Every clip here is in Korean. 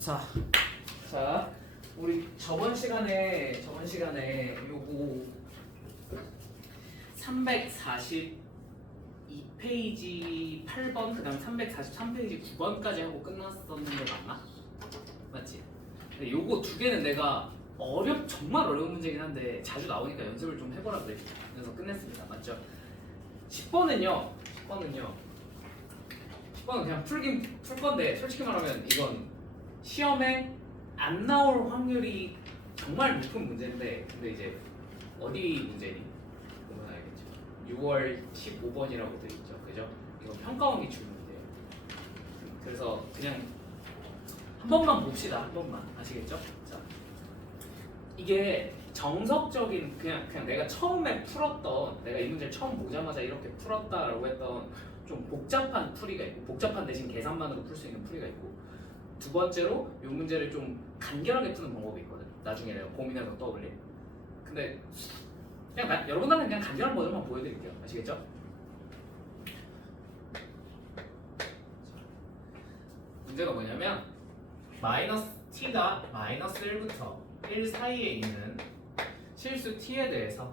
자, 자, 우리 저번 시간에 요거 342페이지 8번 그다음 343페이지 9번까지 하고 끝났었는데 맞나? 맞지? 근데 요거 두 개는 내가 정말 어려운 문제긴 한데 자주 나오니까 연습을 좀 해보라 그래서 끝냈습니다. 맞죠? 10번은요. 10번은 그냥 풀 건데 솔직히 말하면 이건 시험에 안 나올 확률이 정말 높은 문제인데 근데 이제 어디 문제니? 보면 알겠죠. 6월 15번이라고 돼 있죠. 그죠? 이거 평가원 기출 문제예요. 그래서 그냥 한 번만 봅시다. 한 번만. 아시겠죠? 자. 이게 정석적인 그냥 내가 처음에 풀었던 내가 이 문제를 처음 보자마자 이렇게 풀었다라고 했던 좀 복잡한 풀이가 있고 복잡한 대신 계산만으로 풀 수 있는 풀이가 있고 두 번째로 이 문제를 좀 간결하게 푸는 방법이 있거든. 나중에 내가 고민해서 떠올린. 근데 그냥 여러분들은 그냥 간결한 버전만 보여드릴게요. 아시겠죠? 문제가 뭐냐면 마이너스 t가 마이너스 1부터 1 사이에 있는 실수 t에 대해서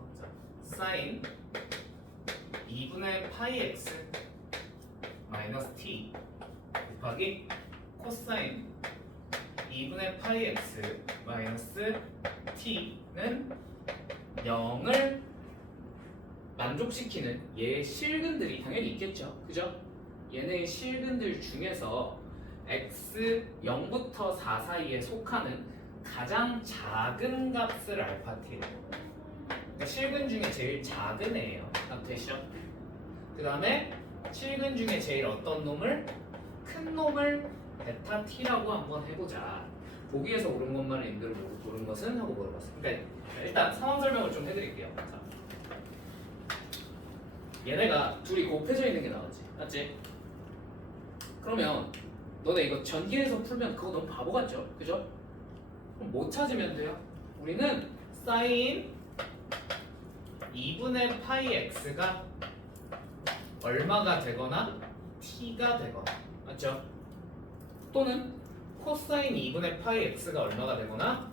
사인 2분의 파이 x 마이너스 t 곱하기 코사인 2분의 파이 x 마이너스 t는 0을 만족시키는 얘의 실근들이 당연히 있겠죠. 그죠? 얘네의 실근들 중에서 x 0부터 4 사이에 속하는 가장 작은 값을 알파 t로 그러니까 실근 중에 제일 작은 애예요. 되시죠? 그 다음에 실근 중에 제일 어떤 놈을 큰 놈을 베타 t라고 한번 해보자. 보기에서 옳은 것만 인들 옳은 것은 하고 물어봤어요. 그러니까 일단 상황 설명을 좀 해드릴게요. 자. 얘네가 둘이 곱해져 있는 게 나왔지, 맞지? 그러면 너네 이거 전기에서 풀면 그거 너무 바보 같죠, 그죠? 그럼 뭐 찾으면 돼요? 우리는 사인 2분의 파이 x가 얼마가 되거나 t가 되거나 맞죠? 또는 코사인 2분의 파이 x가 얼마가 되거나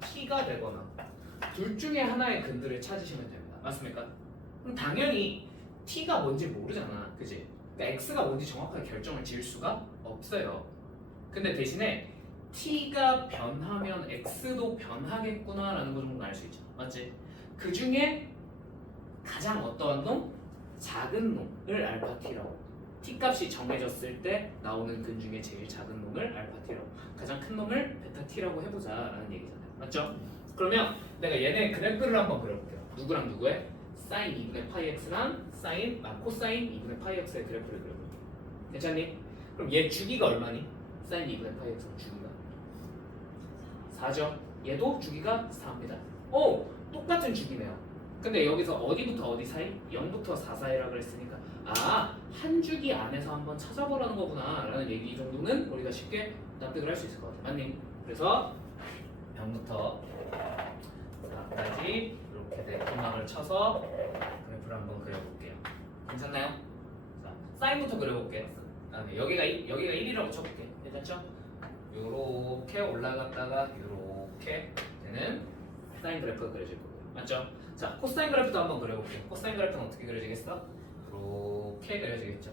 t가 되거나 둘 중에 하나의 근들을 찾으시면 됩니다. 맞습니까? 그럼 당연히 t가 뭔지 모르잖아, 그지? 그러니까 x가 뭔지 정확하게 결정을 지을 수가 없어요. 근데 대신에 t가 변하면 x도 변하겠구나 라는 거 정도는 알 수 있죠. 맞지? 그 중에 가장 어떠한 놈? 작은 놈을 알파 t라고. t 값이 정해졌을 때 나오는 근 중에 제일 작은 놈을 알파 t라고. 가장 큰 놈을 베타 t라고 해보자 라는 얘기잖아요. 맞죠? 그러면 내가 얘네 그래프를 한번 그려볼게요. 누구랑 누구의? 사인 2분의 파이 x랑 코사인 2분의 파이 x의 그래프를 그려볼게요. 괜찮니? 그럼 얘 주기가 얼마니? 사인 2분의 파이 x는 주기가 4죠. 얘도 주기가 4입니다. 오! 똑같은 주기네요. 근데 여기서 어디부터 어디 사이? 0부터 4 사이라 그랬으니까 한 주기 안에서 한번 찾아보라는 거구나 라는 얘기 정도는 우리가 쉽게 납득을 할 수 있을 것 같아요. 맞니? 그래서 0부터 4까지 이렇게 대각을 쳐서 그래프를 한번 그려볼게요. 괜찮나요? 자, 사인부터 그려볼게요. 여기가 1이라고 쳐볼게. 괜찮죠? 요렇게 올라갔다가 요렇게 되는 사인 그래프가 그려질 거고요. 맞죠? 자, 코사인 그래프도 한번 그려볼게요. 코사인 그래프는 어떻게 그려지겠어? 요렇게 그려지겠죠?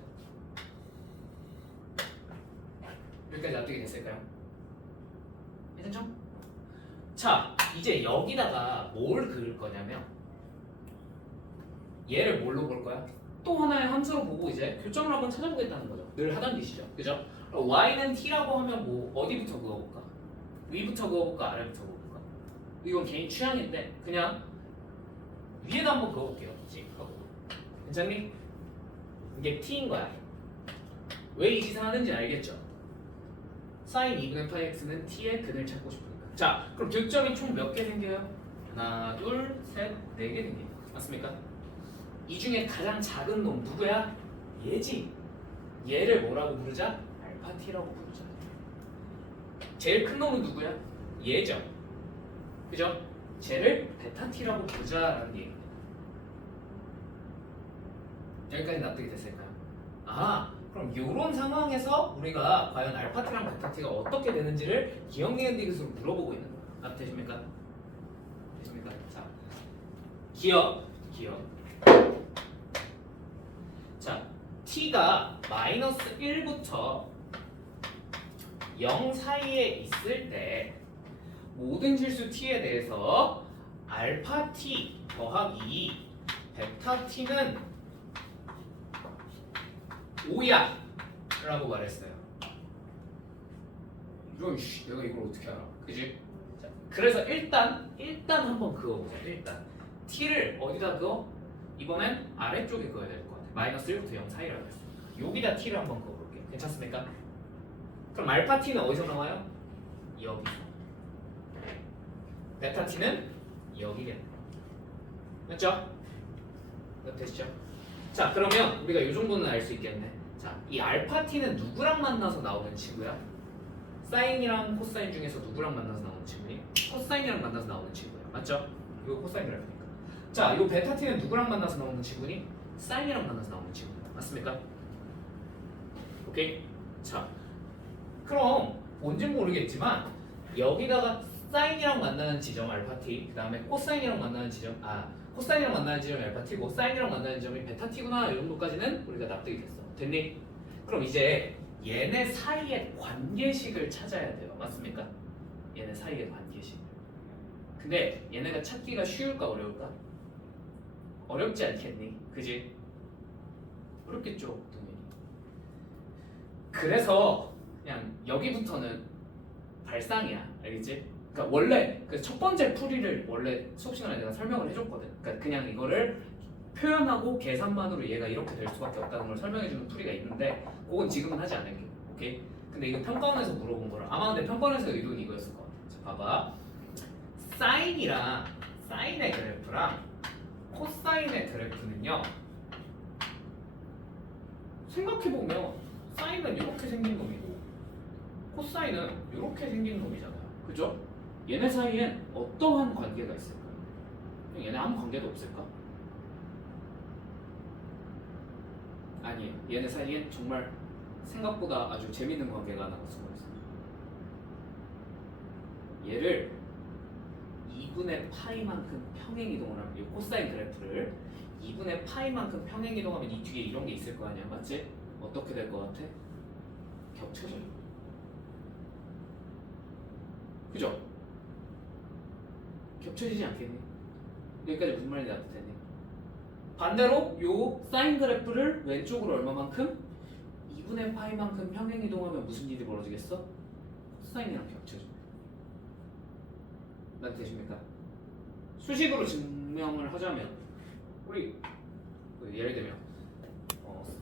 여기까지 납득이 됐을까요? 괜찮죠? 자, 이제 여기다가 뭘 그릴 거냐면 얘를 뭘로 볼 거야? 또 하나의 함수로 보고 이제 교점을 한번 찾아보겠다는 거죠. 늘 하던 짓이죠. 그죠? y는 t라고 하면 뭐 어디부터 그어볼까? 위부터 그어볼까? 아래부터 그어볼까? 이건 개인 취향인데 그냥 위에다 한번 그어볼게요. 괜찮니? 이게 t인 거야. 왜 이 짓을 하는지 알겠죠? 사인 2분의 파이 x는 t의 근을 찾고 싶으니까. 자, 그럼 교점이 총 몇 개 생겨요? 하나, 둘, 셋, 네 개 생깁니다. 맞습니까? 이 중에 가장 작은 놈 누구야? 얘지. 얘를 뭐라고 부르자? 알파 t라고 부르자. 제일 큰 놈은 누구야? 얘죠. 그죠? 쟤를 베타 t라고 부르자라는 얘기입니다. 여기까지 납득이 됐을까요? 그럼 그럼 이런 상황에서 우리가 과연 알파 t랑 베타 t가 어떻게 되는지를 기억 니은디 기술로 물어보고 있는 거야. 되십니까? 되십니까? 자, 기억. 자, t가 마이너스 1부터 0 사이에 있을 때 모든 실수 t에 대해서 알파 t 더하기 베타 t는 5야 라고 말했어요. 이런 내가 이걸 어떻게 알아? 그지? 자, 그래서 일단 한번 그어보자. 일단 t를 어디다 그어? 이번엔 아래쪽에 그어야 될 것 같아. 마이너스 1부터 0 사이라고 했어. 여기다 t를 한번 그어볼게. 괜찮습니까? 그럼 알파 t는 어디서 나와요? 여기서. 베타 t는 여기겠네. 맞죠? 됐죠? 자, 그러면 우리가 이 정도는 알 수 있겠네. 자, 이 알파 t는 누구랑 만나서 나오는 친구야? 사인이랑 코사인 중에서 누구랑 만나서 나오는 친구니? 코사인이랑 만나서 나오는 친구야. 맞죠? 이거 코사인 그래프니까. 자, 이 베타 t는 누구랑 만나서 나오는 친구니? 사인이랑 만나서 나오는 친구야. 맞습니까? 오케이? 자, 그럼 뭔진 모르겠지만 여기다가 사인이랑 만나는 지점 알파 t, 그 다음에 코사인이랑 만나는 지점 코사인이랑 만나는 지점이 알파 t고 사인이랑 만나는 지점이 베타 t구나. 이 정도까지는 우리가 납득이 됐어. 됐니? 그럼 이제 얘네 사이의 관계식을 찾아야 돼요. 맞습니까? 얘네 사이의 관계식. 근데 얘네가 찾기가 쉬울까 어려울까? 어렵지 않겠니? 그지? 어렵겠죠, 당연히. 그래서 그냥 여기부터는 발상이야. 알겠지? 그러니까 원래 그 첫 번째 풀이를 원래 수업 시간에 내가 설명을 해줬거든. 그러니까 그냥 이거를 표현하고 계산만으로 얘가 이렇게 될 수밖에 없다는 걸 설명해주는 풀이가 있는데 그건 지금은 하지 않을게. 오케이? 근데 이거 평가원에서 물어본 거라 아마 근데 평가원에서 의도는 이거였을 것 같아. 자, 봐봐. 사인이랑 사인의 그래프랑 코사인의 그래프는요. 생각해보면 사인은 이렇게 생긴 놈이고 코사인은 이렇게 생긴 놈이잖아요. 그죠? 얘네 사이엔 어떠한 관계가 있을까요? 얘네 아무 관계도 없을까? 아니에요. 얘네 사이엔 정말 생각보다 아주 재밌는 관계가 하나 숨어 있어요. 얘를 2분의 파이만큼 평행이동을 하면 이 코사인 그래프를 2분의 파이만큼 평행이동하면 이 뒤에 이런 게 있을 거 아니야, 맞지? 어떻게 될 것 같아? 겹쳐져요. 그죠? 겹쳐지지 않겠니? 여기까지 무슨 말인지 납득되니? 반대로 요 사인 그래프를 왼쪽으로 얼마만큼? 2분의 파이만큼 평행이동하면 무슨 일이 벌어지겠어? 코사인이랑 겹쳐져. 납득되십니까? 수식으로 증명을 하자면 우리 예를 들면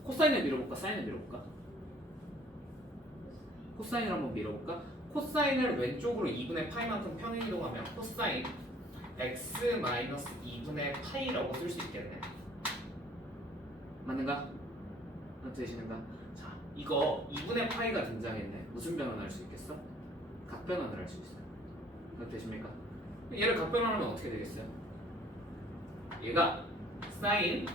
코사인을 밀어볼까? 사인을 밀어볼까? 코사인을 한번 밀어볼까? 코사인을 왼쪽으로 2분의 파이만큼 평행이동하면 코사인 x-2분의 파이라고 쓸 수 있겠네. 맞는가? 납득되시는가? 자, 이거 2분의 파이가 등장했네. 무슨 변환을 할 수 있겠어? 각변환을 할 수 있어요. 납득되십니까? 얘를 각변환하면 어떻게 되겠어요? 얘가 사인으로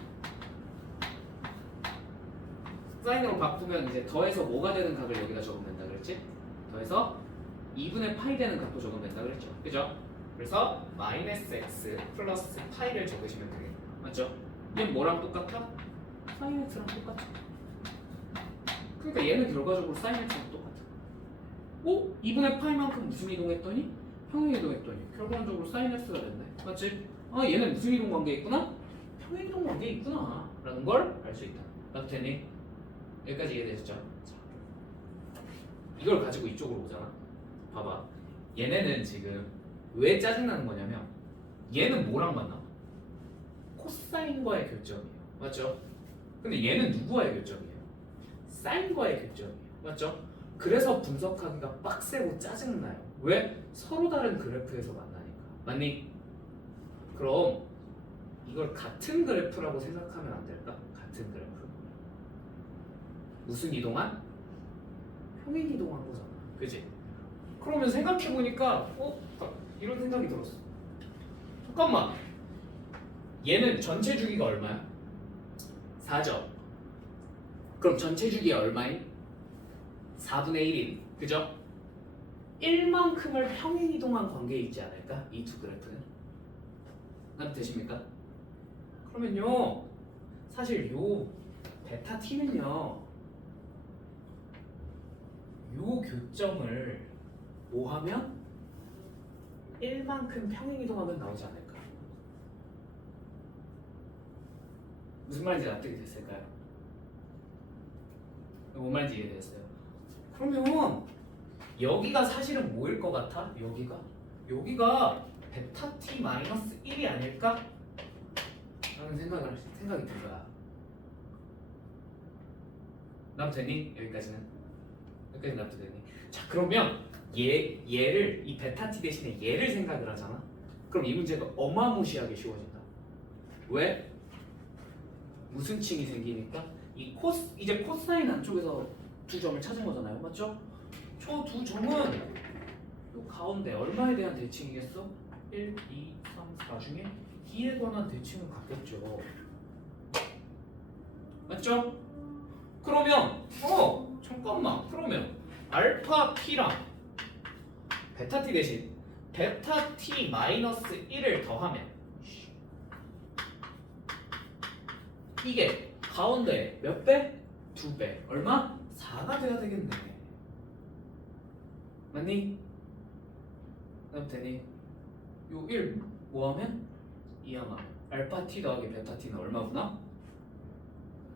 바꾸면 이제 더해서 뭐가 되는 각을 여기다 적으면 된다 그랬지? 더해서 2분의 파이 되는 각도 적으면 된다 그랬죠? 그죠? 그래서 마이너스 x 플러스 파이를 적으시면 되겠네요. 맞죠? 얘는 뭐랑 똑같아? 사인 x랑 똑같죠? 그러니까 얘는 결과적으로 사인 x랑 똑같아. 오? 2분의 파이만큼 무슨 이동했더니? 평행 이동했더니 결과적으로 사인 x가 됐네. 맞지? 아, 얘는 무슨 이동 관계에 있구나? 평행 이동 관계에 있구나 라는 걸 알 수 있다. 납득되니? 여기까지 이해되셨죠? 자, 이걸 가지고 이쪽으로 오잖아. 봐봐. 얘네는 지금 왜 짜증나는 거냐면 얘는 뭐랑 만나? 코사인과의 교점이에요. 맞죠? 근데 얘는 누구와의 교점이에요? 사인과의 교점이에요. 맞죠? 그래서 분석하기가 빡세고 짜증나요. 왜? 서로 다른 그래프에서 만나니까. 맞니? 그럼 이걸 같은 그래프라고 생각하면 안 될까? 같은 그래프. 무슨 이동한? 평행 이동한 거잖아. 그지? 그러면 생각해보니까 이런 생각이 들었어. 잠깐만. 얘는 전체 주기가 얼마야? 4죠. 그럼 전체 주기가 얼마인? 4분의 1인 그죠? 1만큼을 평행이동한 관계에 있지 않을까? 이 두 그래프는 납 되십니까? 그러면요 사실 요 베타 t는요 요 교점을 뭐 하면 1만큼 평행이동하면 나오지 않을까? 무슨 말인지 납득이 됐을까요? 뭔 말인지 이해되셨어요? 그러면 여기가 사실은 뭐일 것 같아? 여기가 베타 t 마이너스 1이 아닐까? 라는 생각이 든 거야. 납득되니? 여기까지는 납득되니? 자 그러면 얘를 이 베타 t 대신에 얘를 생각을 하잖아. 그럼 이 문제가 어마무시하게 쉬워진다. 왜? 무슨 층이 생기니까? 이제 코사인 안쪽에서 두 점을 찾은 거잖아요, 맞죠? 저 두 점은 요 가운데 얼마에 대한 대칭이겠어? 1, 2, 3, 4 중에 2에 관한 대칭을 갖겠죠. 맞죠? 그러면 잠깐만. 그러면 알파 t랑 베타 t 대신 베타 t 마이너스 1을 더하면 이게 가운데 몇 배? 2배. 얼마? 4가 돼야 되겠네. 맞니? 그럼 되니? 요 1 뭐하면? 2하면 알파 t 더하기 베타 t는 얼마구나?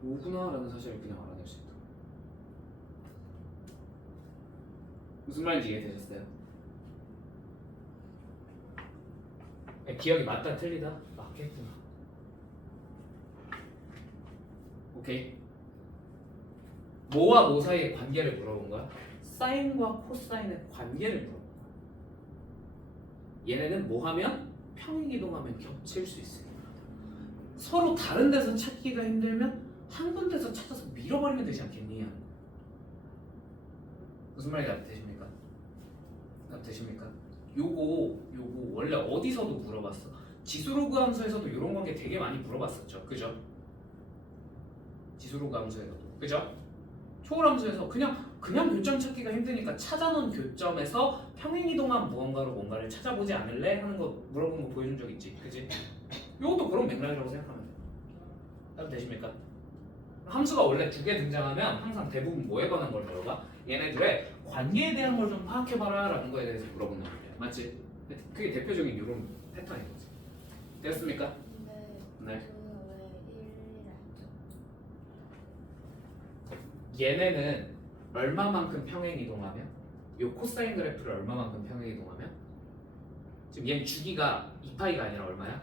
5구나 라는 사실을 그냥 알아낼 수 있다. 무슨 말인지 이해되셨어요? 기억이 맞다 틀리다? 맞겠구나. 오케이. 뭐와 뭐 사이의 관계를 물어본 거야? 사인과 코사인의 관계를 물어본 거야. 얘네는 뭐 하면? 평행이동하면 겹칠 수 있습니다. 서로 다른 데서 찾기가 힘들면 한 군데서 찾아서 밀어버리면 되지 않겠니? 무슨 말인지 납득되십니까? 납득되십니까? 요거 원래 어디서도 물어봤어. 지수로그 함수에서도 이런 관계 되게 많이 물어봤었죠. 그죠? 지수로그 함수에서도. 그죠? 초월함수에서 그냥 교점 찾기가 힘드니까 찾아놓은 교점에서 평행이동한 무언가로 뭔가를 찾아보지 않을래? 하는 거 물어본 거 보여준 적 있지. 그지? 요것도 그런 맥락이라고 생각하면 돼요. 납득되십니까? 함수가 원래 두 개 등장하면 항상 대부분 뭐에 관한 걸 물어봐? 얘네들의 관계에 대한 걸 좀 파악해봐라 라는 거에 대해서 물어본단 말이야. 맞지? 그게 대표적인 이런 패턴인 거지. 됐습니까? 네. 얘네는 얼마만큼 평행이동하면? 요 코사인 그래프를 얼마만큼 평행이동하면? 지금 얘는 주기가 2파이가 아니라 얼마야?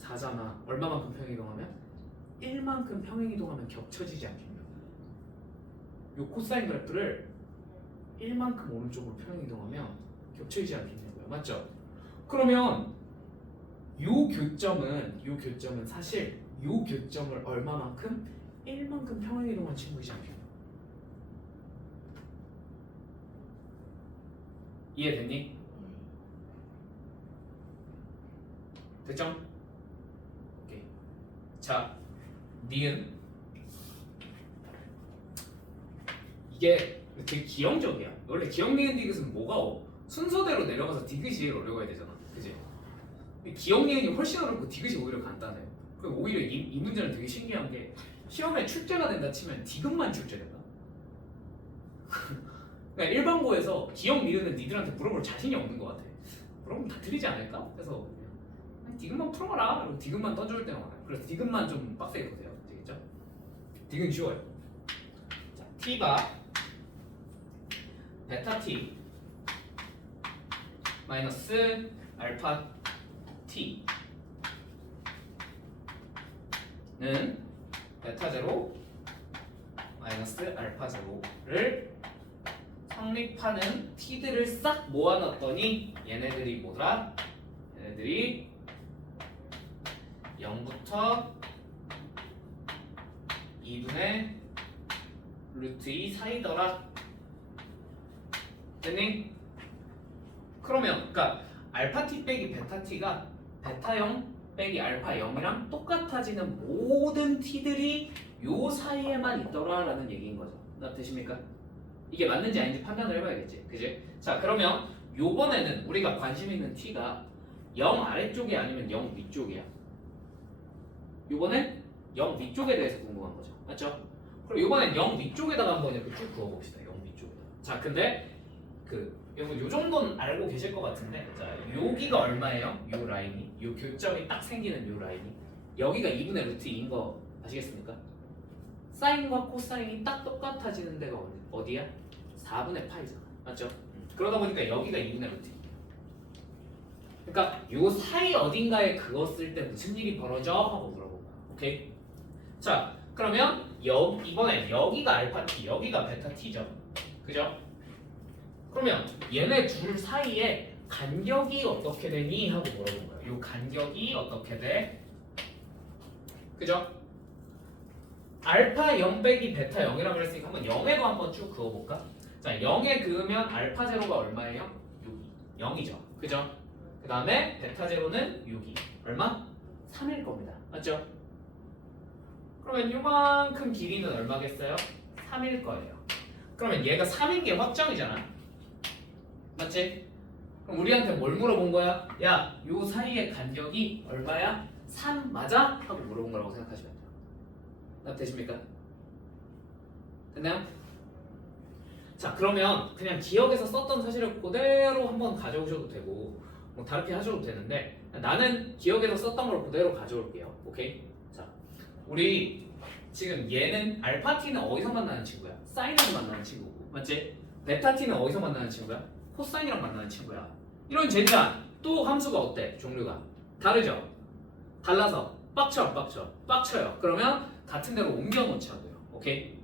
4잖아. 얼마만큼 평행이동하면? 1만큼 평행이동하면 겹쳐지지 않겠냐고. 요 코사인 그래프를 1만큼 오른쪽으로 평행이동하면 겹쳐지지 않겠냐고요. 맞죠? 그러면 요 교점은 사실 요 교점을 얼마만큼? 1만큼 평행이동한 친구이지 않겠냐. 이해됐니? 됐죠? 오케이. 자, 니은 이게 되게 기형적이야. 원래 기형 니은 디귿은 뭐가 순서대로 내려가서 디귿이 어려워야 되잖아. 그지? 기형 니은이 훨씬 어렵고 디귿이 오히려 간단해. 그리고 오히려 이 문제는 되게 신기한 게 시험에 출제가 된다 치면 디귿만 출제된다. 그러니까 일반고에서 기억 니은은 니들한테 물어볼 자신이 없는 것 같아. 그럼 다 틀리지 않을까? 그래서 그냥 디귿만 풀어라. 그리고 디귿만 던져줄 때가 많아요. 그래서 디귿만 좀 빡세게 보세요. 되겠죠? 디귿 쉬워요. 자, t가 베타 t 마이너스 알파 t는 베타 제로 마이너스 알파 제로를 성립하는 t들을 싹 모아놨더니 얘네들이 뭐더라? 얘네들이 0부터 2분의 루트 2 사이더라. 됐니? 그러면 그러니까 알파 t 빼기 베타 t가 베타 0 빼기 알파 0이랑 똑같아지는 모든 t들이 요 사이에만 있더라라는 얘기인 거죠. 나 되십니까? 이게 맞는지 아닌지 판단을 해봐야겠지, 그지? 자, 그러면 요번에는 우리가 관심 있는 t가 0 아래쪽이 아니면 0 위쪽이야. 요번엔 0 위쪽에 대해서 궁금한 거죠, 맞죠? 그럼 요번엔 0 위쪽에다가 한번 이렇게 쭉 그어봅시다. 0 위쪽에다. 자, 근데 요 정도는 알고 계실 것 같은데, 자, 여기가 얼마예요? 요 라인이, 요 교점이 딱 생기는 요 라인이 여기가 2분의 루트 2인 거 아시겠습니까? 사인과 코사인이 딱 똑같아지는 데가 어디야? 4분의 파이잖아, 맞죠? 그러다 보니까 여기가 2분의 루트 2. 그러니까 요 사이 어딘가에 그었을 때 무슨 일이 벌어져? 하고 물어본 거야. 오케이? 자, 그러면 이번에 여기가 알파 t, 여기가 베타 t죠. 그죠? 그러면 얘네 둘 사이에 간격이 어떻게 되니? 하고 물어본 거예요. 요 간격이 어떻게 돼? 그죠? 알파 0 빼기 베타 0이라고 그랬으니까 한번 0에도 한번 쭉 그어볼까? 자, 0에 그으면 알파 제로가 얼마예요? 6이 0이죠. 그죠? 그 다음에 베타 제로는 6이 얼마? 3일 겁니다. 맞죠? 그러면 요만큼 길이는 얼마겠어요? 3일 거예요. 그러면 얘가 3인 게 확정이잖아. 맞지? 그럼 우리한테 뭘 물어본 거야? 야, 요 사이의 간격이 얼마야? 3 맞아? 하고 물어본 거라고 생각하시면 돼요. 나 되십니까? 됐나요? 자, 그러면 그냥 기억에서 썼던 사실을 그대로 한번 가져오셔도 되고 뭐 다르게 하셔도 되는데 나는 기억에서 썼던 걸 그대로 가져올게요. 오케이? 자, 우리 지금 얘는 알파 t는 어디서 만나는 친구야? 사인으로 만나는 친구고, 맞지? 베타 t는 어디서 만나는 친구야? 코사인이랑 만나는 친구야. 이런 젠장 또 함수가 어때? 종류가 다르죠? 달라서 빡쳐 안 빡쳐? 빡쳐요. 그러면 같은 데로 옮겨 놓자고요. 오케이?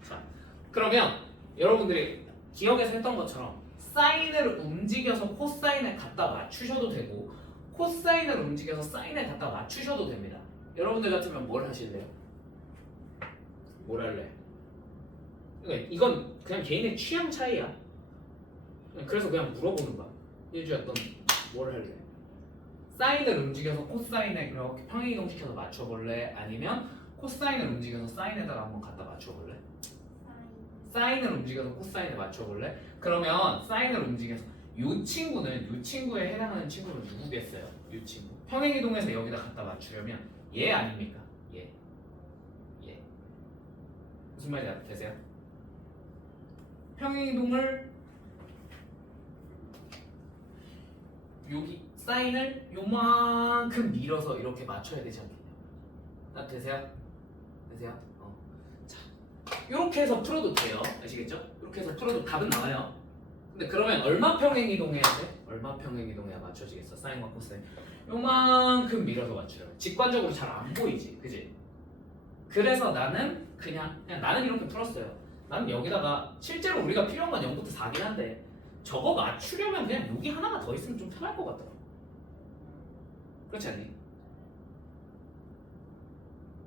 자, 그러면 여러분들이 기억에서 했던 것처럼 사인을 움직여서 코사인에 갖다 맞추셔도 되고 코사인을 움직여서 사인에 갖다 맞추셔도 됩니다. 여러분들 같으면 뭘 하실래요? 뭘 할래? 그러니까 이건 그냥 개인의 취향 차이야. 그래서 그냥 물어보는 거야. 일주야, 넌 뭘 할래? 사인을 움직여서 코사인에 그렇게 평행이동시켜서 맞춰볼래? 아니면 코사인을 움직여서 사인에다가 한번 갖다 맞춰볼래? 사인을 움직여서 코사인에 맞춰볼래? 그러면 사인을 움직여서 이 친구에 해당하는 친구는 누구겠어요? 이 친구. 평행이동해서 여기다 갖다 맞추려면 얘 아닙니까? 얘. 무슨 말인지 되세요? 평행이동을 여기 사인을 요만큼 밀어서 이렇게 맞춰야 되지 않겠냐? 나 되세요? 자, 이렇게 해서 풀어도 돼요. 아시겠죠? 이렇게 해서 풀어도 답은 나와요. 근데 그러면 얼마 평행 이동해야 돼? 얼마 평행 이동해야 맞춰지겠어? 사인과 코사인 요만큼 밀어서 맞추려면 직관적으로 잘 안 보이지, 그지? 그래서 나는 그냥 나는 이렇게 풀었어요. 나는 여기다가 실제로 우리가 필요한 건 0부터 4긴 한데 저거 맞추려면 그냥 여기 하나가 더 있으면 좀 편할 것 같더라고. 그렇지 않니?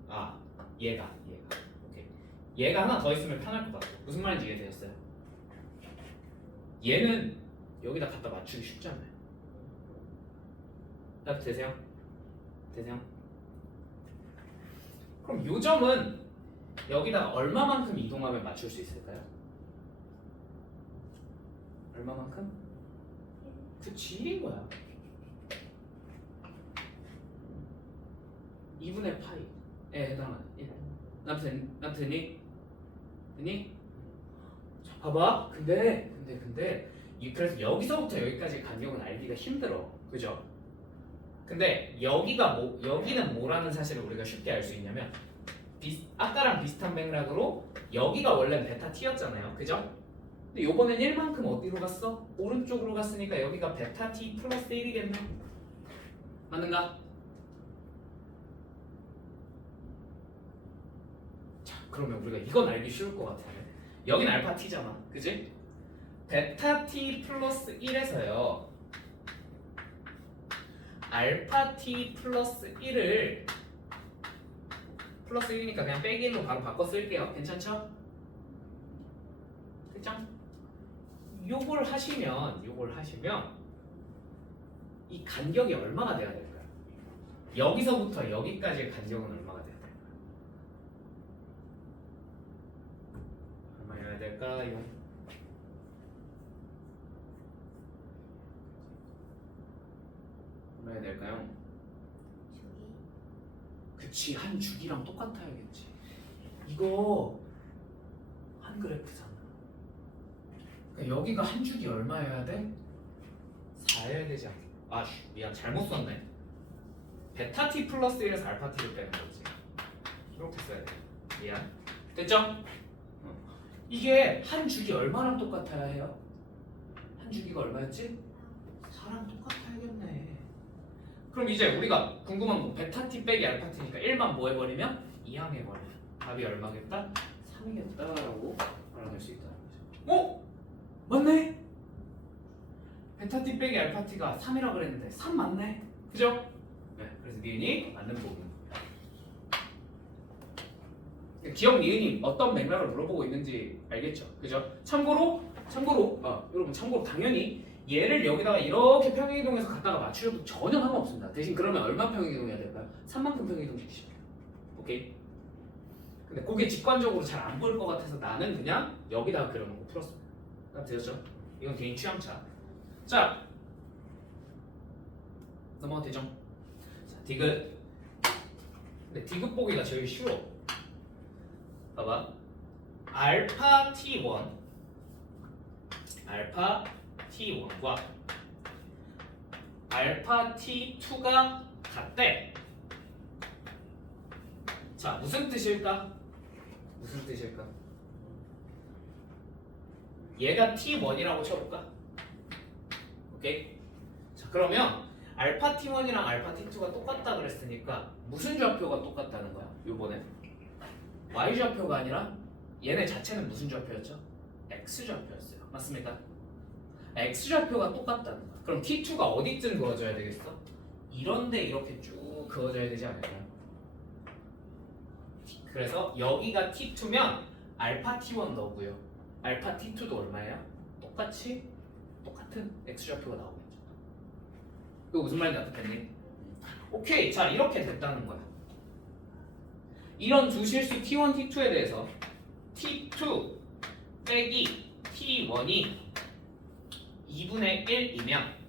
아, 얘가 오케이. 얘가 하나 더 있으면 편할 것 같아. 무슨 말인지 이해되셨어요? 얘는 여기다 갖다 맞추기 쉽잖아요. 딱 되세요? 그럼 요 점은 여기다가 얼마만큼 이동하면 맞출 수 있을까요? 얼마만큼? 그치, 1인 거야. 2분의 파이에 해당하는 1. 나 되니? 자, 봐봐. 근데 그래서 여기서부터 여기까지 간격은 알기가 힘들어. 그죠? 근데 여기는 뭐라는 사실을 우리가 쉽게 알 수 있냐면 아까랑 비슷한 맥락으로 여기가 원래 베타 t였잖아요. 그죠? 근데 요번엔 1만큼 어디로 갔어? 오른쪽으로 갔으니까 여기가 베타 t 플러스 1이겠네. 맞는가? 자, 그러면 우리가 이건 알기 쉬울 것 같아. 여긴 알파 t잖아. 그지? 베타 t 플러스 1에서요. 알파 t 플러스 1을 플러스 1이니까 그냥 빼기 1로 바로 바꿔 쓸게요. 괜찮죠? 그죠? 요걸 하시면 이 간격이 얼마가 돼야 될까요? 여기서부터 여기까지의 간격은 얼마가 돼야 될까요? 될까요? 얼마야 될까요? 그치, 한 주기랑 똑같아야겠지. 이거 한 그래프잖아. 그러니까 여기가 한 주기 얼마여야 돼? 4여야 되지 않겠? 아, 미안, 잘못 썼네. 베타 t 플러스 1에서 알파 t를 빼는 거지. 이렇게 써야 돼. 미안. 됐죠? 이게 한 주기 얼마랑 똑같아야 해요? 한 주기가 얼마였지? 4랑 똑같아야겠네. 그럼 이제 우리가 궁금한 거 베타 t 빼기 알파 t니까 1만 뭐 해버리면 2항 해버려. 답이 얼마겠다? 3이겠다라고 알아낼 수 있다는 거죠. 어? 맞네? 베타 t 빼기 알파 t가 3이라 그랬는데 3 맞네? 그죠? 네, 그래서 니은이 맞는 부분. 기억 니은이 어떤 맥락을 물어보고 있는지 알겠죠? 그죠? 참고로 여러분 참고로 당연히 얘를 여기다가 이렇게 평행이동해서 갖다가 맞추셔도 전혀 상관없습니다. 대신 그러면 얼마 평행이동해야 될까요? 3만큼 평행이동 시키시면 돼요. 오케이? 근데 그게 직관적으로 잘 안 보일 것 같아서 나는 그냥 여기다가 그려놓고 풀었습니다. 딱 되셨죠? 이건 개인 취향차. 자, 넘어가도 되죠? 자, 디귿. 근데 디귿 보기가 제일 쉬워. 봐봐. 알파 t1 과 알파 t2가 같대. 자, 무슨 뜻일까? 얘가 t1이라고 쳐볼까? 오케이? 자, 그러면 알파 t1이랑 알파 t2가 똑같다 그랬으니까 무슨 좌표가 똑같다는 거야? 요번에 y 좌표가 아니라 얘네 자체는 무슨 좌표였죠? x 좌표였어요. 맞습니까? x 좌표가 똑같다는 거야. 그럼 t2가 어디쯤 그어져야 되겠어? 이런데 이렇게 쭉 그어져야 되지 않을까요? 그래서 여기가 t2면 알파 t1 넣고요. 알파 t2도 얼마예요? 똑같은 x 좌표가 나오겠죠. 이거 무슨 말인지 알겠니? 오케이, 자 이렇게 됐다는 거야. 이런 두 실수 t1, t2에 대해서 t2 빼기 t1이 2분의 1이면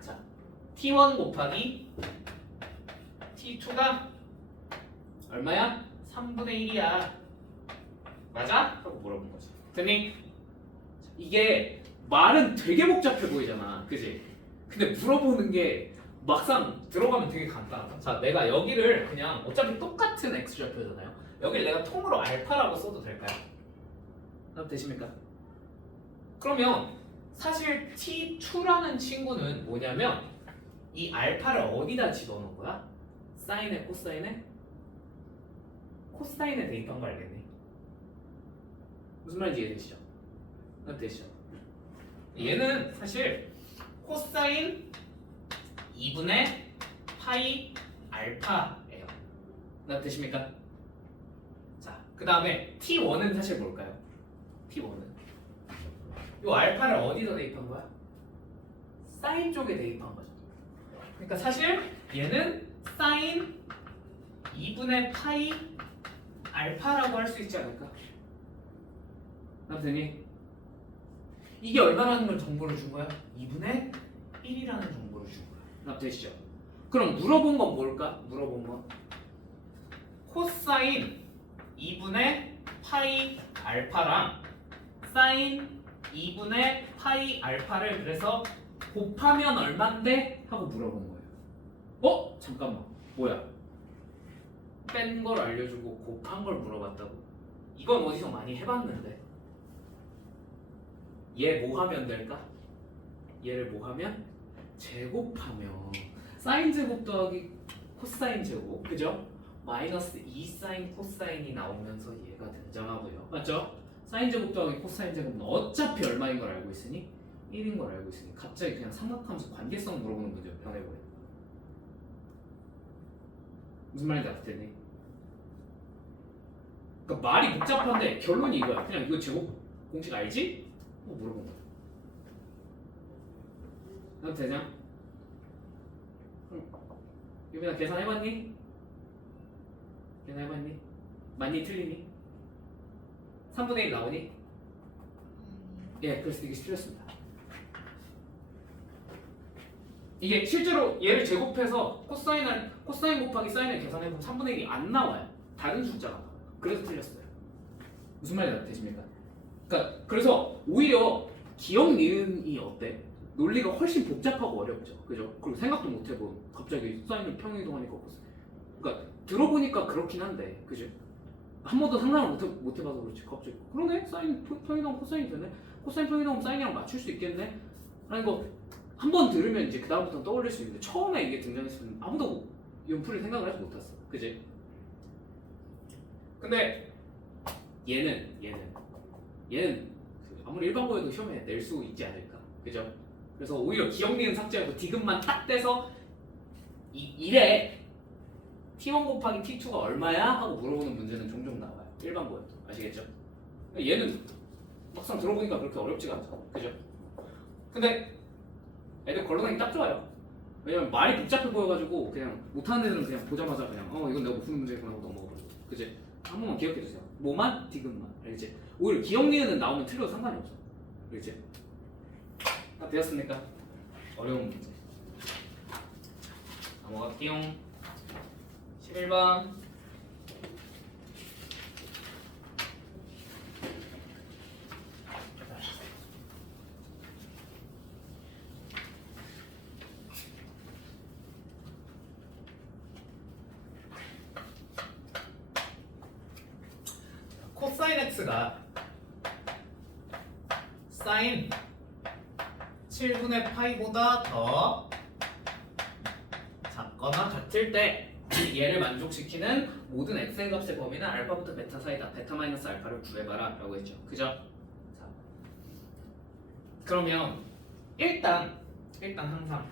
자 t1 곱하기 t2가 얼마야? 3분의 1이야. 맞아? 하고 물어본 거지. 됐니? 이게 말은 되게 복잡해 보이잖아. 그지? 근데 물어보는 게 막상 들어가면 되게 간단하다. 자, 내가 여기를 그냥 어차피 똑같은 x좌표잖아요. 여기를 내가 통으로 알파라고 써도 될까요? 되십니까? 그러면 사실 t2라는 친구는 뭐냐면 이 알파를 어디다 집어넣은 거야? 사인에 코사인에? 코사인에 대입한 거 알겠니? 무슨 말인지 이해되시죠? 되시죠? 얘는 사실 코사인 2분의 파이 알파예요. 되십니까? 자, 그 다음에 t1은 사실 뭘까요? t1은 이 알파를 어디다 대입한 거야? 사인 쪽에 대입한 거죠. 그러니까 사실 얘는 사인 2분의 파이 알파라고 할 수 있지 않을까? 되니? 이게 얼마라는 걸 정보를 준 거야? 2분의 1이라는 정보를 준 거야. 되시죠? 그럼 물어본 건 뭘까? 물어본 건 코사인 2분의 파이 알파랑 사인 2분의 파이 알파를 그래서 곱하면 얼만데? 하고 물어본 거예요. 잠깐만. 뭐야? 뺀 걸 알려주고 곱한 걸 물어봤다고? 이건 어디서 많이 해봤는데 얘 뭐 하면 될까? 얘를 뭐 하면? 제곱하면 사인 제곱 더하기 코사인 제곱, 그죠? 마이너스 2 사인 코사인이 나오면서 얘가 등장하고요. 맞죠? 사인 제곱 더하기 코사인 제곱은 어차피 얼마인 걸 알고 있으니? 1인 걸 알고 있으니 갑자기 그냥 삼각함수 관계성 물어보는 문제로 변해버려. 무슨 말인지 알겠니? 그러니까 말이 복잡한데 결론이 이거야. 그냥 이거 제곱 공식 알지? 물어본 거야. 넌 되냐? 유빈아, 계산해봤니? 맞니 틀리니? 3분의 1 나오니? 예, 그래서 이게 틀렸습니다. 이게 실제로 얘를 제곱해서 코사인 곱하기 사인을 계산해보면 3분의 1이 안 나와요. 다른 숫자가 나와요. 그래서 틀렸어요. 무슨 말이 되십니까? 그러니까 그래서 오히려 기억 니은이 어때? 논리가 훨씬 복잡하고 어렵죠. 그죠? 그리고 생각도 못 해본 갑자기 사인을 평이동하니까 그러니까 들어보니까 그렇긴 한데 그죠? 한 번도 상상을 못 해봐서 그렇지. 갑자기 그러네? 사인 평이동 코사인이 되네? 코사인 평이동하면 사인이랑 맞출 수 있겠네? 라는 거 한 번 들으면 이제 그 다음부터는 떠올릴 수 있는데 처음에 이게 등장했으면 아무도 연풀을 생각을 하지 못했어. 그지? 근데 얘는 아무리 일반고에도 시험에 낼 수 있지 않을까? 그죠? 그래서 오히려 기억 니은 삭제하고 디귿만 딱 떼서 이래 T1 곱하기 T2가 얼마야? 하고 물어보는 문제는 종종 나와요. 일반고에도. 아시겠죠? 얘는 막상 들어보니까 그렇게 어렵지가 않죠. 그죠? 근데 애들 걸러내기 딱 좋아요. 왜냐면 말이 복잡해 보여가지고 그냥 못하는 애들은 그냥 보자마자 그냥 이건 내가 못 푸는 문제구나 하고 넘어가버리고. 그지? 한 번만 기억해주세요. 뭐만? 디귿만. 알겠지? 오히려 기억 니은은 나오면 틀려도 상관이 없어. 알겠지? 다 되었습니까? 어려운 문제. 넘어갈게요. 11번. 코사인 x가 사인 7분의 파이보다 더 작거나 같을 때 얘를 만족시키는 모든 x의 값의 범위는 알파부터 베타 사이다. 베타 마이너스 알파를 구해봐라 라고 했죠. 그죠? 자, 그러면 일단 항상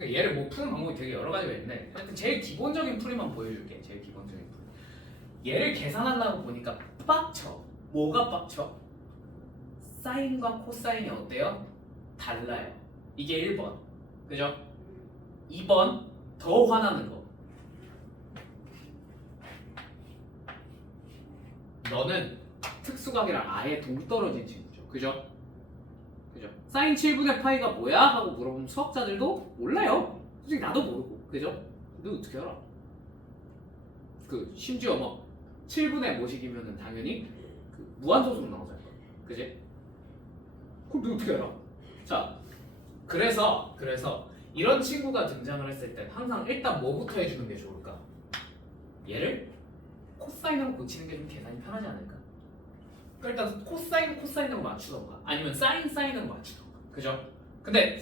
얘를 뭐 푸는 방법이 되게 여러 가지가 있는데 하여튼 제일 기본적인 풀이만 보여줄게. 제일 기본적인 풀이. 얘를 계산하려고 보니까 빡쳐. 뭐가 빡쳐? 사인과 코사인이 어때요? 달라요. 이게 1번. 그죠? 2번 더 화나는 거. 너는 특수각이랑 아예 동떨어진 친구죠. 그죠? 그죠? 사인 7분의 파이가 뭐야? 하고 물어보면 수학자들도 몰라요. 솔직히 나도 모르고. 그죠? 너 어떻게 알아? 심지어 뭐 7분의 뭐식이면은 당연히 무한소수로 나오잖아. 그지? 그럼 너 어떻게 알아? 자, 그래서 이런 친구가 등장을 했을 때 항상 일단 뭐부터 해주는 게 좋을까? 얘를 코사인으로 고치는 게 좀 계산이 편하지 않을까? 그러니까 일단 코사인으로 맞추던가 아니면 사인으로 맞추던가. 그죠? 근데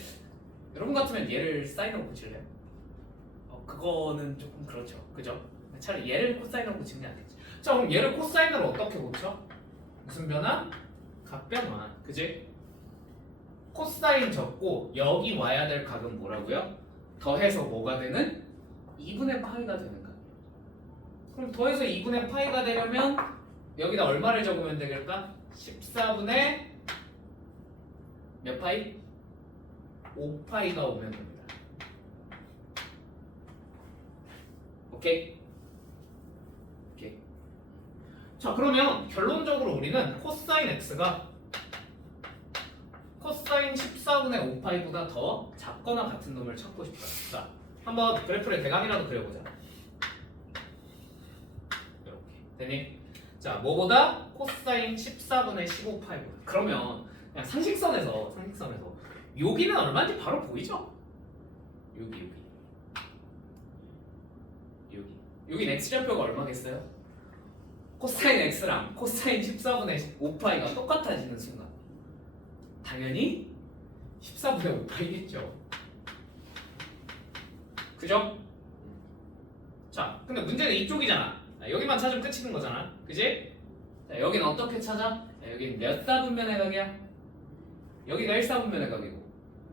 여러분 같으면 얘를 사인으로 고칠래요? 그거는 조금 그렇죠. 그죠? 차라리 얘를 코사인으로 고치는 게 낫겠지. 자, 그럼 얘를 코사인으로 어떻게 고쳐? 무슨 변화? 각변화. 그지? 코사인 적고 여기 와야 될 각은 뭐라고요? 더해서 뭐가 되는? 2분의 파이가 되는 각이에요. 그럼 더해서 2분의 파이가 되려면 여기다 얼마를 적으면 되겠다? 14분의 몇 파이? 5파이가 오면 됩니다. 오케이? 오케이. 자, 그러면 결론적으로 우리는 코사인 x가 코사인 14분의 5파이보다 더 작거나 같은 놈을 찾고 싶다. 자, 한번 그래프를 대강이라도 그려보자. 이렇게 되니? 자, 뭐보다? 코사인 14분의 15파이보다. 그러면 그냥 상식선에서 여기는 얼마인지 바로 보이죠? 여기 x좌표가 얼마겠어요? 코사인 x랑 코사인 14분의 5파이가 똑같아지는 순간 당연히 14분의 5파이겠죠. 그죠? 자, 근데 문제는 이쪽이잖아. 여기만 찾으면 끝이는 거잖아. 그지? 자, 여기는 어떻게 찾아? 자, 여기는 몇 사분면의 각이야? 여기가 1사분면의 각이고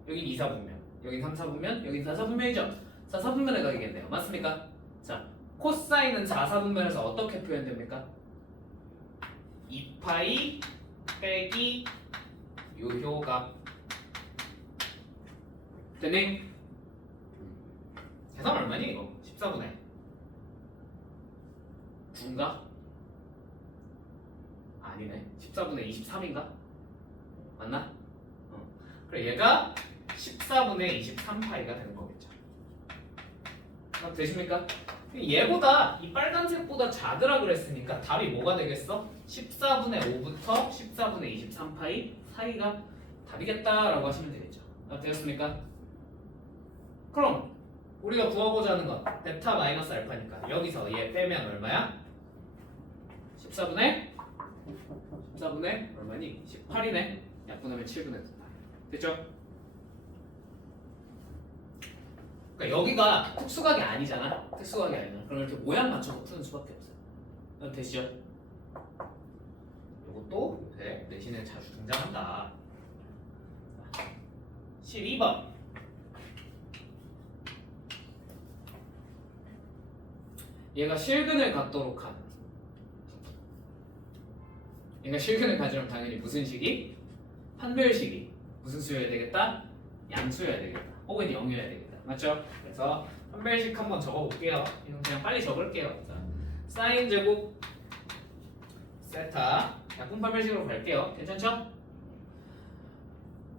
여긴 2사분면, 여긴 3사분면, 여긴 4사분면이죠. 4사분면의 각이겠네요. 맞습니까? 자, 코사인은 4사분면에서 어떻게 표현됩니까? 2파이 빼기 요효각. 됐니? 계산 얼마니 이거? 14분의 9인가? 아니네. 14분의 23인가? 맞나? 그래 얘가 14분의 23파이가 되는 거겠죠. 되십니까? 얘보다 이 빨간색보다 작으라 그랬으니까 답이 뭐가 되겠어? 14분의 5부터 14분의 23파이 사이가 답이겠다라고 하시면 되겠죠. 되셨습니까? 그럼 우리가 구하고자 하는 건 베타 마이너스 알파니까 여기서 얘 빼면 얼마야? 14분의 얼마니? 18이네. 약분하면 7분의 9. 됐죠? 그러니까 여기가 특수각이 아니잖아. 특수각이 아니잖아. 그럼 이렇게 모양 맞춰서 푸는 수밖에 없어요. 되시죠? 이것도 요새 내신에 자주 등장한다. 12번. 얘가 실근을 갖도록 한. 얘가 실근을 가지려면 당연히 무슨 식이? 판별식이 무슨 수여야 되겠다? 양수여야 되겠다. 혹은 0이어야 되겠다. 맞죠? 그래서 판별식 한번 적어볼게요. 이건 그냥 빨리 적을게요. 자, 사인 제곱 세타 약분 판별식으로 갈게요. 괜찮죠?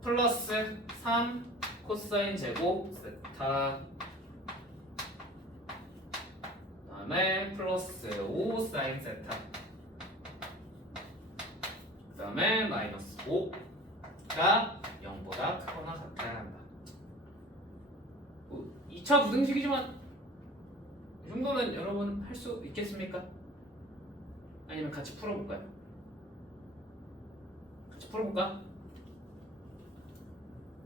플러스 3 코사인 제곱 세타 그다음에 플러스 5 사인 세타 그다음에 마이너스 5가 0보다 크거나 같아야 한다. 2차 부등식이지만 이 정도는 여러분 할 수 있겠습니까? 아니면 같이 풀어볼까요? 같이 풀어볼까?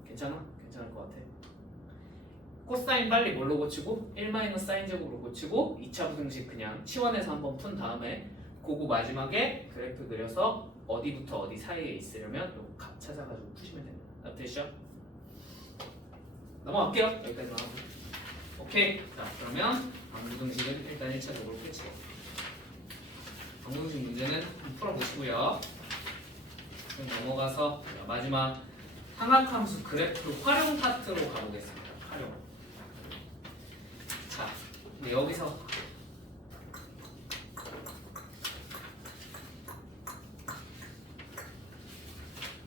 괜찮아? 괜찮을 것 같아. 코사인 빨리 뭘로 고치고 1 사인 제곱으로 고치고 2차 부등식 그냥 치환해서 한번 푼 다음에 그거 마지막에 그래프 그려서 어디부터 어디 사이에 있으려면 요거 값 찾아가지고 푸시면 됩니다. 되시죠? 넘어갈게요. 여기까지만 하고. 오케이. 자 그러면 방부등식은 일단 1차적으로 끝이고 방부등식 문제는 한번 풀어보시고요. 그럼 넘어가서 마지막 삼각함수 그래프 활용 파트로 가보겠습니다. 활용. 자, 근데 여기서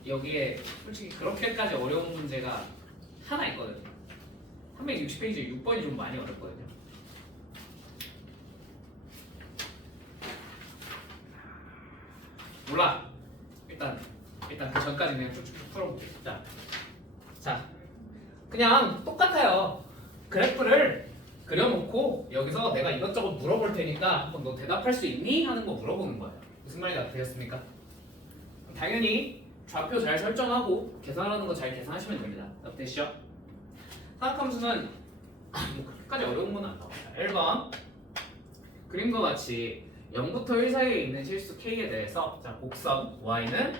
여기에 솔직히 그렇게까지 어려운 문제가 하나 있거든요. 360페이지 6번이 좀 많이 어렵거든요. 몰라. 일단 그 전까지 그냥 쭉쭉 풀어볼게요. 자, 그냥 똑같아요. 그래프를 그려놓고 여기서 내가 이것저것 물어볼 테니까 한번 너 대답할 수 있니? 하는 거 물어보는 거예요. 무슨 말이 다 되겠습니까? 당연히 좌표 잘 설정하고 계산하는 거 잘 계산하시면 됩니다. 되시죠? 사각함수는 뭐 그렇게까지 어려운 건 안 나옵니다. 1번 그림과 같이 0부터 1 사이에 있는 실수 k에 대해서 자 곡선 y는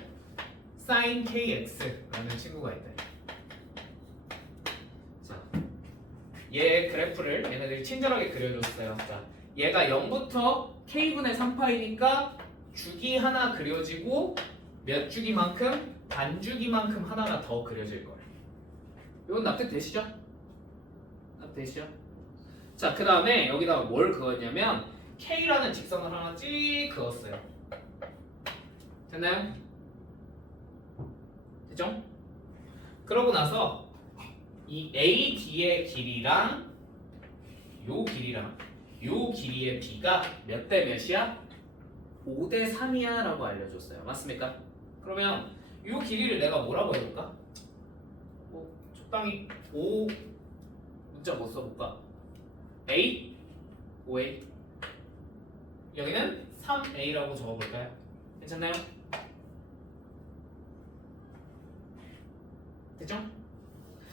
sin kx라는 친구가 있다. 자, 얘 그래프를 얘네들이 친절하게 그려줬어요. 자, 얘가 0부터 k분의 3파이니까 주기 하나 그려지고 몇 주기만큼 반주기만큼 하나가 더 그려질 거예요. 이건 납득되시죠? 납득되시죠? 자, 그 다음에 여기다가 뭘 그었냐면 K라는 직선을 하나 찍 그었어요. 됐나요? 됐죠? 그러고 나서 이 AD의 길이랑 요 길이의 B가 몇 대 몇이야? 5대 3이야 라고 알려줬어요. 맞습니까? 그러면 요 길이를 내가 뭐라고 해볼까? 적당히 5 문자 뭐 써볼까? A 5A 여기는 3A라고 적어볼까요? 괜찮나요? 됐죠?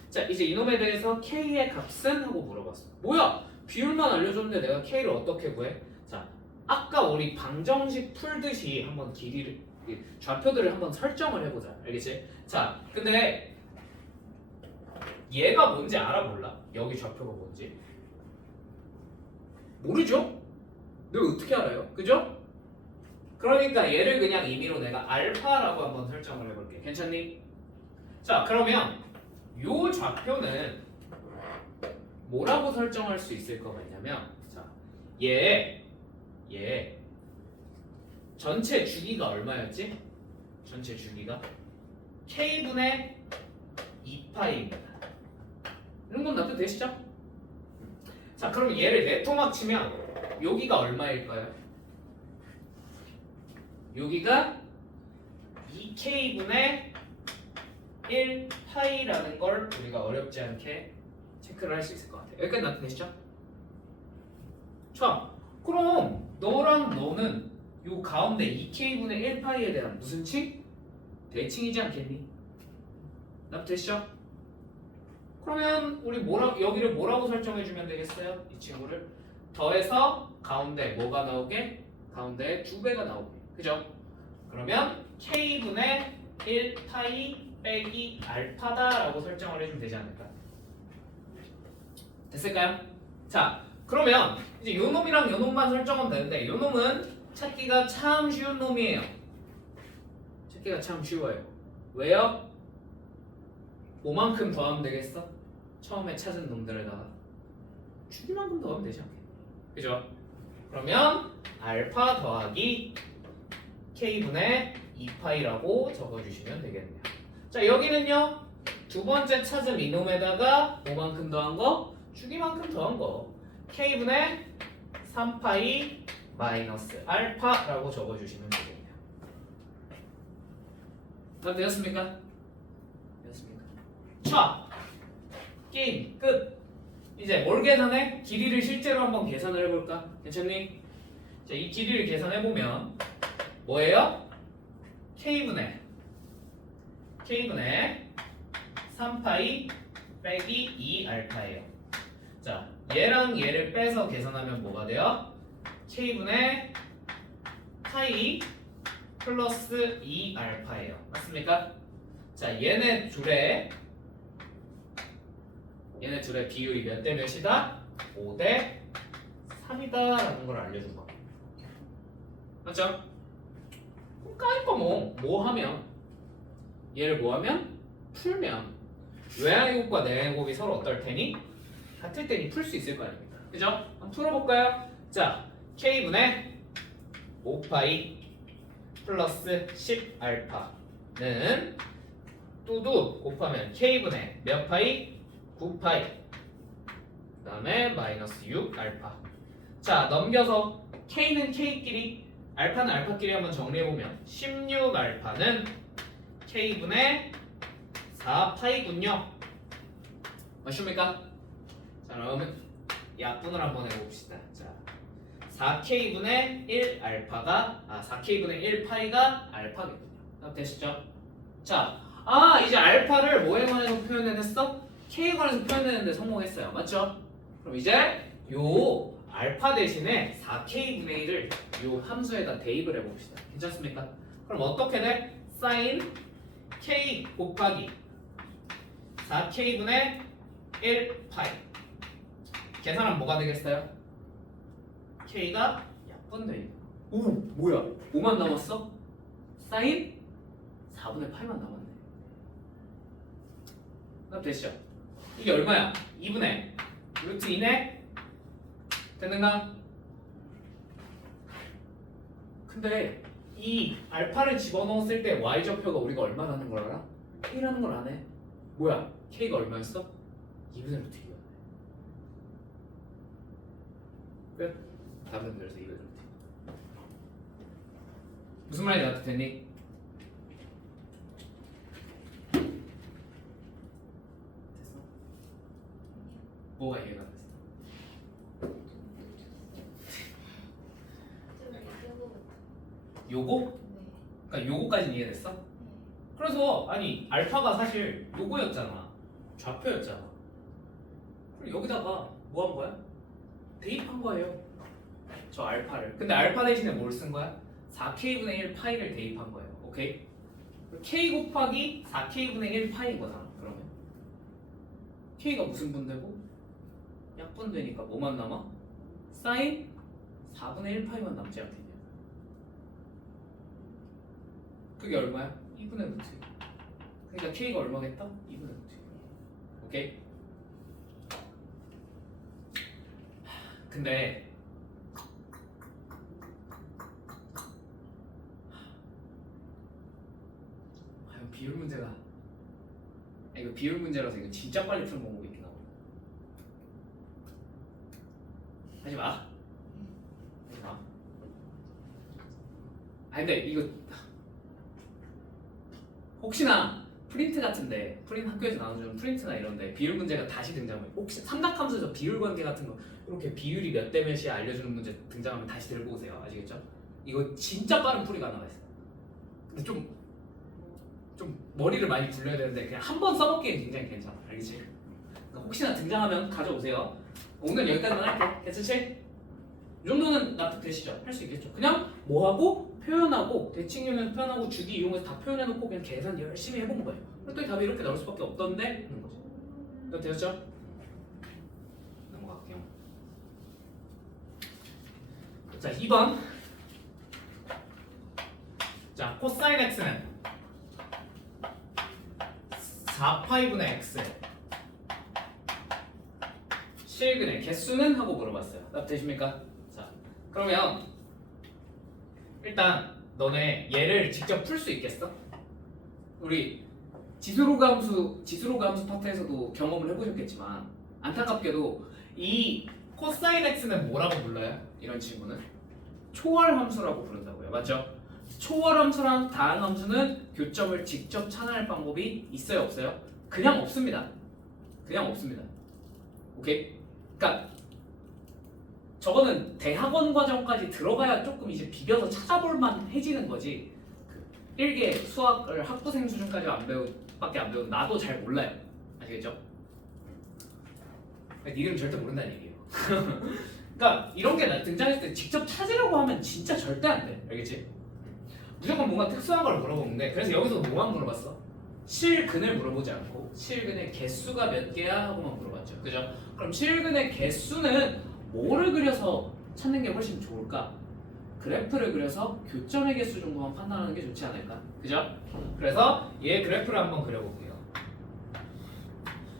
자 이제 이놈에 대해서 K의 값은? 하고 물어봤어. 뭐야? 비율만 알려줬는데 내가 K를 어떻게 구해? 자 아까 우리 방정식 풀듯이 한번 길이를 좌표들을 한번 설정을 해보자. 알겠지? 자 근데 얘가 뭔지 알아 몰라? 여기 좌표가 뭔지 모르죠? 내가 어떻게 알아요? 그죠? 그러니까 얘를 그냥 임의로 내가 알파라고 한번 설정을 해볼게. 괜찮니? 자 그러면 요 좌표는 뭐라고 설정할 수 있을 거가 있냐면 자 얘 전체 주기가 얼마였지? 전체 주기가 K분의 2파이입니다. 이런 건 납득되시죠? 자, 그럼 얘를 네토막 치면 여기가 얼마일까요? 여기가 2K분의 1파이라는 걸 우리가 어렵지 않게 체크를 할 수 있을 것 같아요. 여기까지 납득되시죠? 자, 그럼 너랑 너는 요 가운데 2K분의 1파이에 대한 무슨 칭? 대칭이지 않겠니? 납득되시죠? 그러면 우리 여기를 뭐라고 설정해주면 되겠어요? 이 친구를 더해서 가운데 뭐가 나오게? 가운데 2배가 나오게. 그죠? 그러면 K분의 1파이 빼기 알파다라고 설정을 해주면 되지 않을까? 됐을까요? 자, 그러면 이제 요 놈이랑 요 놈만 설정하면 되는데 요 놈은 찾기가 참 쉬운 놈이에요. 찾기가 참 쉬워요. 왜요? 뭐만큼 더하면 되겠어? 처음에 찾은 놈들에다가 주기만큼 더하면 되지 않겠니? 그죠? 그러면 알파 더하기 K분의 2파이라고 적어주시면 되겠네요. 자, 여기는요 두 번째 찾은 이놈에다가 뭐만큼 더한 거? 주기만큼 더한 거 K분의 3파이 마이너스 알파라고 적어주시면 되겠네요. 다 되었습니까? 되었습니까? 자, 게임 끝! 이제 뭘 계산해? 길이를 실제로 한번 계산을 해볼까? 괜찮니? 자, 이 길이를 계산해보면 뭐예요? K분의 3파이 빼기 2알파예요. 자, 얘랑 얘를 빼서 계산하면 뭐가 돼요? K분의 파이 플러스 2알파예요. 맞습니까? 자, 얘네 둘의 비율이 몇 대 몇이다? 5대 3이다 라는 걸 알려준 거. 맞죠? 그러니까 뭐 하면 얘를 뭐 하면? 풀면 외항의 곱과 내항의 곱이 서로 어떨 테니? 같을 테니 풀 수 있을 거 아닙니까? 그죠? 한번 풀어볼까요? 자, K분의 5파이 플러스 10알파는 뚜두 곱하면 K분의 몇 파이? 9파이 그 다음에 마이너스 6알파. 자, 넘겨서 K는 K끼리 알파는 알파끼리 한번 정리해보면 16알파는 K분의 4파이군요. 맞습니까? 자, 그러면 약분을 한번 해봅시다. 자, 4K분의 1알파가 4K분의 1파이가 알파겠군요. 되시죠? 자, 이제 알파를 뭐에 관해서 표현해냈어? K에 관해서 표현했는데 성공했어요. 맞죠? 그럼 이제 요 알파 대신에 4K분의 1을 요 함수에다 대입을 해봅시다. 괜찮습니까? 그럼 어떻게 돼? sin K 곱하기 4K분의 1파이 계산하면 뭐가 되겠어요? K가 약분돼. 오, 뭐야? 5만 남았어? sin 4분의 파이만 남았네. 답 되시죠? 이게 얼마야? 2분의 루트 2네? 됐는가? 근데 이 알파를 집어넣었을 때 y좌표가 우리가 얼마라는 걸 알아? K라는 걸 안 해. 뭐야? K가 얼마였어? 2분의 루트 2였네. 끝. 답은 그래서 2분의 루트 2. 무슨 말인지 납득됐니? 됐어? 뭐가 이해가 됐어? 요거? 그러니까 요거까지는 이해됐어? 그래서 아니 알파가 사실 요거였잖아. 좌표였잖아. 그럼 여기다가 뭐 한 거야? 대입한 거예요. 저 알파를. 근데 알파 대신에 뭘 쓴 거야? 4K분의 1 파이를 대입한 거예요. 오케이? K 곱하기 4K분의 1 파이인 거잖아. 그러면 K가 무슨 분되고? 약분되니까 뭐만 남아? 사인 4분의 1 파이만 남지 않겠냐? 그게 얼마야? 2분의 루트. 그러니까 K가 얼마겠다? 2분의 루트. 오케이? 근데 비율 문제가 이거 비율 문제라서 이거 진짜 빨리 푸는 방법이 있긴 하고. 하지 마. 하지 마. 근데 이거 혹시나 프린트 같은데 프린트 학교에서 나눠주는 프린트나 이런데 비율 문제가 다시 등장하면 혹시 삼각함수에서 비율 관계 같은 거 이렇게 비율이 몇 대 몇이 알려주는 문제 등장하면 다시 들고 오세요. 아시겠죠? 이거 진짜 빠른 풀이가 나와 있어요. 근데 좀 머리를 많이 굴려야 되는데 그냥 한 번 써먹기엔 굉장히 괜찮아. 알겠지? 그러니까 혹시나 등장하면 가져오세요. 오늘 여기까지만 할게. 괜찮지? 이 정도는 납득되시죠? 할 수 있겠죠? 그냥 뭐하고 표현하고 대칭이면 표현하고 주기 이용해서 다 표현해놓고 그냥 계산 열심히 해본 거예요. 그랬더니 답이 이렇게 나올 수밖에 없던데 하는 거죠. 다 되셨죠? 넘어갈게요. 자 2번. 자 코사인 x는 4파이분의 x 실근의 개수는? 하고 물어봤어요. 답 되십니까? 자 그러면 일단 너네 얘를 직접 풀 수 있겠어? 우리 지수로그 함수 파트에서도 경험을 해보셨겠지만 안타깝게도 이 코사인 x는 뭐라고 불러요? 이런 친구는 초월 함수라고 부른다고요. 맞죠? 초월 함수랑 다항 함수는 교점을 직접 찾아낼 방법이 있어요, 없어요? 그냥 없습니다. 그냥 없습니다. 오케이? 그러니까 저거는 대학원 과정까지 들어가야 조금 이제 비벼서 찾아볼 만해지는 거지. 그 1개 수학을 학부생 수준까지 밖에 안 배운 나도 잘 몰라요. 아시겠죠? 니들은 절대 모른다는 얘기예요. 그러니까 이런 게 등장했을 때 직접 찾으려고 하면 진짜 절대 안 돼. 알겠지? 무조건 뭔가 특수한 걸 물어보는데 그래서 여기서 뭐만 물어봤어? 실근을 물어보지 않고 실근의 개수가 몇 개야? 하고만 물어봤죠. 그죠? 그럼 실근의 개수는 뭐를 그려서 찾는 게 훨씬 좋을까? 그래프를 그려서 교점의 개수 정도만 판단하는 게 좋지 않을까? 그죠? 그래서 얘 그래프를 한번 그려볼게요.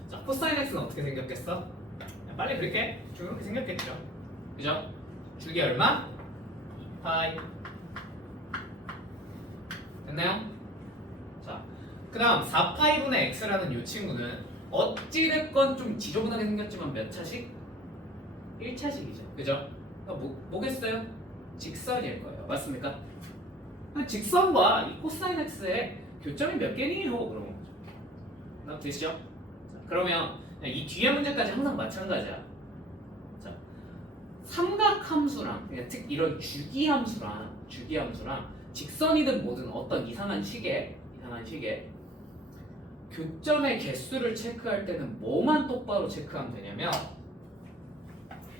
자, 코사인 x는 어떻게 생겼겠어? 빨리 그릴게. 쭉 이렇게 생겼겠죠? 그죠? 주기 얼마? 파이. 됐나요? 자, 그 다음 4파이분의 x라는 이 친구는 어찌됐건 좀 지저분하게 생겼지만 몇 차식? 1차식이죠. 그죠? 그러니까 뭐겠어요? 직선일 거예요. 맞습니까? 직선과 이 코사인 x의 교점이 몇 개니? 하고 물어보는 거죠. 나 되시죠? 자, 그러면 이 뒤에 문제까지 항상 마찬가지야. 자, 삼각함수랑 즉 이런 주기함수랑 직선이든 뭐든 어떤 이상한 시계 교점의 개수를 체크할 때는 뭐만 똑바로 체크하면 되냐면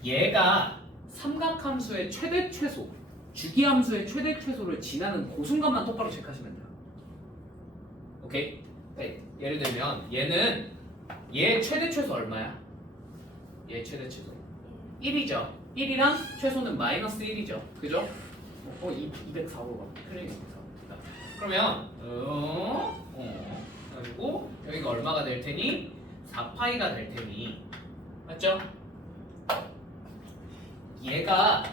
얘가 삼각함수의 최대 최소, 주기함수의 최대 최소를 지나는 그 순간만 똑바로 체크하시면 돼요. 오케이? 네, 예를 들면 얘 최대 최소 얼마야? 얘 최대 최소 1이죠. 1이랑 최소는 마이너스 1이죠. 그죠? 204호가 클릭 204호. 그러면 그리고 여기가 얼마가 될 테니? 4파이가 될 테니 맞죠? 얘가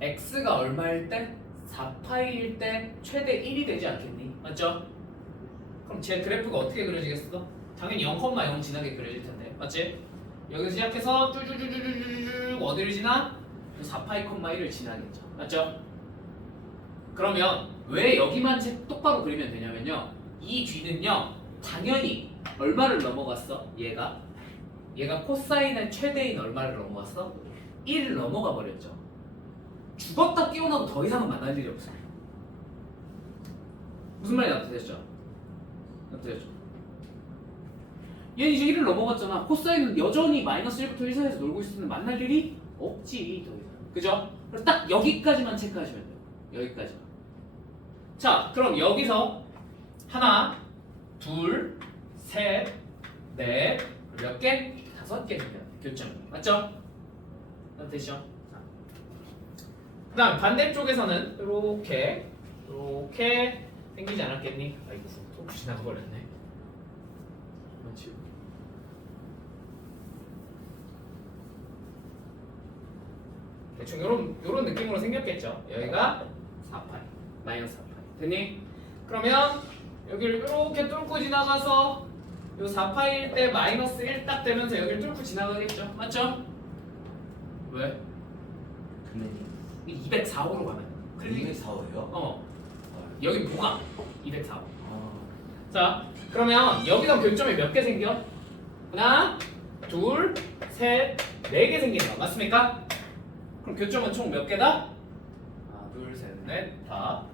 x가 얼마일 때? 4파이일 때 최대 1이 되지 않겠니? 맞죠? 그럼 제 그래프가 어떻게 그려지겠어? 당연히 0,0 지나게 그려질 텐데 맞지? 여기서 시작해서 쭈쭈쭈쭈쭈쭈 어디를 지나? 4파이, 1을 지나겠죠. 맞죠? 그러면 왜 여기만 똑바로 그리면 되냐면요. 이 뒤는요. 당연히 얼마를 넘어갔어? 얘가 코사인의 최대인 얼마를 넘어갔어? 1을 넘어가 버렸죠. 죽었다 깨어나도 더 이상은 만날 일이 없어요. 무슨 말인지 납득되셨죠? 얘는 이제 1을 넘어갔잖아. 코사인은 여전히 마이너스 1부터 1 사이에서 놀고 있을 때는 만날 일이 없지. 더 이상. 그죠? 그래서 딱 여기까지만 체크하시면 돼요. 여기까지만. 자, 그럼 여기서 하나, 둘, 셋, 넷, 몇 개? 5개 됩니다. 교점. 맞죠? 되시죠? 그 다음 반대쪽에서는 이렇게 생기지 않았겠니? 아이고 톡 지나가버렸네. 맞지? 대충 요런 느낌으로 생겼겠죠? 여기가 4파이, 마이너스 4파이. 됐니? 그러면 여기를 이렇게 뚫고 지나가서 요 4파이일 때 마이너스 1 딱 되면서 여기를 뚫고 지나가겠죠? 맞죠? 왜? 근데 204호로 가면 클릭 4호예요? 여기 뭐가? 204호. 자, 그러면 여기서 교점이 몇 개 생겨? 하나, 둘, 셋, 네 개 생기는 거 맞습니까? 그럼 교점은 총 몇 개다? 하나, 둘, 셋, 넷, 다,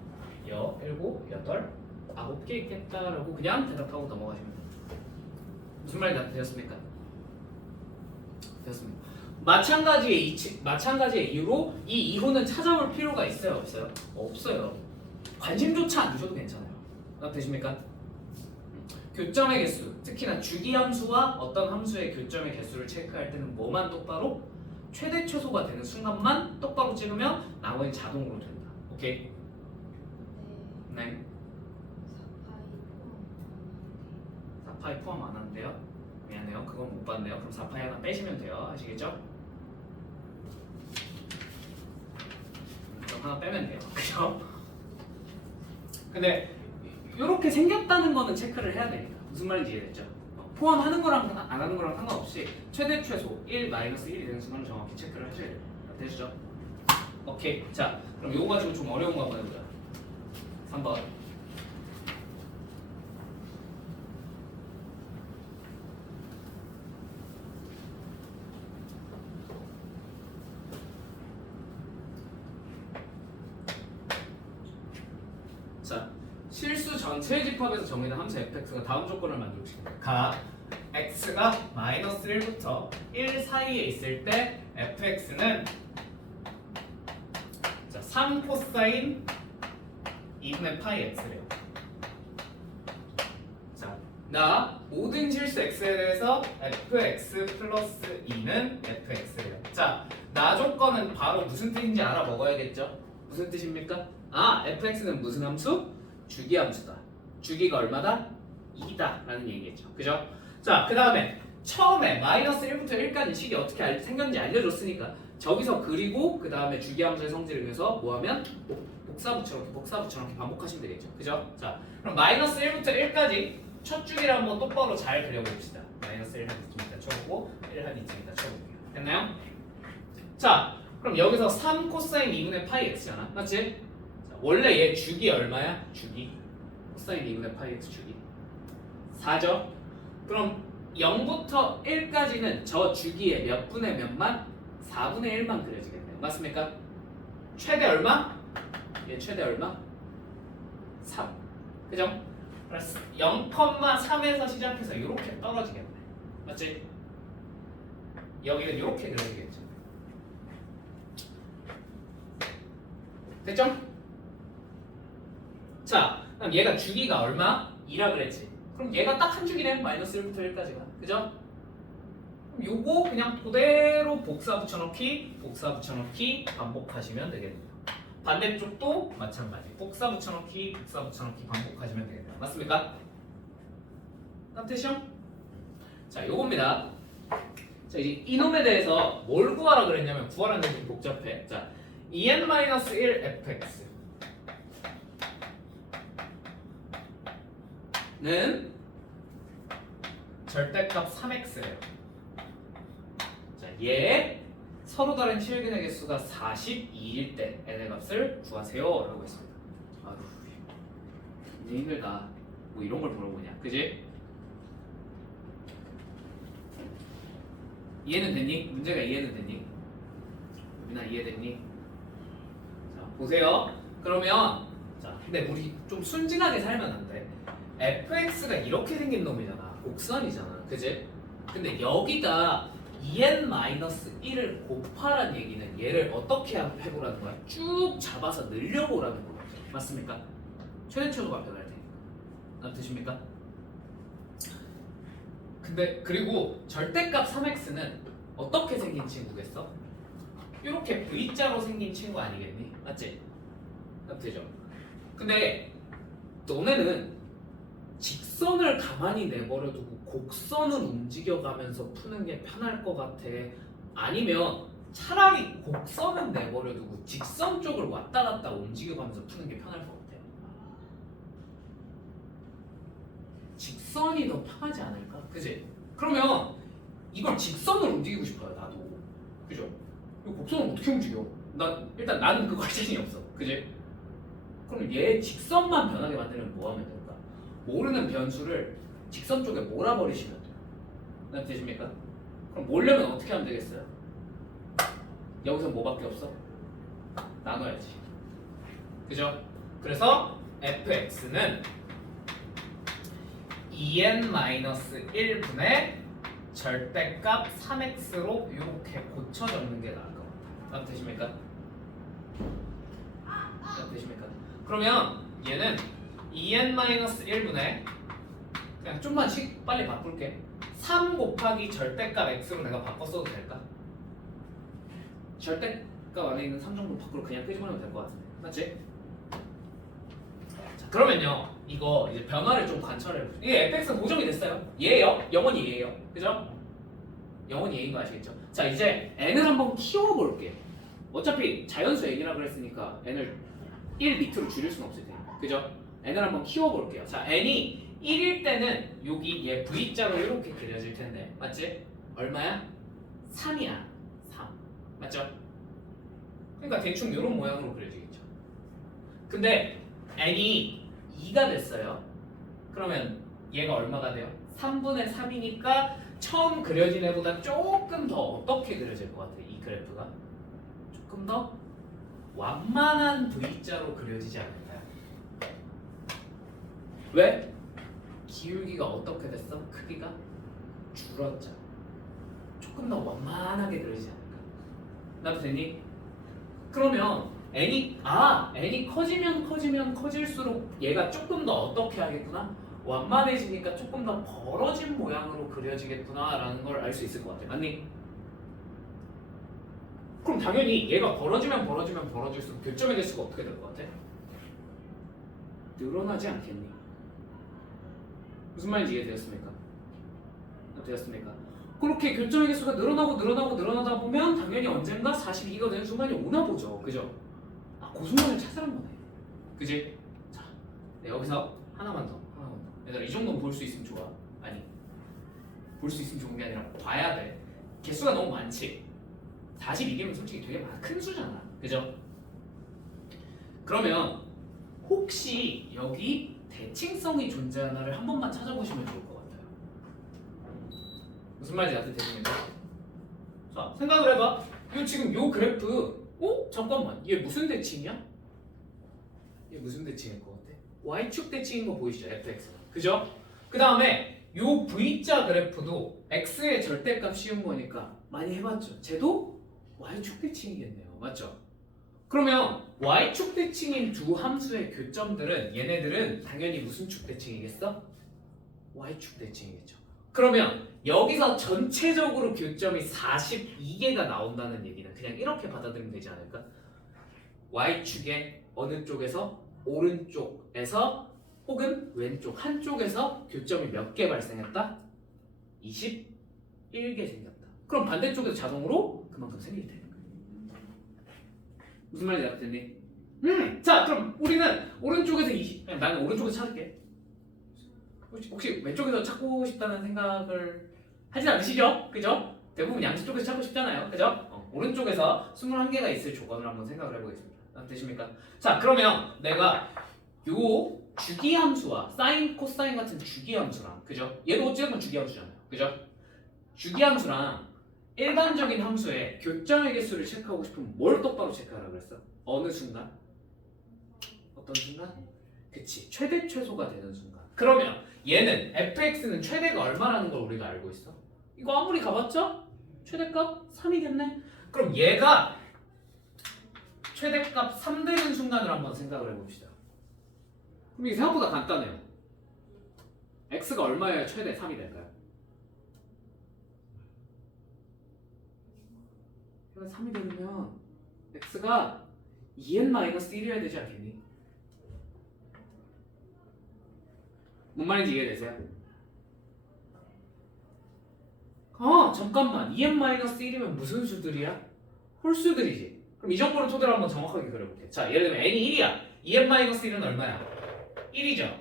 일곱, 여덟, 9개 있겠다라고 그냥 대답하고 넘어가시면 돼요. 무슨 말이 다 되었습니까? 되었습니다. 마찬가지의 이유로 이 2호는 찾아볼 필요가 있어요, 없어요? 없어요. 관심조차 안 주셔도 괜찮아요. 되십니까? 교점의 개수, 특히나 주기함수와 어떤 함수의 교점의 개수를 체크할 때는 뭐만 똑바로? 최대 최소가 되는 순간만 똑바로 찍으면 나머지 자동으로 된다. 오케이? 네. 4파이 포함 안 하는데요? 미안해요. 그건 못 봤네요. 그럼 4파이 하나 빼시면 돼요. 아시겠죠? 그럼 하나 빼면 돼요. 그죠? 근데 이렇게 생겼다는 거는 체크를 해야 되니까. 무슨 말인지 이해됐죠? 포함하는 거랑 안 하는 거랑 상관없이 최대 최소 1 마이너스 1이 되는 순간을 정확히 체크를 하셔야 돼요. 되시죠? 오케이. 자, 그럼 이거 가지고 좀 어려운 거 한번 해보자. 3번. 자, 실수 전체의 집합에서 정의된 함수 fx가 다음 조건을 만족시킨다. 가 x가 마이너스 1부터 1 사이에 있을 때 fx는 자, 3 코사인 2분의 파이 x래요. 자, 나 모든 실수 x에 대해서 fx 플러스 2는 fx래요. 자, 나 조건은 바로 무슨 뜻인지 알아먹어야겠죠? 무슨 뜻입니까? 아, fx는 무슨 함수? 주기함수다. 주기가 얼마다? 2다 라는 얘기겠죠. 그죠? 자, 그 다음에 처음에 마이너스 1부터 1까지 식이 어떻게 생겼는지 알려줬으니까 저기서 그리고 그 다음에 주기함수의 성질을 위해서 뭐하면 복사붙여넣기 복사붙여넣기 반복하시면 되겠죠. 그죠? 자, 그럼 마이너스 1부터 1까지 첫 주기를 한번 똑바로 잘 그려봅시다. 마이너스 1 한 이쯤 쳐보고 1 한 이쯤 쳐볼게요. 됐나요? 자, 그럼 여기서 3 코사인 2분의 파이 x잖아. 맞지? 자, 원래 얘 주기 얼마야? 주기 코사인 2분의 파이 x 주기 4죠? 그럼 0부터 1까지는 저 주기의 몇 분의 몇만? 4분의 1만 그려지겠네요. 맞습니까? 최대 얼마? 얘 최대 얼마? 3. 그죠? 그래서 0,3에서 시작해서 이렇게 떨어지겠네. 맞지? 여기는 이렇게 그려지겠죠. 됐죠? 자, 그럼 얘가 주기가 얼마? 2라 그랬지. 그럼 얘가 딱 한 주기네. 마이너스 1부터 1까지가. 그죠? 그럼 요거 그냥 그대로 복사 붙여넣기, 복사 붙여넣기 반복하시면 되겠네요. 반대쪽도 마찬가지. 복사 붙여넣기, 복사 붙여넣기 반복하시면 되겠네요. 맞습니까? 깜태시험? 자, 요겁니다. 자, 이제 이놈에 대해서 뭘 구하라 그랬냐면 구하라는 게 좀 복잡해. 자, 2n-1 fx 는 절대값 3x래요. 자, 얘 서로 다른 실근의 개수가 42일 때 n의 값을 구하세요 라고 했습니다. 아휴, 이제 힘들다. 뭐 이런 걸 물어보냐, 그지? 이해는 됐니? 문제가 이해는 됐니? 유빈아 이해됐니? 자, 보세요. 그러면 자, 근데 우리 좀 순진하게 살면 안 돼. fx가 이렇게 생긴 놈이잖아. 곡선이잖아. 그지? 근데 여기가 2n-1을 곱하라는 얘기는 얘를 어떻게 해보라는 거야? 쭉 잡아서 늘려보라는 거죠. 맞습니까? 최대 최소가 변할 테니까. 되십니까? 근데 그리고 절대값 3x는 어떻게 생긴 친구겠어? 이렇게 V자로 생긴 친구 아니겠니? 맞지? 되죠? 근데 너네는 직선을 가만히 내버려두고 곡선을 움직여가면서 푸는 게 편할 것 같아? 아니면 차라리 곡선은 내버려두고 직선 쪽을 왔다 갔다 움직여가면서 푸는 게 편할 것 같아? 직선이 더 편하지 않을까? 그지? 그러면 이걸 직선으로 움직이고 싶어요 나도. 그죠? 이거 곡선을 어떻게 움직여? 일단 나는 그 관심이 없어. 그지? 그럼 얘 직선만 변하게 만들면 뭐 하면 될까? 모르는 변수를 직선 쪽에 몰아버리시면 돼요. 난 되십니까? 그럼 모르려면 어떻게 하면 되겠어요? 여기서 뭐밖에 없어? 나눠야지. 그죠? 그래서 fx는 2n-1분의 절대값 3x로 이렇게 고쳐 적는 게 나을 것 같아요. 되십니까? 되십니까? 그러면 얘는 2n-1분의 그냥 좀만 빨리 바꿀게. 3 곱하기 절대값 x로 내가 바꿔 써도 될까? 절대값 안에 있는 3 정도 밖으로 그냥 끄집어내면 될 것 같은데, 맞지? 자, 그러면요 이거 이제 변화를 좀 관찰해보세요. 이게 fx가 고정이 됐어요. 얘예요, 영원히 얘예요, 그죠? 영원히 얘인 거 아시겠죠? 자, 이제 n을 한번 키워볼게. 어차피 자연수 n이라 그랬으니까 n을 1 밑으로 줄일 수는 없을 테니까, 그죠? n을 한번 키워볼게요. 자, n이 1일 때는 여기 얘 V자로 이렇게 그려질 텐데, 맞지? 얼마야? 3이야. 3. 맞죠? 그러니까 대충 이런 모양으로 그려지겠죠. 근데 n이 2가 됐어요. 그러면 얘가 얼마가 돼요? 3분의 3이니까 처음 그려진 애보다 조금 더 어떻게 그려질 것 같아요? 이 그래프가 조금 더 완만한 V자로 그려지지 않을까요? 왜? 기울기가 어떻게 됐어? 크기가 줄었죠. 조금 더 완만하게 그려지지 않을까? 나도 되니? 그러면 n이 커지면 커질수록 얘가 조금 더 어떻게 하겠구나? 완만해지니까 조금 더 벌어진 모양으로 그려지겠구나라는 걸 알 수 있을 것 같아. 맞니? 그럼 당연히 얘가 벌어지면 벌어질수록 교점의 개수가 어떻게 될 것 같아? 늘어나지 않겠니? 무슨 말인지 이해되었습니까? 되었습니까? 그렇게 교점의 개수가 늘어나다 보면 당연히 언젠가 42가 되는 순간이 오나 보죠. 그죠? 그 순간을 찾으란 거네. 그지? 자, 네, 여기서 하나만 더. 얘들아, 이 정도는 볼 수 있으면 좋아. 아니, 볼 수 있으면 좋은 게 아니라 봐야 돼. 개수가 너무 많지. 42개면 솔직히 되게 큰 수잖아. 그죠? 그러면 혹시 여기 대칭성이 존재하나를 한 번만 찾아보시면 좋을 것 같아요. 무슨 말인지 아직 되십니까? 자, 생각을 해봐. 이거 지금 요 그래프, 잠깐만, 얘 무슨 대칭이야? 얘 무슨 대칭일 것 같아? Y축 대칭인 거 보이시죠? fx가. 그죠? 그 다음에 요 V자 그래프도 x의 절대값 씌운 거니까 많이 해봤죠? 쟤도 Y축 대칭이겠네요. 맞죠? 그러면 Y축 대칭인 두 함수의 교점들은 얘네들은 당연히 무슨 축 대칭이겠어? Y축 대칭이겠죠. 그러면 여기서 전체적으로 교점이 42개가 나온다는 얘기는 그냥 이렇게 받아들이면 되지 않을까? Y축의 어느 쪽에서 오른쪽에서 혹은 왼쪽 한쪽에서 교점이 몇 개 발생했다? 21개 생겼다. 그럼 반대쪽에도 자동으로 그만큼 생기게 되는 거예요. 무슨 말인지 알았겠니? 자, 그럼 우리는 오른쪽에서 나는 오른쪽에서 찾을게. 혹시 왼쪽에서 찾고 싶다는 생각을 하진 않으시죠? 그죠? 대부분 양쪽 쪽에서 찾고 싶잖아요. 그죠? 오른쪽에서 21개가 있을 조건을 한번 생각을 해보겠습니다. 되십니까? 자, 그러면 내가 요 주기함수와 사인, 코사인 같은 주기함수랑, 그죠? 얘도 어찌됐건 주기함수잖아요. 그죠? 주기함수랑 일반적인 함수의 교점의 개수를 체크하고 싶으면 뭘 똑바로 체크하라고 그랬어? 어느 순간? 어떤 순간? 그치, 최대 최소가 되는 순간. 그러면 얘는 fx는 최대가 얼마라는 걸 우리가 알고 있어? 이거 아무리 가봤자 최대값 3이겠네? 그럼 얘가 최대값 3 되는 순간을 한번 생각을 해봅시다. 그럼 이게 생각보다 간단해요. x가 얼마여야 최대 3이 될까요? 얘가 3이 되면 x가 2n-1이어야 되지 않겠니? 뭔 말인지 이해되세요? 잠깐만, 2n-1이면 무슨 수들이야? 홀수들이지. 그럼 이 정보를 토대로 한번 정확하게 그려볼게. 자, 예를 들면 n이 1이야. 2n-1은 얼마야? 1이죠.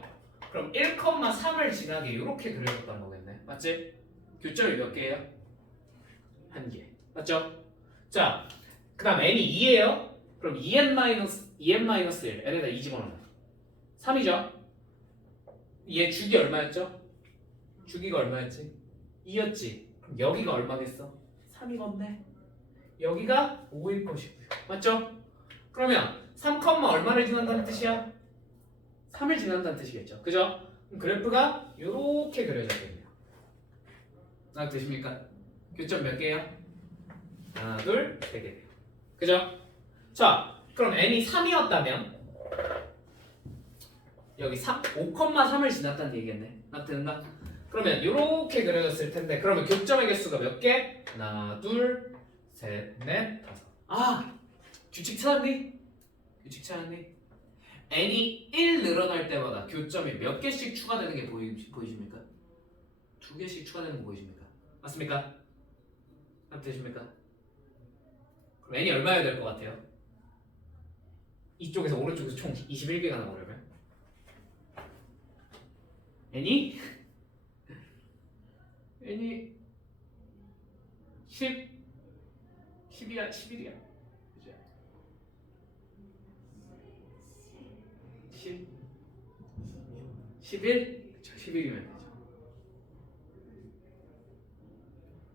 그럼 1,3을 지나게 이렇게 그려졌단 거겠네. 맞지? 교점이 몇 개예요? 한 개. 맞죠? 자, 그 다음 n이 2예요. 그럼 2n-1 n에다 2 집어넣어요. 3이죠? 얘 주기 얼마였죠? 주기가 얼마였지? 2였지. 그럼 여기가 얼마겠어? 3이겠네. 여기가 5일 것이고요. 맞죠? 그러면 3, 얼마를 지난다는 뜻이야? 3을 지난다는 뜻이겠죠. 그죠? 그럼 그래프가 이렇게 그려졌겠네요. 알아두십니까? 교점 몇 개예요? 하나, 둘, 세 개. 그죠? 자, 그럼 n이 3이었다면 여기 5,3을 지났다는 얘기겠네. 알아듣는가? 그러면 이렇게 그려졌을 텐데 그러면 교점의 개수가 몇 개? 하나, 둘, 셋, 넷, 다섯. 아! 규칙 찾았니? 규칙 찾았니? n이 1 늘어날 때마다 교점이 몇 개씩 추가되는 게 보이십니까? 2개씩 추가되는 거 보이십니까? 맞습니까? 되십니까? 그럼 n이 얼마여야 될 것 같아요? 이쪽에서 오른쪽에서 총 21개가 나오려면 n이 10이야 11이야 그죠? 10 11? 그쵸 11이면 되죠.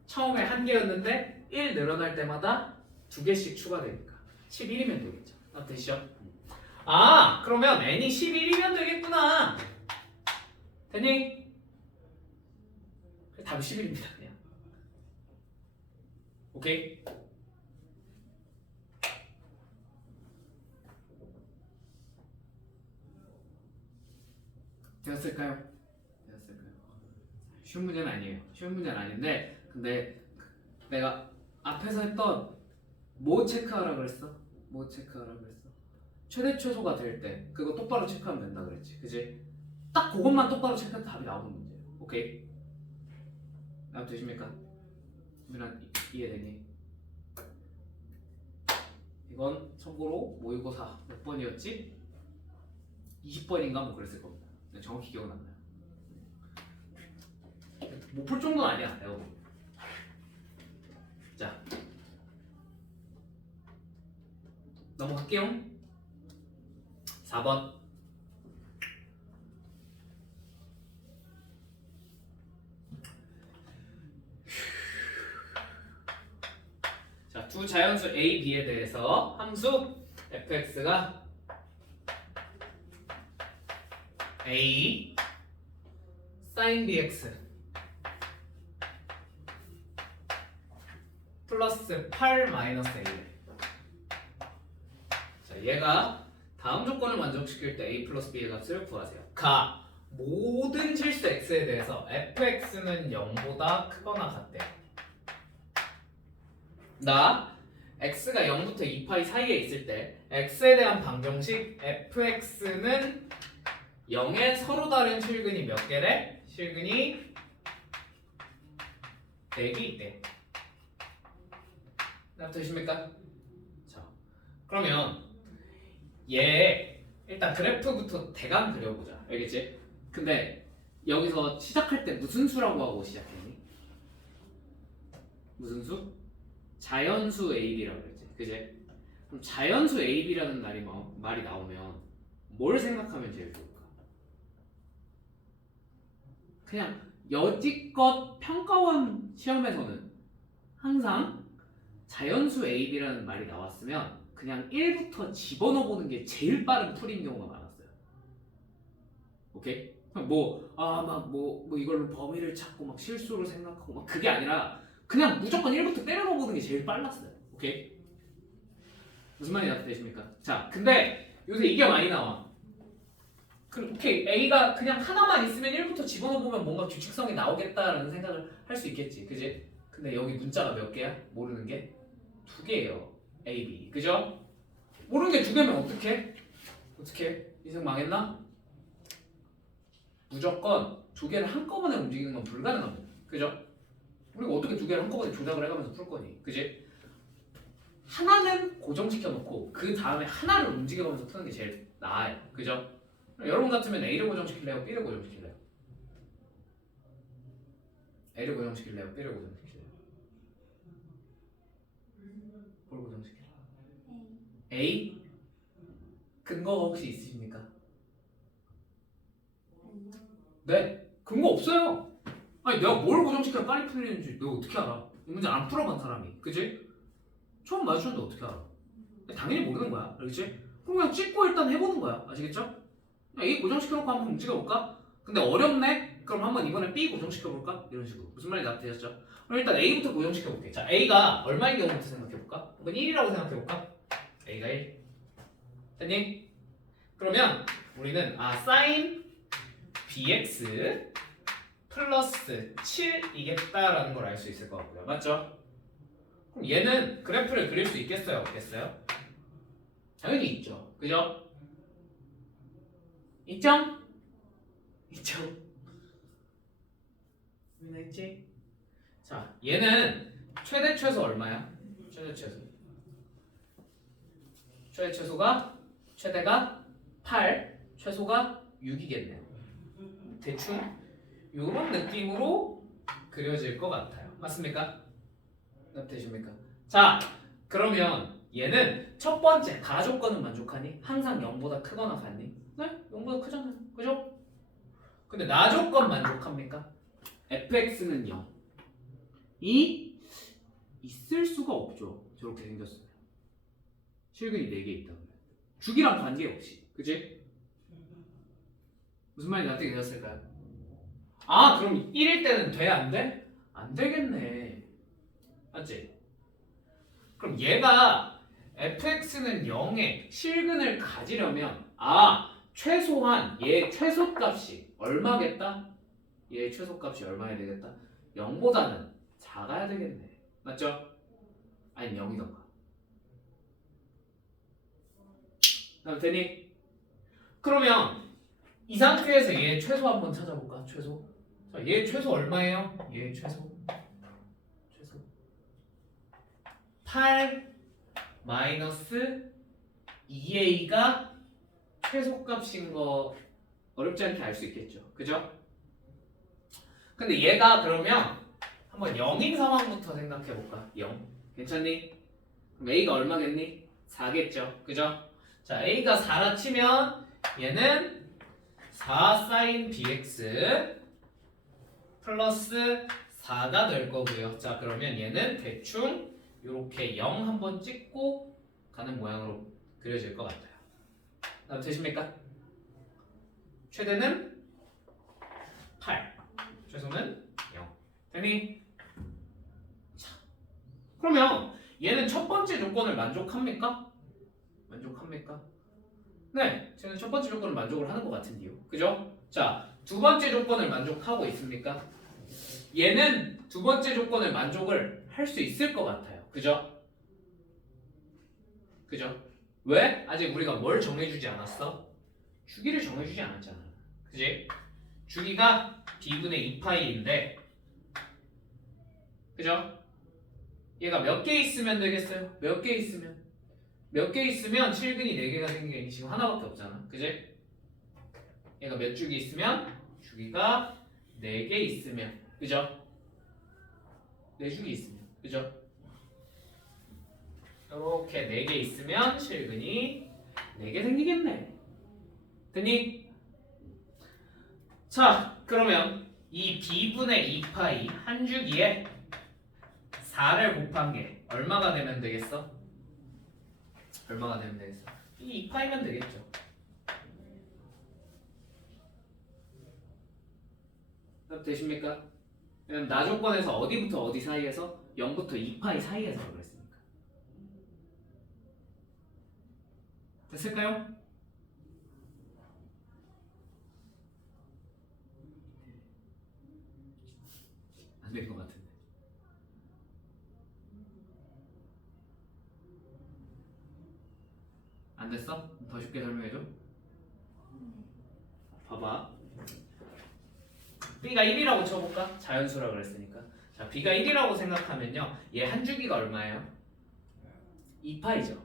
처음에 한 개였는데 1 늘어날 때마다 2개씩 추가되니까 11이면 되겠죠. 되시죠? 아 그러면 n이 11이면 되겠구나. 되니? 답이 11입니다 그냥. 오케이? 되었을까요? 쉬운 문제는 아니에요. 쉬운 문제는 아닌데 근데 내가 앞에서 했던 뭐 체크하라 그랬어? 뭐 체크하라 그랬어? 최대 최소가 될 때 그거 똑바로 체크하면 된다 그랬지 그지? 딱 그것만 똑바로 체크해도 답이 나오는 문제예요. 오케이? 되십니까? 그러면 이해되니? 이건 참고로 모의고사 몇 번이었지? 20번인가 뭐 그랬을 겁니다. 정확히 기억은 안 나요. 못 풀 정도는 아니야 내가 보기. 자 넘어갈게요. 4번 자, 두 자연수 A, B에 대해서 함수 fx가 A sin bx 플러스 8 마이너스 A. 자, 얘가 다음 조건을 만족시킬 때 A 플러스 B의 값을 구하세요. 가 모든 실수 x에 대해서 fx는 0보다 크거나 같대. 나 x가 0부터 2파이 사이에 있을 때 x에 대한 방정식 fx는 0의 서로 다른 실근이 몇 개래? 실근이 4개 있대. 되십니까? 자, 그러면 얘 일단 그래프부터 대강 그려보자. 알겠지? 근데 여기서 시작할 때 무슨 수라고 하고 시작했니? 무슨 수? 자연수 AB라고 그랬지. 그지? 그럼 자연수 AB라는 말이 나오면 뭘 생각하면 제일 좋을까? 그냥 여지껏 평가원 시험에서는 항상 자연수 AB라는 말이 나왔으면 그냥 1부터 집어넣어보는 게 제일 빠른 풀이인 경우가 많았어요. 오케이? 뭐 이걸로 범위를 찾고 막 실수를 생각하고 막 그게 아니라 그냥 무조건 1부터 때려넣어보는 게 제일 빨랐어요. 오케이? 무슨 말이 되십니까? 자, 근데 요새 이게 많이 나와. 오케이, A가 그냥 하나만 있으면 1부터 집어넣어보면 뭔가 규칙성이 나오겠다라는 생각을 할 수 있겠지. 그지? 근데 여기 문자가 몇 개야? 모르는 게 2개예요. A, B. 그죠? 모르는 게 2개면 어떡해? 인생 망했나? 무조건 2개를 한꺼번에 움직이는 건 불가능합니다. 그죠? 우리가 어떻게 2개를 한꺼번에 조작을 해가면서 풀 거니? 그지? 하나는 고정시켜 놓고 그 다음에 하나를 움직여가면서 푸는 게 제일 나아요. 그죠? 여러분 같으면 A를 고정시킬래요? B를 고정시킬래요? A를 고정시킬래요? B를 고정시킬래요? 뭘 고정시킬래요? A? 근거가 혹시 있으십니까? 네? 근거 없어요. 아니 내가 뭘 고정시켜야 빨리 풀리는지 내가 어떻게 알아? 이 문제 안 풀어본 사람이, 그지? 처음 마주쳤는데 어떻게 알아? 당연히 모르는 거야, 그렇지? 그럼 그냥 찍고 일단 해보는 거야, 아시겠죠? A 고정시켜놓고 한번 움직여볼까? 근데 어렵네? 그럼 한번 이번에 B 고정시켜볼까? 이런 식으로. 무슨 말인지 납득되셨죠? 그럼 일단 A부터 고정시켜볼게. 자, A가 얼마인 경우부터 생각해볼까? 한번 1이라고 생각해볼까? A가 1. 됐니? 그러면 우리는 sin bx 플러스 7이겠다라는 걸 알 수 있을 것 같고요. 맞죠? 그럼 얘는 그래프를 그릴 수 있겠어요? 없겠어요? 당연히 있죠. 그죠? 있죠? 있죠? 있지? 자, 얘는 최대 최소 얼마야? 최대 최소. 최대 최소가 최대가 8, 최소가 6이겠네요. 대충 이런 느낌으로 그려질 것 같아요. 맞습니까? 되십니까? 자, 그러면 얘는 첫 번째 가조건은 만족하니? 항상 0보다 크거나 같니? 네? 0보다 크잖아요. 그죠? 근데 나조건 만족합니까? fx는 0. 이 있을 수가 없죠. 저렇게 생겼으면. 실근이 4개 있다. 주기랑 관계없이. 그치? 무슨 말인지 납득이 되셨을까요? 아, 그럼 1일 때는 돼? 안 돼? 안 되겠네. 맞지? 그럼 얘가 fx는 0의 실근을 가지려면 최소한 얘 최소값이 얼마겠다? 얘 최소값이 얼마야 되겠다? 0보다는 작아야 되겠네. 맞죠? 아니면 0이던가. 그럼 되니? 그러면 이 상태에서 얘 최소 한번 찾아볼까? 최소. 자, 얘 최소 얼마예요? 얘 최소 8 마이너스 2a가 최소값인 거 어렵지 않게 알 수 있겠죠. 그죠? 근데 얘가 그러면 한번 0인 상황부터 생각해볼까? 0. 괜찮니? 그럼 a가 얼마겠니? 4겠죠. 그죠? 자, a가 4라 치면 얘는 4 sin bx 플러스 4가 될 거고요. 자, 그러면 얘는 대충 이렇게 0 한번 찍고 가는 모양으로 그려질 것 같아요. 되십니까? 최대는 8, 최소는 0. 되니? 자, 그러면 얘는 첫 번째 조건을 만족합니까? 만족합니까? 네, 저는 첫 번째 조건을 만족을 하는 것 같은데요. 그죠? 자, 두 번째 조건을 만족하고 있습니까? 얘는 두 번째 조건을 만족을 할 수 있을 것 같아요. 그죠? 그죠? 왜? 아직 우리가 뭘 정해주지 않았어? 주기를 정해주지 않았잖아. 그지? 주기가 b분의 2파이인데 그죠? 얘가 몇 개 있으면 되겠어요? 몇 개 있으면? 몇 개 있으면 실근이 4개가 생기겠니? 지금 하나밖에 없잖아. 그지? 얘가 몇 주기 있으면? 주기가 4개 있으면 그죠? 4주기 있으면 그죠? 이렇게 4개 있으면 실근이 4개 생기겠네. 됐니? 자, 그러면 이 b분의 2파이 한 주기에 4를 곱한 게 얼마가 되면 되겠어? 얼마가 되면 되겠어? 이 2파이면 되겠죠. 되십니까? 왜냐면 나 조건에서 어디부터 어디 사이에서 0부터 2파이 사이에서 그랬으니까. 됐을까요? 안 될 것 같은데. 안 됐어? 더 쉽게 설명해줘. 봐봐. b가 1이라고 쳐볼까? 자연수라 그랬으니까. 자, b가 1이라고 생각하면요. 얘 한 주기가 얼마예요? 2파이죠.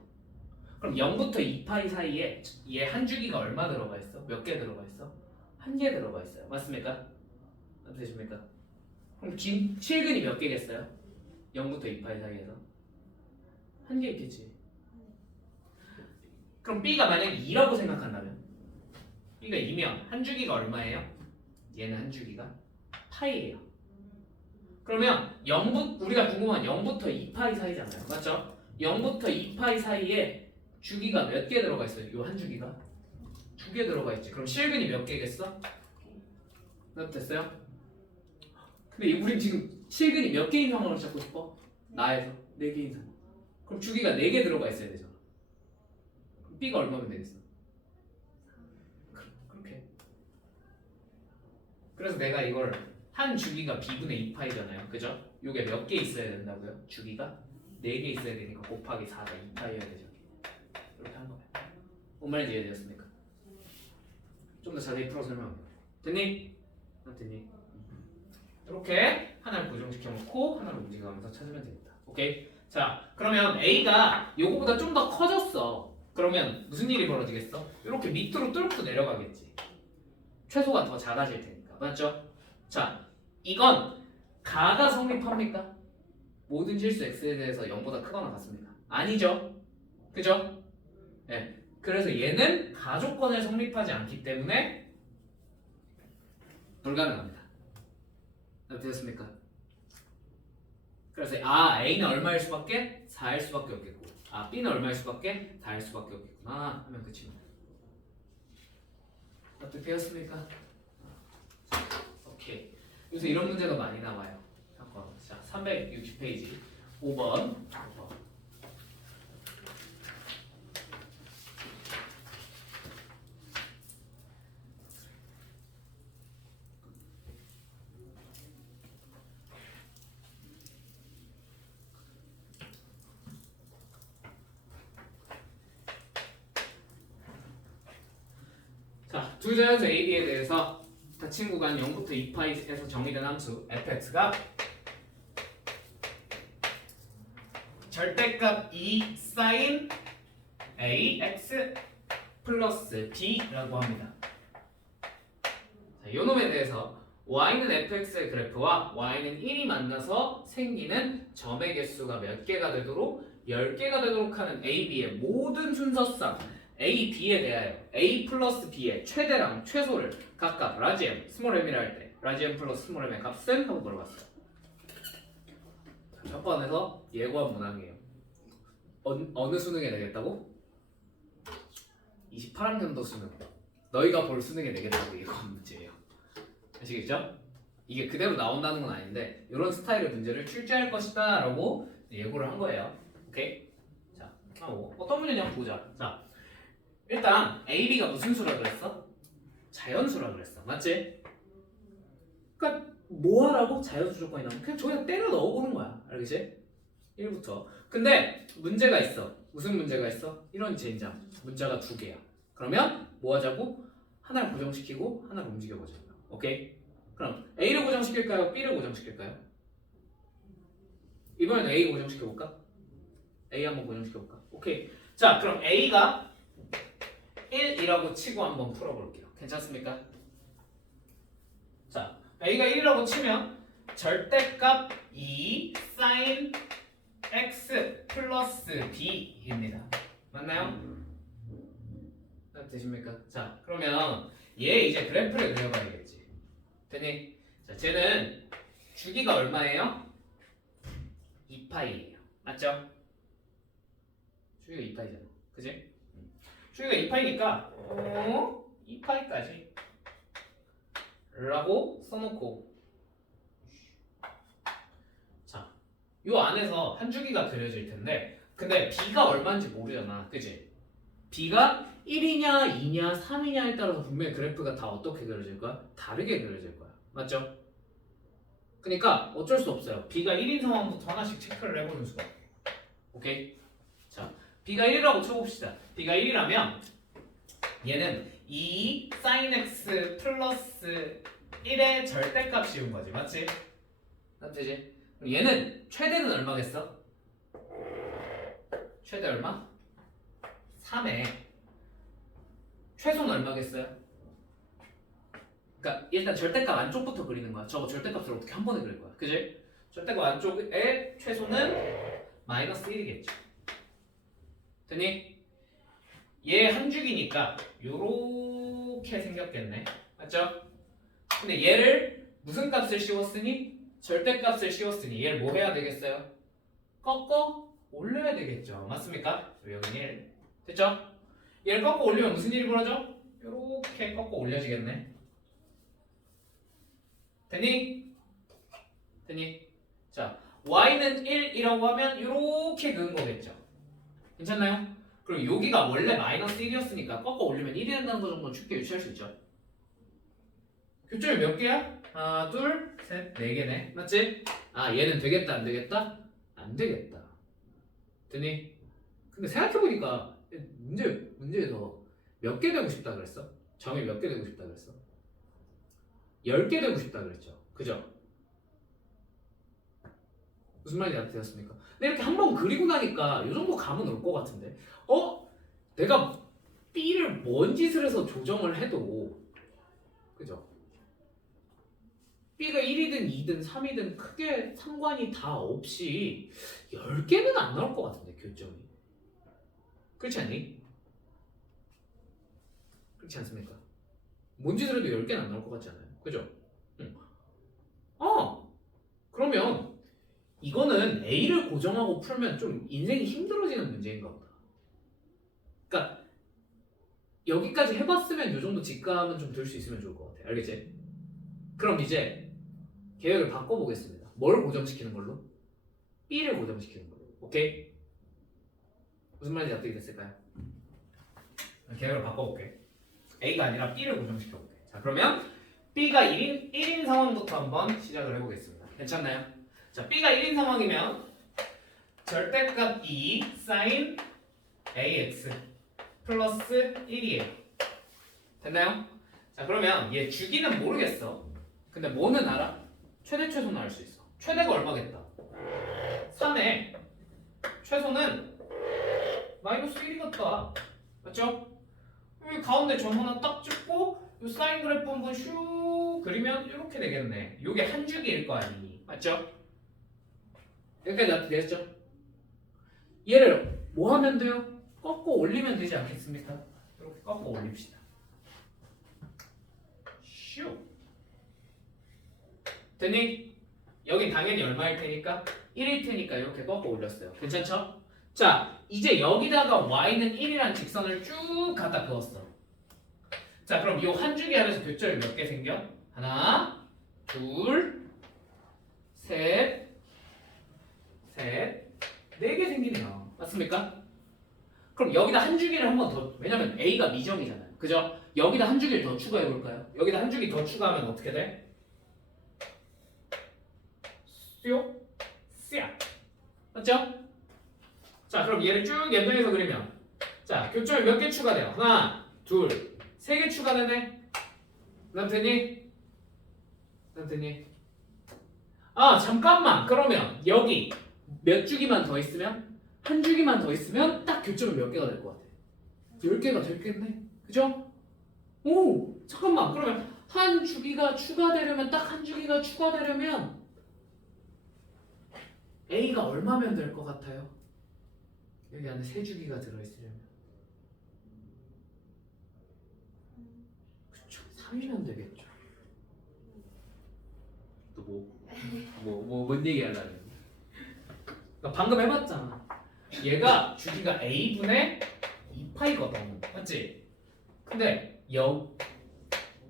그럼 0부터 2파이 사이에 얘 한 주기가 얼마 들어가 있어? 몇 개 들어가 있어? 한 개 들어가 있어요. 맞습니까? 어떻게 되십니까? 그럼 실근이 몇 개겠어요? 0부터 2파이 사이에서 한 개 있겠지. 그럼 B가 만약에 2라고 생각한다면 B가 2면 한 주기가 얼마예요? 얘는 한 주기가 파이예요. 그러면 우리가 궁금한 0부터 2파이 사이잖아요. 맞죠? 0부터 2파이 사이에 주기가 몇 개 들어가 있어요? 이 한 주기가 2개 들어가 있지. 그럼 실근이 몇 개겠어? 몇 됐어요? 근데 우린 지금 실근이 몇 개인 상황을 찾고 싶어? 나에서 4개인 상황. 그럼 주기가 4개 들어가 있어야 되잖아. 그럼 B가 얼마면 되겠어? 그렇게. 그래서 내가 이걸 한 주기가 B분의 2파이잖아요. 그죠? 요게 몇 개 있어야 된다고요? 주기가 4개 있어야 되니까 곱하기 4가 2파이여야 되죠. 이렇게 한 거예요. 뭔 말인지 이해되셨습니까? 좀 더 자세히 풀어 설명할게요. 됐니? 됐니? 이렇게 하나를 고정시켜 놓고 하나를 움직여가면서 찾으면 됩니다. 오케이? 자, 그러면 A가 요거보다 좀 더 커졌어. 그러면 무슨 일이 벌어지겠어? 이렇게 밑으로 뚫고 내려가겠지. 최소가 더 작아질 테니까. 맞죠? 자, 이건 가가 성립합니까? 모든 실수 x에 대해서 0보다 크거나 같습니까? 아니죠. 그죠? 네. 그래서 얘는 가조건을 성립하지 않기 때문에 불가능합니다. 되셨습니까? 그래서 A는 얼마일 수밖에? 4일 수밖에 없겠고 B는 얼마일 수밖에? 4일 수밖에 없겠구나 하면 끝입니다. 어떻게 되었습니까? 오케이. 요새 이런 문제가 많이 나와요. 잠깐. 자, 360페이지 5번. 자, 두 자연수 AB에 대해서 닫힌 구간 0부터 2파이에서 정의된 함수 fx가 절대값 2 sin ax 플러스 b라고 합니다. 자, 요 놈에 대해서 y는 fx의 그래프와 y는 1이 만나서 생기는 점의 개수가 몇 개가 되도록 10개가 되도록 하는 a, b의 모든 순서상 a, b에 대하여 a 플러스 b의 최대랑 최소를 각각 라지 m, 스몰 m이라 할 때 라지 m 플러스 스몰 m의 값은 하고 물어봤어요. 첫 번에서 예고한 문항이에요. 어느 수능에 내겠다고? 28학년도 수능. 너희가 볼 수능에 내겠다고 예고한 문제예요. 아시겠죠? 이게 그대로 나온다는 건 아닌데 이런 스타일의 문제를 출제할 것이다 라고 예고를 한 거예요. 오케이? 자, 어떤 문제냐 한번 보자. 자, 일단 A, B가 무슨 수라 그랬어? 자연수라 그랬어. 맞지? 그러니까 뭐 하라고? 자연수 조건이 나오면 그냥 저기다 때려 넣어보는 거야. 알겠지? 1부터. 근데 문제가 있어. 무슨 문제가 있어? 이런 젠장. 문자가 2개야. 그러면 뭐 하자고? 하나를 고정시키고 하나를 움직여보자. 오케이? 그럼 A를 고정시킬까요? B를 고정시킬까요? 이번에는 A 고정시켜볼까? A 한번 고정시켜볼까? 오케이. 자, 그럼 A가 1이라고 치고 한번 풀어볼게요. 괜찮습니까? 자, A가 1이라고 치면 절대값 2 sin x 플러스 b입니다. 맞나요? 되십니까? 자, 그러면 얘 이제 그래프를 그려봐야겠지. 되니? 자, 쟤는 주기가 얼마예요? 2파이예요. 맞죠? 주기가 2파이잖아. 그지? 주기가 2파이니까 2파이까지 라고 써놓고 자, 요 안에서 한 주기가 그려질 텐데 근데 b가 얼마인지 모르잖아. 그지? b가 1이냐 2냐 3이냐에 따라서 분명히 그래프가 다 어떻게 그려질 거야? 다르게 그려질 거야. 맞죠? 그러니까 어쩔 수 없어요. b가 1인 상황부터 하나씩 체크를 해보는 수가. 오케이? 자, b가 1이라고 쳐봅시다. b가 1이라면 얘는 2 sin x 플러스 1의 절대값이온 거지. 맞지? 맞지? 그럼 얘는 최대는 얼마겠어? 최대 얼마? 3에 최소는 얼마겠어요? 그러니까 일단 절대값 안쪽부터 그리는 거야. 저거 절대값을 어떻게 한 번에 그릴 거야. 그지? 절대값 안쪽에 최소는 마이너스 1이겠죠. 되니? 얘 한 줄기니까 요렇게 생겼겠네. 맞죠? 근데 얘를 무슨 값을 씌웠으니? 절대값을 씌웠으니 얘를 뭐 해야 되겠어요? 꺾어 올려야 되겠죠. 맞습니까? 여기 1 됐죠? 얘를 꺾어 올리면 무슨 일이 벌어져? 요렇게 꺾어 올려지겠네. 되니? 되니? 자, y는 1이라고 하면 요렇게 그은 거겠죠. 괜찮나요? 그럼 여기가 원래 마이너스 1이었으니까 꺾어 올리면 1이 된다는 거 정도는 쉽게 유추할 수 있죠. 교점이 몇 개야? 하나, 둘, 셋, 네 개네. 맞지? 아, 얘는 되겠다, 안 되겠다? 안 되겠다. 되니? 근데 생각해보니까 문제에서 몇 개 되고 싶다 그랬어? 점이 몇 개 되고 싶다 그랬어? 10개 되고 싶다 그랬죠. 그죠? 무슨 말인지 되었습니까? 근데 이렇게 한번 그리고 나니까 이 정도 감은 올 것 같은데 내가 B를 뭔 짓을 해서 조정을 해도 그죠? B가 1이든 2든 3이든 크게 상관이 다 없이 10개는 안 나올 것 같은데 교점이 그렇지 않니? 그렇지 않습니까? 뭔 짓을 해도 10개는 안 나올 것 같지 않아요? 그죠? 응. 그러면 이거는 A를 고정하고 풀면 좀 인생이 힘들어지는 문제인가 보다. 그러니까 여기까지 해봤으면 이 정도 직감은 좀 들 수 있으면 좋을 것 같아. 알겠지? 그럼 이제 계획을 바꿔보겠습니다. 뭘 고정시키는 걸로? B를 고정시키는 걸로. 오케이? 무슨 말인지 납득이 됐을까요? 계획을 바꿔볼게. A가 아니라 B를 고정시켜볼게. 자, 그러면 B가 1인 상황부터 한번 시작을 해보겠습니다. 괜찮나요? 자, B가 1인 상황이면 절대값 2 sin AX 플러스 1이에요. 됐나요? 자, 그러면 얘 주기는 모르겠어. 근데 뭐는 알아? 최대 최소는 알 수 있어. 최대가 얼마겠다? 3의 최소는 마이너스 1이겠다. 맞죠? 여기 가운데 점 하나 딱 찍고 이 사인 그래프 한번 슉 그리면 이렇게 되겠네. 이게 한 주기일 거 아니니? 맞죠? 여기까지 납득되셨죠? 얘를 뭐 하면 돼요? 꺾어 올리면 되지 않겠습니까? 이렇게 꺾어 올립시다. 슉. 되니? 여기 당연히 얼마일 테니까? 1일 테니까 이렇게 꺾어 올렸어요. 괜찮죠? 자, 이제 여기다가 y는 1이란 직선을 쭉 갖다 그었어. 자, 그럼 이 한 주기 안에서 교점이 몇 개 생겨? 하나, 둘, 셋, 네 개 생기네요. 맞습니까? 그럼 여기다 한 주기를 한 번 더, 왜냐면 A가 미정이잖아요. 그죠? 여기다 한 주기를 더 추가해 볼까요? 여기다 한 주기 더 추가하면 어떻게 돼? 쏘, 쎄. 맞죠? 자, 그럼 얘를 쭉 연장해서 그리면 자, 교점이 몇 개 추가돼요? 하나, 둘, 3개 추가되네. 그다음 되니? 아, 잠깐만. 그러면 여기 몇 주기만 더 있으면? 한 주기만 더 있으면 딱 교점이 몇 개가 될 것 같아? 10개가 됐겠네. 그죠? 오, 잠깐만. 그러면 한 주기가 추가되려면 딱 한 주기가 추가되려면 A가 얼마면 될 것 같아요? 여기 안에 3주기가 들어있으려면 그쵸, 3이면 되겠죠. 또 뭔 얘기 하려는 방금 해봤잖아. 얘가 주기가 A분의 2파이거든. 맞지? 근데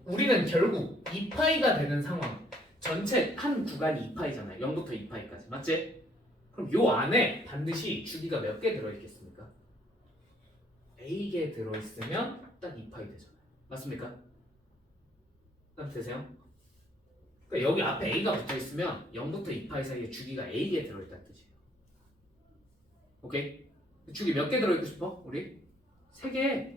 우리는 결국 2파이가 되는 상황 전체 한 구간이 2파이잖아요. 0부터 2파이까지. 맞지? 그럼 요 안에 반드시 주기가 몇 개 들어있겠습니까? A개 들어있으면 딱 2파이 되잖아요. 맞습니까? 딱 되세요? 그러니까 여기 앞에 A가 붙어있으면 0부터 2파이 사이에 주기가 A개 들어있다는 뜻이에요. 오케이? 주기 몇 개 들어있고 싶어? 우리? 3개.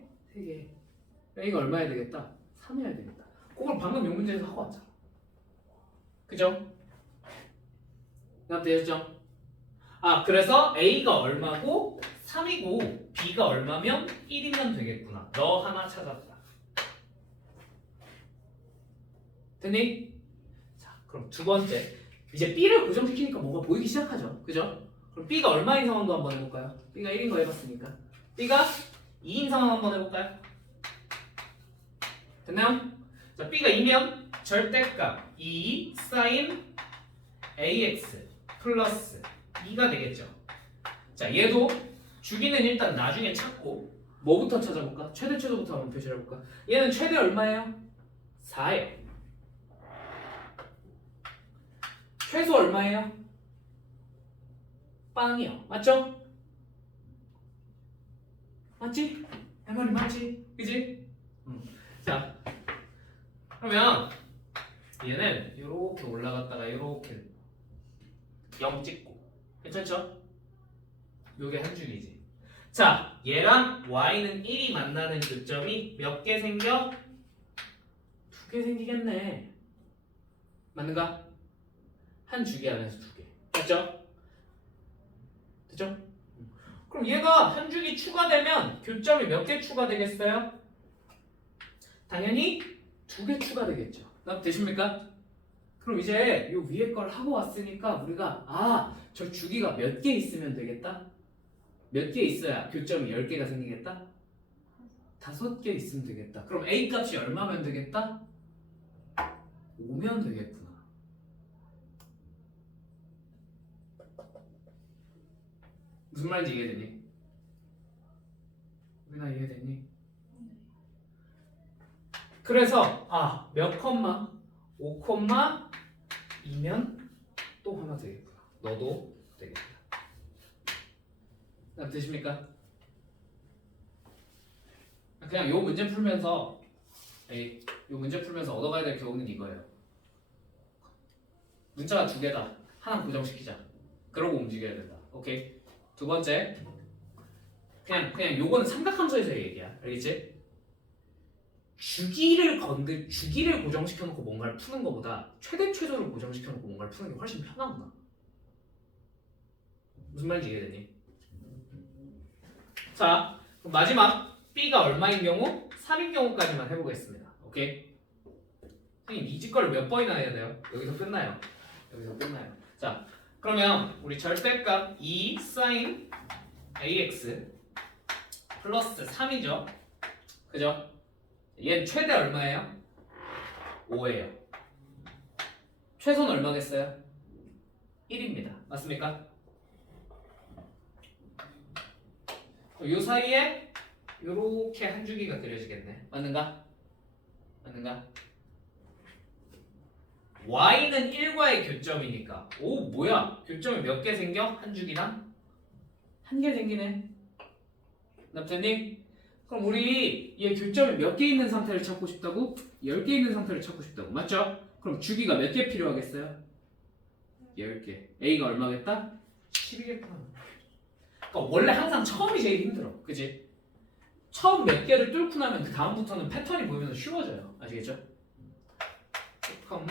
A가 얼마 해야 되겠다? 3 해야 되겠다. 그걸 방금 요 문제에서 하고 왔잖아. 그죠? 납득되셨죠? 그래서 A가 얼마고 3이고 B가 얼마면 1이면 되겠구나. 너 하나 찾았다. 됐니? 자, 그럼 두 번째. 이제 B를 고정시키니까 뭔가 보이기 시작하죠. 그죠? 그럼 B가 얼마인 상황도 한번 해볼까요? B가 1인 거 해봤으니까. B가 2인 상황 한번 해볼까요? 됐나요? 자, B가 2면 절대값 2 sin AX 플러스 2가 되겠죠. 자, 얘도 주기는 일단 나중에 찾고 뭐부터 찾아볼까? 최대 최소부터 한번 표시해볼까? 얘는 최대 얼마예요? 4예요. 최소 얼마예요? 빵이요. 맞죠? 맞지? 내 말이 맞지? 그지? 자, 그러면 얘는 이렇게 올라갔다가 이렇게 0 찍고 괜찮죠? 요게 한 줄이지. 자, 얘랑 y는 1이 만나는 교점이 몇 개 생겨? 2개 생기겠네. 맞는가? 한 주기 안에서 2개. 맞죠? 됐죠? 그럼 얘가 한 주기 추가되면 교점이 몇 개 추가되겠어요? 당연히 2개 추가되겠죠. 되십니까? 그럼 이제 요 위에 걸 하고 왔으니까 우리가 저 주기가 몇 개 있으면 되겠다? 몇 개 있어야 교점이 10개가 생기겠다? 5개 있으면 되겠다. 그럼 A 값이 얼마면 되겠다? 5면 되겠구나. 무슨 말인지 이해되니? 우리나 이해되니? 그래서 몇 컴마? 5 컴마 2면 또 하나 되겠구나. 너도 되겠다. 되십니까? 그냥 요 문제 풀면서 얻어가야 될 교훈은 이거예요. 문자가 2개다. 하나 고정시키자. 그러고 움직여야 된다. 오케이. 두 번째. 그냥 요거는 삼각함수에서의 얘기야. 알겠지? 주기를 고정시켜 놓고 뭔가를 푸는 것보다 최대 최소를 고정시켜 놓고 뭔가를 푸는 게 훨씬 편하구나. 무슨 말인지 이해되니? 자, 그럼 마지막 B가 얼마인 경우? 3인 경우까지만 해보겠습니다. 오케이? 선생님 이 직거를 몇 번이나 해야 돼요? 여기서 끝나요. 자, 그러면 우리 절대값 2 sin AX 플러스 3이죠. 그죠? 얘는 최대 얼마예요? 5예요. 최소는 얼마겠어요? 1입니다. 맞습니까? 요 사이에 요렇게 한 주기가 그려지겠네. 맞는가? y는 1과의 교점이니까 뭐야? 교점이 몇 개 생겨? 한 주기당? 한 개 생기네. 납자님? 그럼 우리 얘 교점이 몇 개 있는 상태를 찾고 싶다고? 10개 있는 상태를 찾고 싶다고. 맞죠? 그럼 주기가 몇 개 필요하겠어요? 10개. A가 얼마겠다? 12개구나. 그러니까 원래 항상 처음이 제일 힘들어. 그지? 처음 몇 개를 뚫고 나면 그 다음부터는 패턴이 보이면 쉬워져요. 아시겠죠? 3.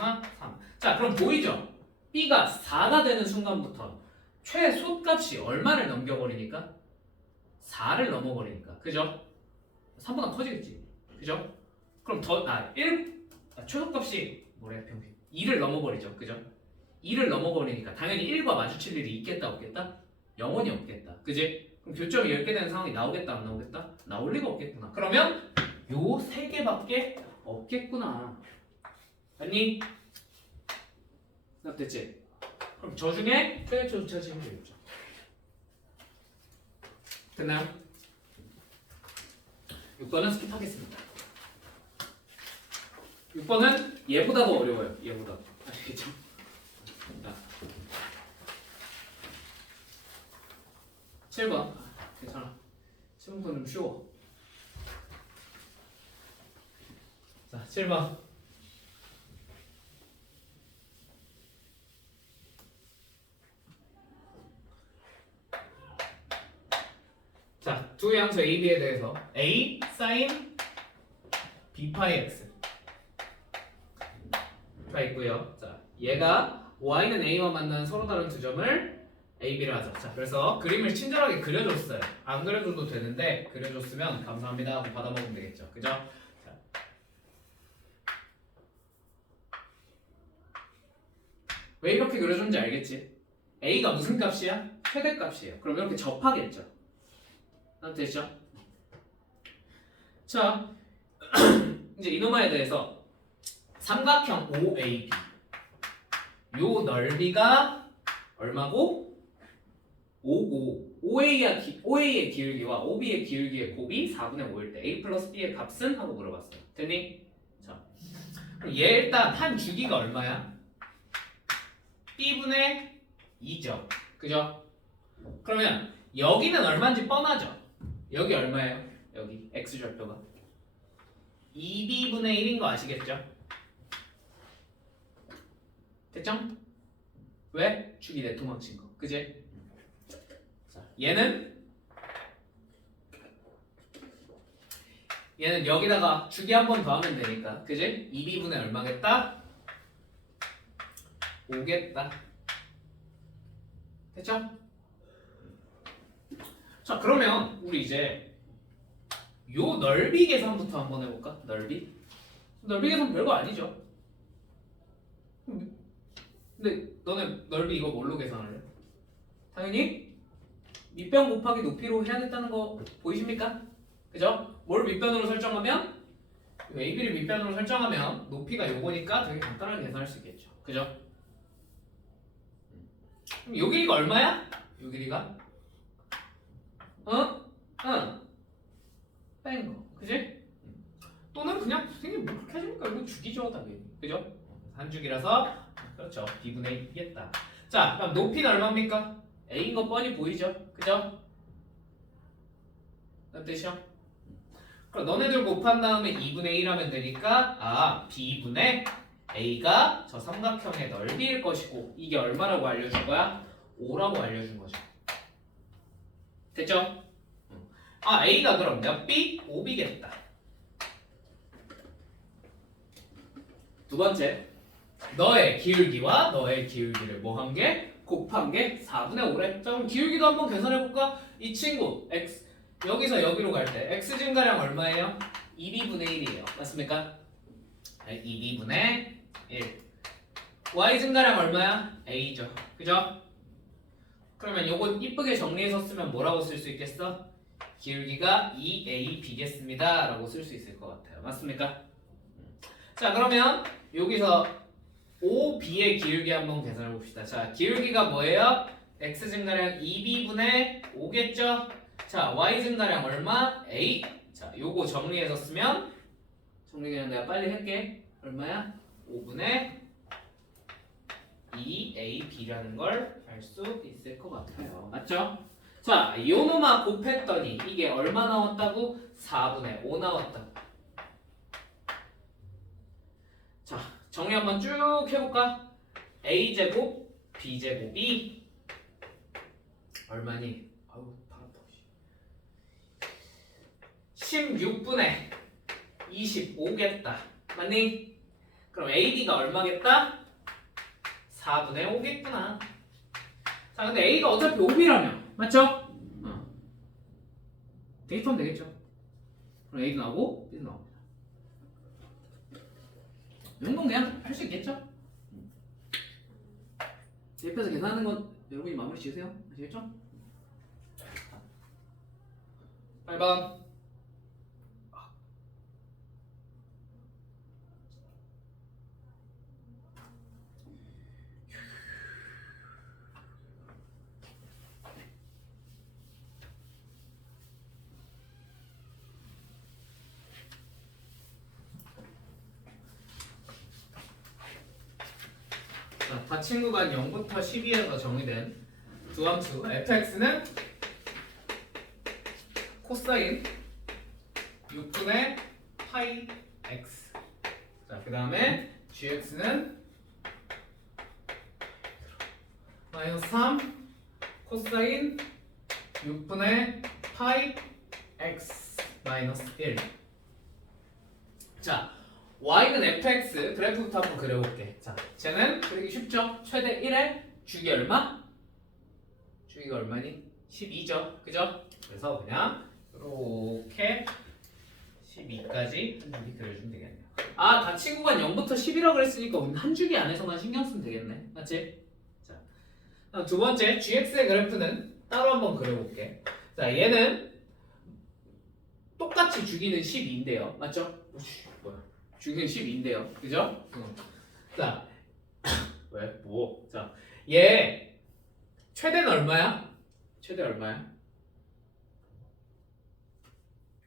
자, 그럼 보이죠? B가 4가 되는 순간부터 최소값이 얼마를 넘겨버리니까? 4를 넘어버리니까. 그죠? 3보다 커지겠지. 그죠? 그럼 최소값이 뭐래 평균 2를 넘어버리죠. 그죠? 2를 넘어버리니까 당연히 1과 마주칠 일이 있겠다 없겠다? 영원히 없겠다. 그지? 그럼 교점이 10개 되는 상황이 나오겠다 안 나오겠다? 나올 리가 없겠구나. 그러면 요 3개밖에 없겠구나. 아니? 됐지? 그럼 저 중에 최대 최소 찾으시면 되겠죠. 됐나요? 6번은 스킵하겠습니다. 6번은 얘보다도 어려워요. 얘보다. 아시겠죠? 자, 7번. 괜찮아. 7번은 좀 쉬워. 자, 7번. 자, 두 양수 A, B에 대해서 A sin B 파이 X 가 있고요. 자, 얘가 Y는 A와 만나는 서로 다른 두 점을 AB를 하죠. 자, 그래서 그림을 친절하게 그려줬어요. 안 그려줘도 되는데 그려줬으면 감사합니다 하고 받아먹으면 되겠죠. 그죠? 자. 왜 이렇게 그려줬는지 알겠지? A가 무슨 값이야? 최대값이에요. 그럼 이렇게 접하겠죠. 됐죠? 자, 이제 이놈아에 대해서 삼각형 OAB 요 넓이가 얼마고? 5고 OA의 기울기와 OB의 기울기의 곱이 4분의 5일 때 A 플러스 B의 값은? 하고 물어봤어요. 됐니? 자, 그럼 얘 일단 한 주기가 얼마야? B분의 2죠. 그죠? 그러면 여기는 얼마인지 뻔하죠? 여기 얼마예요? 여기 X절표가 2B분의 1인 거 아시겠죠? 됐죠? 왜? 주기 내토망친 거. 그지? 자, 얘는 여기다가 주기 한 번 더 하면 되니까. 그지? 2B분의 얼마겠다? 5겠다. 됐죠? 자, 그러면 우리 이제 요 넓이 계산부터 한번 해볼까? 넓이 계산 별거 아니죠? 근데 너네 넓이 이거 뭘로 계산할래? 당연히 밑변 곱하기 높이로 해야겠다는 거 보이십니까? 그죠? 뭘 밑변으로 설정하면? AB를 밑변으로 설정하면 높이가 요거니까 되게 간단하게 계산할 수 있겠죠. 그죠? 그럼 요 길이가 얼마야? 요 길이가? 뺀 거. 그지? 또는 그냥 선생님 뭐 그렇게 하십니까? 이거 주기죠 당연히. 그죠? 한 주기라서 그렇죠. B분의 2겠다. 자, 그럼 높이는 얼마입니까? A인 거 뻔히 보이죠? 그죠? 뜻이요? 그럼 너네들 곱한 다음에 2분의 1 하면 되니까 B분의 A가 저 삼각형의 넓이일 것이고 이게 얼마라고 알려준 거야? 5라고 알려준 거죠. 됐죠? A가 그럼 몇 B? 5B겠다. 두 번째, 너의 기울기와 너의 기울기를 뭐 한 게? 곱한 게 4분의 5래. 자, 그럼 기울기도 한번 계산해볼까? 이 친구 x 여기서 여기로 갈 때 x 증가량 얼마예요? 2b분의 1이에요. 맞습니까? 2b분의 1. y 증가량 얼마야? a죠. 그죠? 그러면 요거 이쁘게 정리해서 쓰면 뭐라고 쓸 수 있겠어? 기울기가 2ab겠습니다 라고 쓸 수 있을 것 같아요. 맞습니까? 자, 그러면 여기서 OB의 기울기 한번 계산해 봅시다. 자, 기울기가 뭐예요? x 증가량 2b분의 5겠죠? 자, y 증가량 얼마? a. 자, 요거 정리해서 쓰면 정리 그냥 내가 빨리 할게. 얼마야? 5분의 2ab라는 걸 알 수 있을 것 같아요. 맞죠? 자, 요놈아 곱했더니 이게 얼마 나왔다고? 4분의 5 나왔다고. 자, 정리 한번 쭉 해볼까? a제곱 b제곱이 얼마니? 아우 발 아파. 16분의 25겠다. 맞니? 그럼 AB가 얼마겠다? 4분의 5겠구나. 자, 근데 A가 어차피 5B라며. 맞죠? 대입하면 되겠죠. 그럼 A도 나오고 B도 나옵니다. 이 정도는 그냥 할 수 있겠죠? 대입해서 계산하는 건 여러분이 마무리 지으세요. 아시겠죠? 8번. 자, 닫힌 구간 0부터 12에서 정의된 두 함수 fx는 코사인 6분의 파이 x. 자, 그 다음에 gx는 마이너스 3 코사인 6분의 파이 x 마이너스 1. 자, y는 fx 그래프부터 한번 그려볼게. 자, 쟤는 그리기 쉽죠? 최대 1의 주기 얼마? 여기가 얼마니? 12죠. 그죠? 그래서 그냥 이렇게 12까지 한 줄기 그려주면 되겠네요. 아, 가치 구간 0부터 10이라고 그랬으니까 우리는 한 줄기 안에서만 신경 쓰면 되겠네. 맞지? 자, 다음 두 번째 gx의 그래프는 따로 한번 그려볼게. 자, 얘는 똑같이 주기는 12인데요. 맞죠? 뭐야? 주기는 12인데요. 그죠? 자, 왜? 뭐? 자, 얘 최대는 얼마야? 최대 얼마야?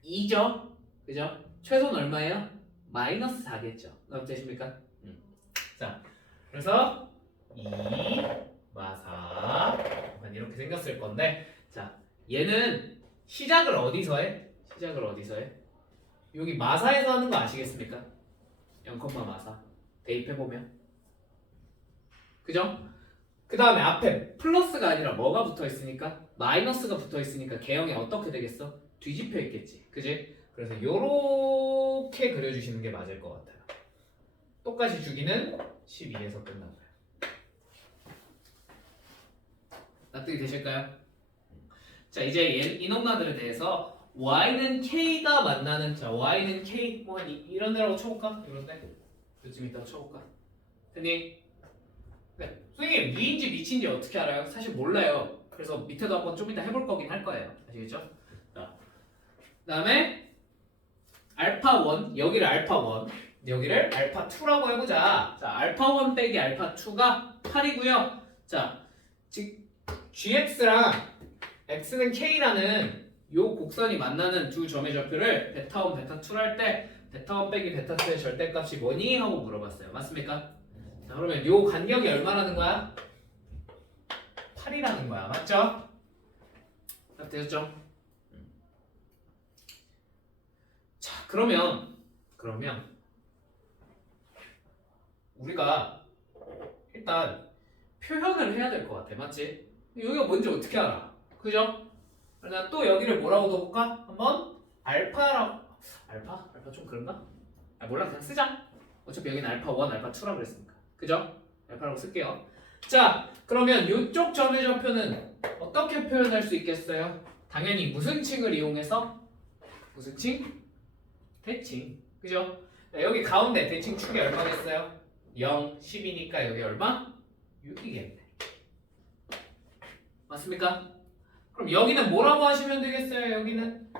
2죠? 그죠? 최소는 얼마예요? 마이너스 4겠죠? 그럼 되십니까? 자, 그래서 2, 마 4 이렇게 생겼을 건데, 자, 얘는 시작을 어디서 해? 시작을 어디서 해? 여기 마사에서 하는 거 아시겠습니까? 0, 마사 대입해보면 그죠? 그 다음에 앞에 플러스가 아니라 뭐가 붙어있으니까? 마이너스가 붙어있으니까 개형이 어떻게 되겠어? 뒤집혀 있겠지 그지? 그래서 요렇게 그려주시는 게 맞을 것 같아요. 똑같이 주기는 12에서 끝나고요. 납득이 되실까요? 자, 이제 이놈나들에 대해서 y는 k가 만나는, 자, y는 k 뭐 이런 데라고 쳐볼까? 이런 데? 요즘 이따가 쳐볼까? 선생님, 네, 선생님 위인지 미치인지 어떻게 알아요? 사실 몰라요. 그래서 밑에도 한번 좀 이따 해볼 거긴 할 거예요. 아시겠죠? 자, 그다음에 알파1 여기를 알파1 여기를 알파2라고 해보자. 자, 알파1 빼기 알파2가 8이고요. 자, 즉 gx랑 x는 k라는 요 곡선이 만나는 두 점의 좌표를 베타1, 베타2를 할 때 베타1 빼기 베타2의 절대값이 뭐니? 하고 물어봤어요. 맞습니까? 자, 그러면 요 간격이 얼마라는 거야? 8이라는 거야. 맞죠? 딱 되셨죠? 자, 그러면 우리가 일단 표현을 해야 될 것 같아. 맞지? 여기가 뭔지 어떻게 알아? 그죠? 그러나 또 여기를 뭐라고 넣어볼까? 한번 알파라고. 알파 좀 그런가? 아, 몰라, 그냥 쓰자. 어차피 여기는 알파1, 알파2라고 그랬으니까. 그죠? 알파라고 쓸게요. 자, 그러면 이쪽 점의 좌표는 어떻게 표현할 수 있겠어요? 당연히 무슨 칭을 이용해서? 무슨 칭? 대칭. 그죠? 자, 여기 가운데 대칭 축이 얼마겠어요? 0, 10이니까 여기 얼마? 6이겠네. 맞습니까? 그럼 여기는 뭐라고 하시면 되겠어요? 여기는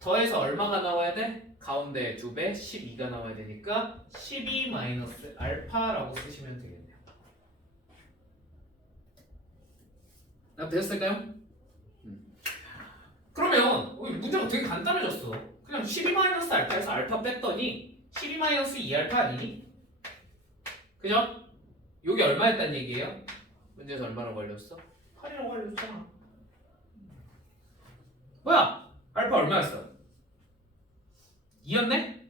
더해서 얼마가 나와야 돼? 가운데 2배 12가 나와야 되니까 12 마이너스 알파라고 쓰시면 되겠네요. 되셨을까요? 그러면 문제가 되게 간단해졌어. 그냥 12 마이너스 알파에서 알파 뺐더니 12 마이너스 2알파 아니니? 그죠? 여기 얼마였단 얘기예요? 문제에서 얼마라고 알렸어? 8이라고 알렸잖아. 뭐야? 알파 얼마였어? 2였네?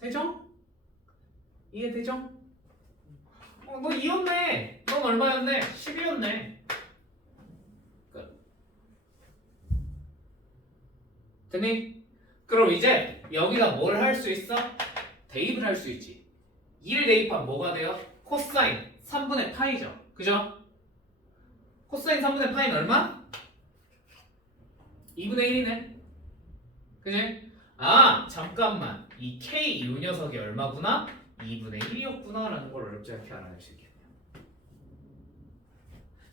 되죠? 이해되죠? 너 2였네. 넌 얼마였네? 10이었네. 끝. 됐니? 그럼 이제 여기다 뭘 할 수 있어? 대입을 할 수 있지. 2를 대입하면 뭐가 돼요? 코사인 3분의 파이죠. 그죠? 코사인 3분의 파이는 얼마? 2분의 1이네. 그지? 아, 잠깐만. 이 K 이 녀석이 얼마구나? 2분의 1이었구나 라는 걸 어렵지 않게 알아낼 수 있겠네요.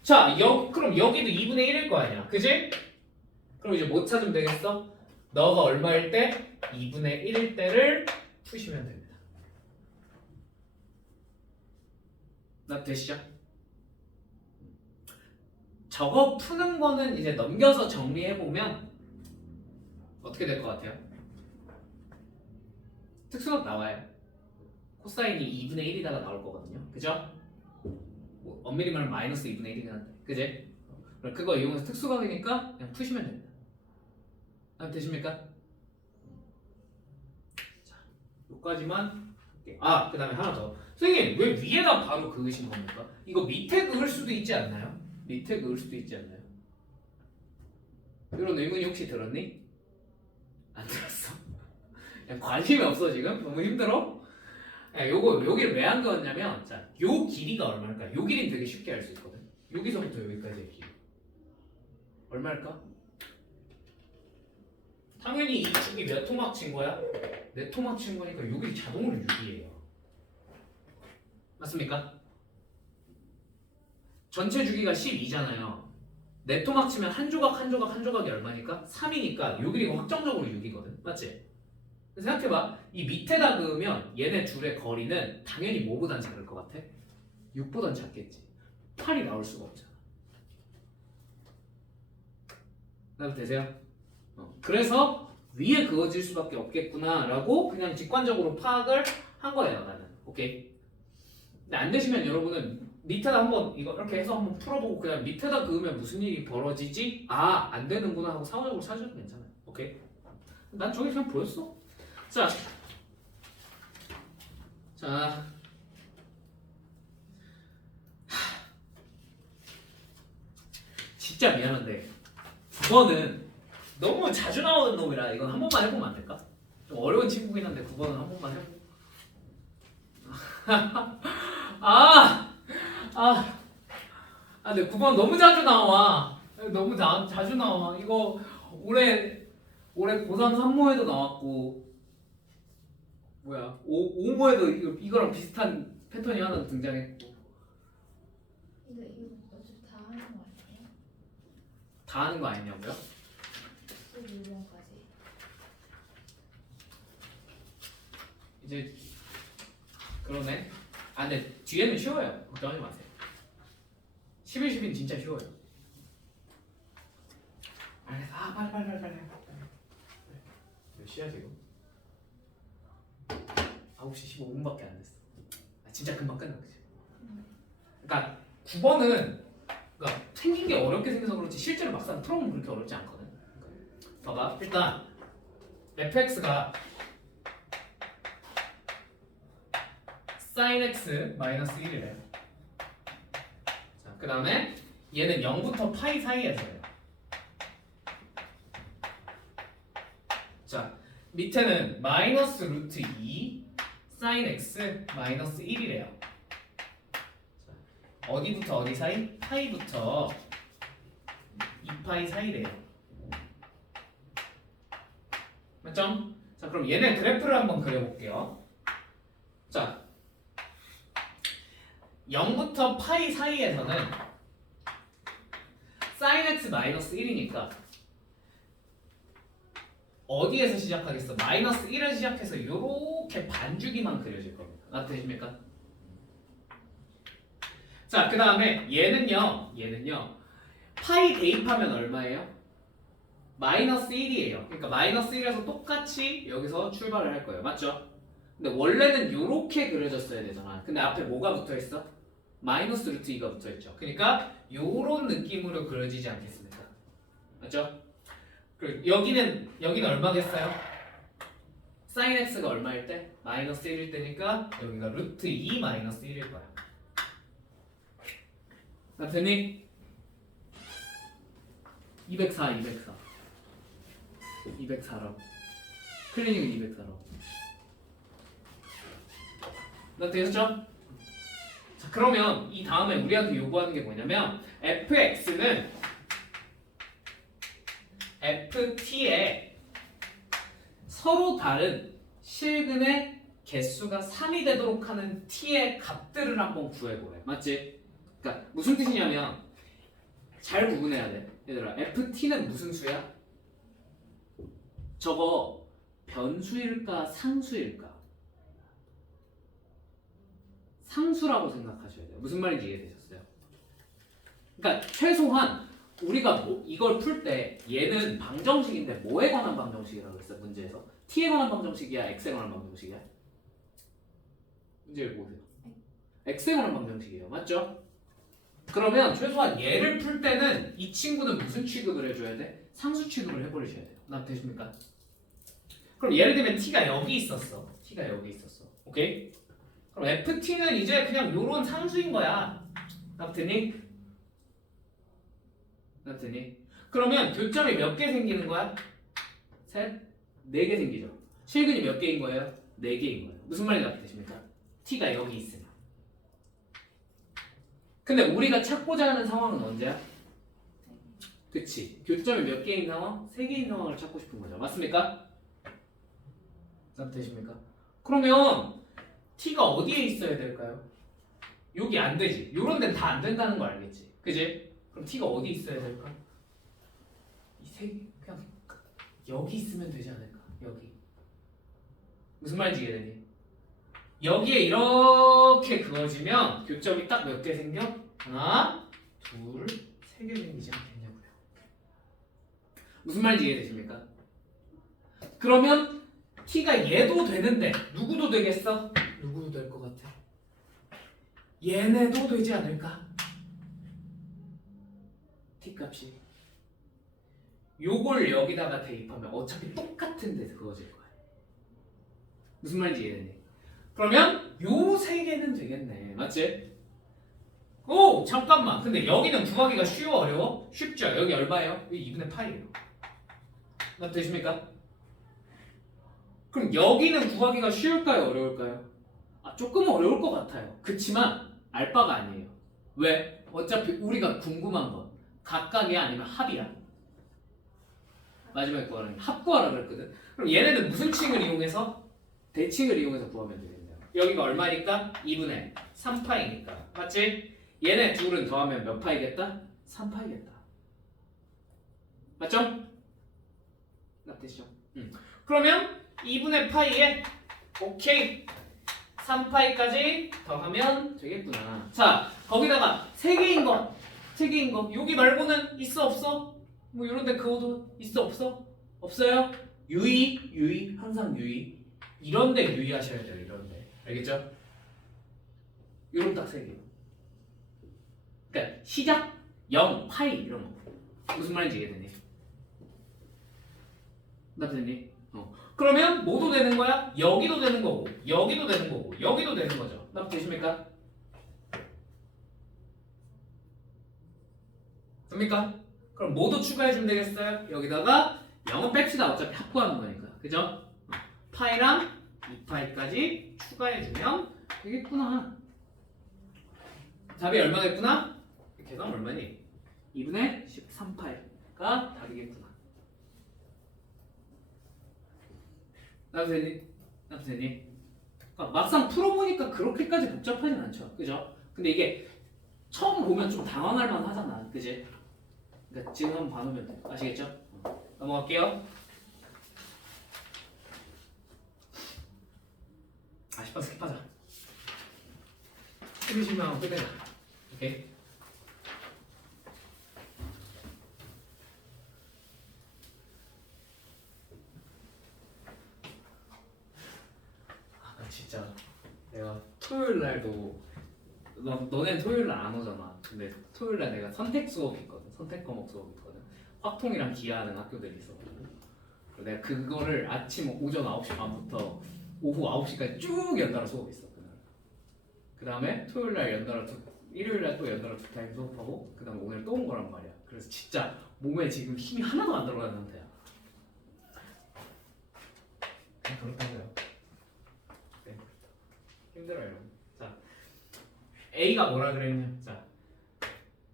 자, 그럼 여기도 2분의 1일 거 아니야. 그지? 그럼 이제 뭐 찾으면 되겠어? 너가 얼마일 때? 2분의 1일 때를 푸시면 됩니다. 되시죠? 저거 푸는 거는 이제 넘겨서 정리해보면 어떻게 될 것 같아요? 특수각 나와요. 코사인이 2분의 1이다가 나올 거거든요. 그죠? 뭐 엄밀히 말하면 마이너스 2분의 1이긴 한데. 그지? 그거 이용해서 특수각이니까 그냥 푸시면 됩니다. 되십니까? 자, 여기까지만. 아, 그 다음에 하나 더. 선생님, 왜 위에다 바로 그으신 겁니까? 이거 밑에 그을 수도 있지 않나요? 밑에 그을 수도 있지 않나요? 이런 의문이 혹시 들었니? 안 들었어? 야, 관심이 없어 지금? 너무 힘들어? 요거 여기를 왜 안 그었냐면 자, 요 길이가 얼마일까? 요 길이는 되게 쉽게 알 수 있거든. 여기서부터 여기까지의 길이 얼마일까? 당연히 이 축이 몇 토막 친 거야? 네 토막 친 거니까 여기 자동으로 6이에요. 맞습니까? 전체 주기가 12잖아요. 네 토막 치면 한 조각 한 조각 한 조각이 얼마니까? 3이니까 요 길이가 확정적으로 6이거든. 맞지? 생각해봐. 이 밑에다 그으면 얘네 둘의 거리는 당연히 뭐보단 작을 것 같아? 6보단 작겠지. 8이 나올 수가 없잖아. 나도 되세요? 그래서 위에 그어질 수밖에 없겠구나라고 그냥 직관적으로 파악을 한 거예요. 나는. 오케이? 근데 안 되시면 여러분은 밑에다 한번 이거 이렇게 해서 한번 풀어보고 그냥 밑에다 그으면 무슨 일이 벌어지지? 아, 안 되는구나 하고 상호적으로 찾아도 괜찮아요. 오케이? 난 저기 그냥 보였어. 자, 진짜 미안한데 9번은 너무 자주 나오는 놈이라 이건 한 번만 해보면 안 될까? 좀 어려운 친구긴 한데 9번은 한 번만 해보고 근데 9번 너무 자주 나와. 너무 자주 나와. 이거 올해 고3 3모에도 나왔고 뭐야 5모에도 이거랑 비슷한 패턴이 하나 등장했고. 이거 어차피 다 하는 거 아니에요? 다 하는 거 아니냐고요? 11번까지. 이제 그러네. 근데 뒤에는 쉬워요. 걱정하지 마세요. 11, 10인 진짜 쉬워요. 빨리. 몇 시야 지금? 9시 15분밖에 안 됐어. 진짜 금방 끝나 그치? 그러니까 9번은 그러니까 생긴 게 어렵게 생겨서 그렇지 실제로 막상 풀어보면 그렇게 어렵지 않거든. 봐봐. 일단 fx가 sin x 마이너스 1이래. 자, 그 다음에 얘는 0부터 파이 사이에서예요. 자, 밑에는 마이너스 루트 2 sin x 마이너스 1이래요. 어디부터 어디 사이? 파이부터 2파이 사이래요. 맞죠? 자, 그럼 얘네 그래프를 한번 그려볼게요. 자, 0부터 파이 사이에서는 sin x 마이너스 1이니까 어디에서 시작하겠어? 마이너스 1을 시작해서 이렇게 반주기만 그려질 겁니다. 나타내십니까? 자, 그 다음에 얘는요 파이 대입하면 얼마예요? 마이너스 1이에요. 그러니까 마이너스 1에서 똑같이 여기서 출발을 할 거예요. 맞죠? 근데 원래는 이렇게 그려졌어야 되잖아. 근데 앞에 뭐가 붙어 있어? 마이너스 루트 2가 붙어 있죠. 그러니까 요런 느낌으로 그려지지 않겠습니까? 맞죠? 그리고 여기는 얼마겠어요? sin x가 얼마일 때? 마이너스 1일 때니까 여기가 루트 2 마이너스 1일 거야. 나 되니? 204라고. 클리닉은 204라고. 나 되셨죠? 자, 그러면 이 다음에 우리한테 요구하는 게 뭐냐면 fx는 ft에 서로 다른 실근의 개수가 3이 되도록 하는 t의 값들을 한번 구해보래. 맞지? 그러니까 무슨 뜻이냐면 잘 구분해야 돼. 얘들아, ft는 무슨 수야? 저거 변수일까 상수일까? 상수라고 생각하셔야 돼요. 무슨 말인지 이해되셨어요? 그러니까 최소한 우리가 이걸 풀 때 얘는 방정식인데 뭐에 관한 방정식이라고 그랬어요? 문제에서 t에 관한 방정식이야? x에 관한 방정식이야? 문제를 보세요. x에 관한 방정식이에요. 맞죠? 그러면 최소한 얘를 풀 때는 이 친구는 무슨 취급을 해줘야 돼? 상수 취급을 해버리셔야 돼요. 나 되십니까? 그럼 예를 들면 t가 여기 있었어. t가 여기 있었어. 오케이? 그럼 ft는 이제 그냥 요런 상수인 거야. 나 되니? 그러면 교점이 몇 개 생기는 거야? 셋? 4개 생기죠. 실근이 몇 개인 거예요? 4개인 거예요. 무슨 말인지 되십니까? t가 여기 있으면. 근데 우리가 찾고자 하는 상황은 언제야? 그치. 교점이 몇 개인 상황? 3개인 상황을 찾고 싶은 거죠. 맞습니까? 되십니까? 그러면 t가 어디에 있어야 될까요? 여기 안 되지. 요런 데는 다 안 된다는 거 알겠지? 그지? 그럼 t가 어디 있어야 될까? 그냥 여기 있으면 되지 않을까? 여기. 무슨 말인지 이해되니? 여기에 이렇게 그어지면 교점이 딱 몇 개 생겨? 하나, 둘, 3개 생기지 않겠냐고요. 무슨 말인지 이해되십니까? 그러면 t가 얘도 되는데 누구도 되겠어? 누구도 될 것 같아? 얘네도 되지 않을까? t 값이 요걸 여기다가 대입하면 어차피 똑같은 데서 그어질 거야. 무슨 말인지 이해되니? 그러면 요 3개는 되겠네. 맞지? 오! 잠깐만. 근데 여기는 구하기가 쉬워 어려워? 쉽죠? 여기 얼마예요? 여기 2분의 파이예요. 되십니까? 그럼 여기는 구하기가 쉬울까요? 어려울까요? 조금 어려울 것 같아요. 그치만 알바가 아니에요. 왜? 어차피 우리가 궁금한 건 각각이야 아니면 합이야? 마지막에 구하는 합 구하라 그랬거든. 그럼 얘네는 무슨 칭을 이용해서? 대칭을 이용해서 구하면 되겠네요. 여기가 얼마니까? 2분의 3파이니까. 맞지? 얘네 둘은 더하면 몇 파이겠다? 3파이겠다. 맞죠? 맞겠죠? 그러면 2분의 파이에 오케이 3파이까지 더하면 되겠구나. 자, 거기다가 3개인 거 여기 말고는 있어 없어? 뭐 이런 데 그어도 있어 없어? 없어요? 유의 항상 유의. 이런 데 유의하셔야 돼요. 이런 데. 알겠죠? 요런 딱 3개. 그러니까 시작 0, 파이 이런 거. 무슨 말인지 이해되니? 나 되니? 그러면 뭐도 되는 거야? 여기도 되는 거고, 여기도 되는 거고, 여기도 되는 거죠. 나 되십니까? 됩니까? 그럼 뭐도 추가해주면 되겠어요? 여기다가 0은 뺍시다. 어차피 합구하는 거니까. 그죠? 파이랑 2파이까지 추가해주면 되겠구나. 답이 얼마겠구나? 계산 얼마니? 2분의 13파이가 답이겠구나. 남편이 막상 풀어보니까 그렇게까지 복잡하진 않죠. 그죠? 근데 이게 처음 보면 좀 당황할 만 하잖아. 그지? 그러니까 지금 한번 봐놓으면 돼. 아시겠죠? 넘어갈게요. 아쉽다 스킵하자. 20만 끝내자. 오케이. 진짜 내가 토요일 날도 너넨 토요일 날 안 오잖아. 근데 토요일 날 내가 선택 수업이 있거든. 선택 과목 수업이 있거든. 확통이랑 기하하는 학교들이 있어가지고 내가 그거를 아침 오전 9시 반부터 오후 9시까지 쭉 연달아 수업이 있었거든. 그 다음에 토요일 날 연달아 일요일 날 또 연달아 2타임 수업하고 그 다음에 오늘 또 온 거란 말이야. 그래서 진짜 몸에 지금 힘이 하나도 안 들어가는 상태야. 그냥 그렇다고요. 힘들어요. 자, A가 뭐라 그랬냐? 자,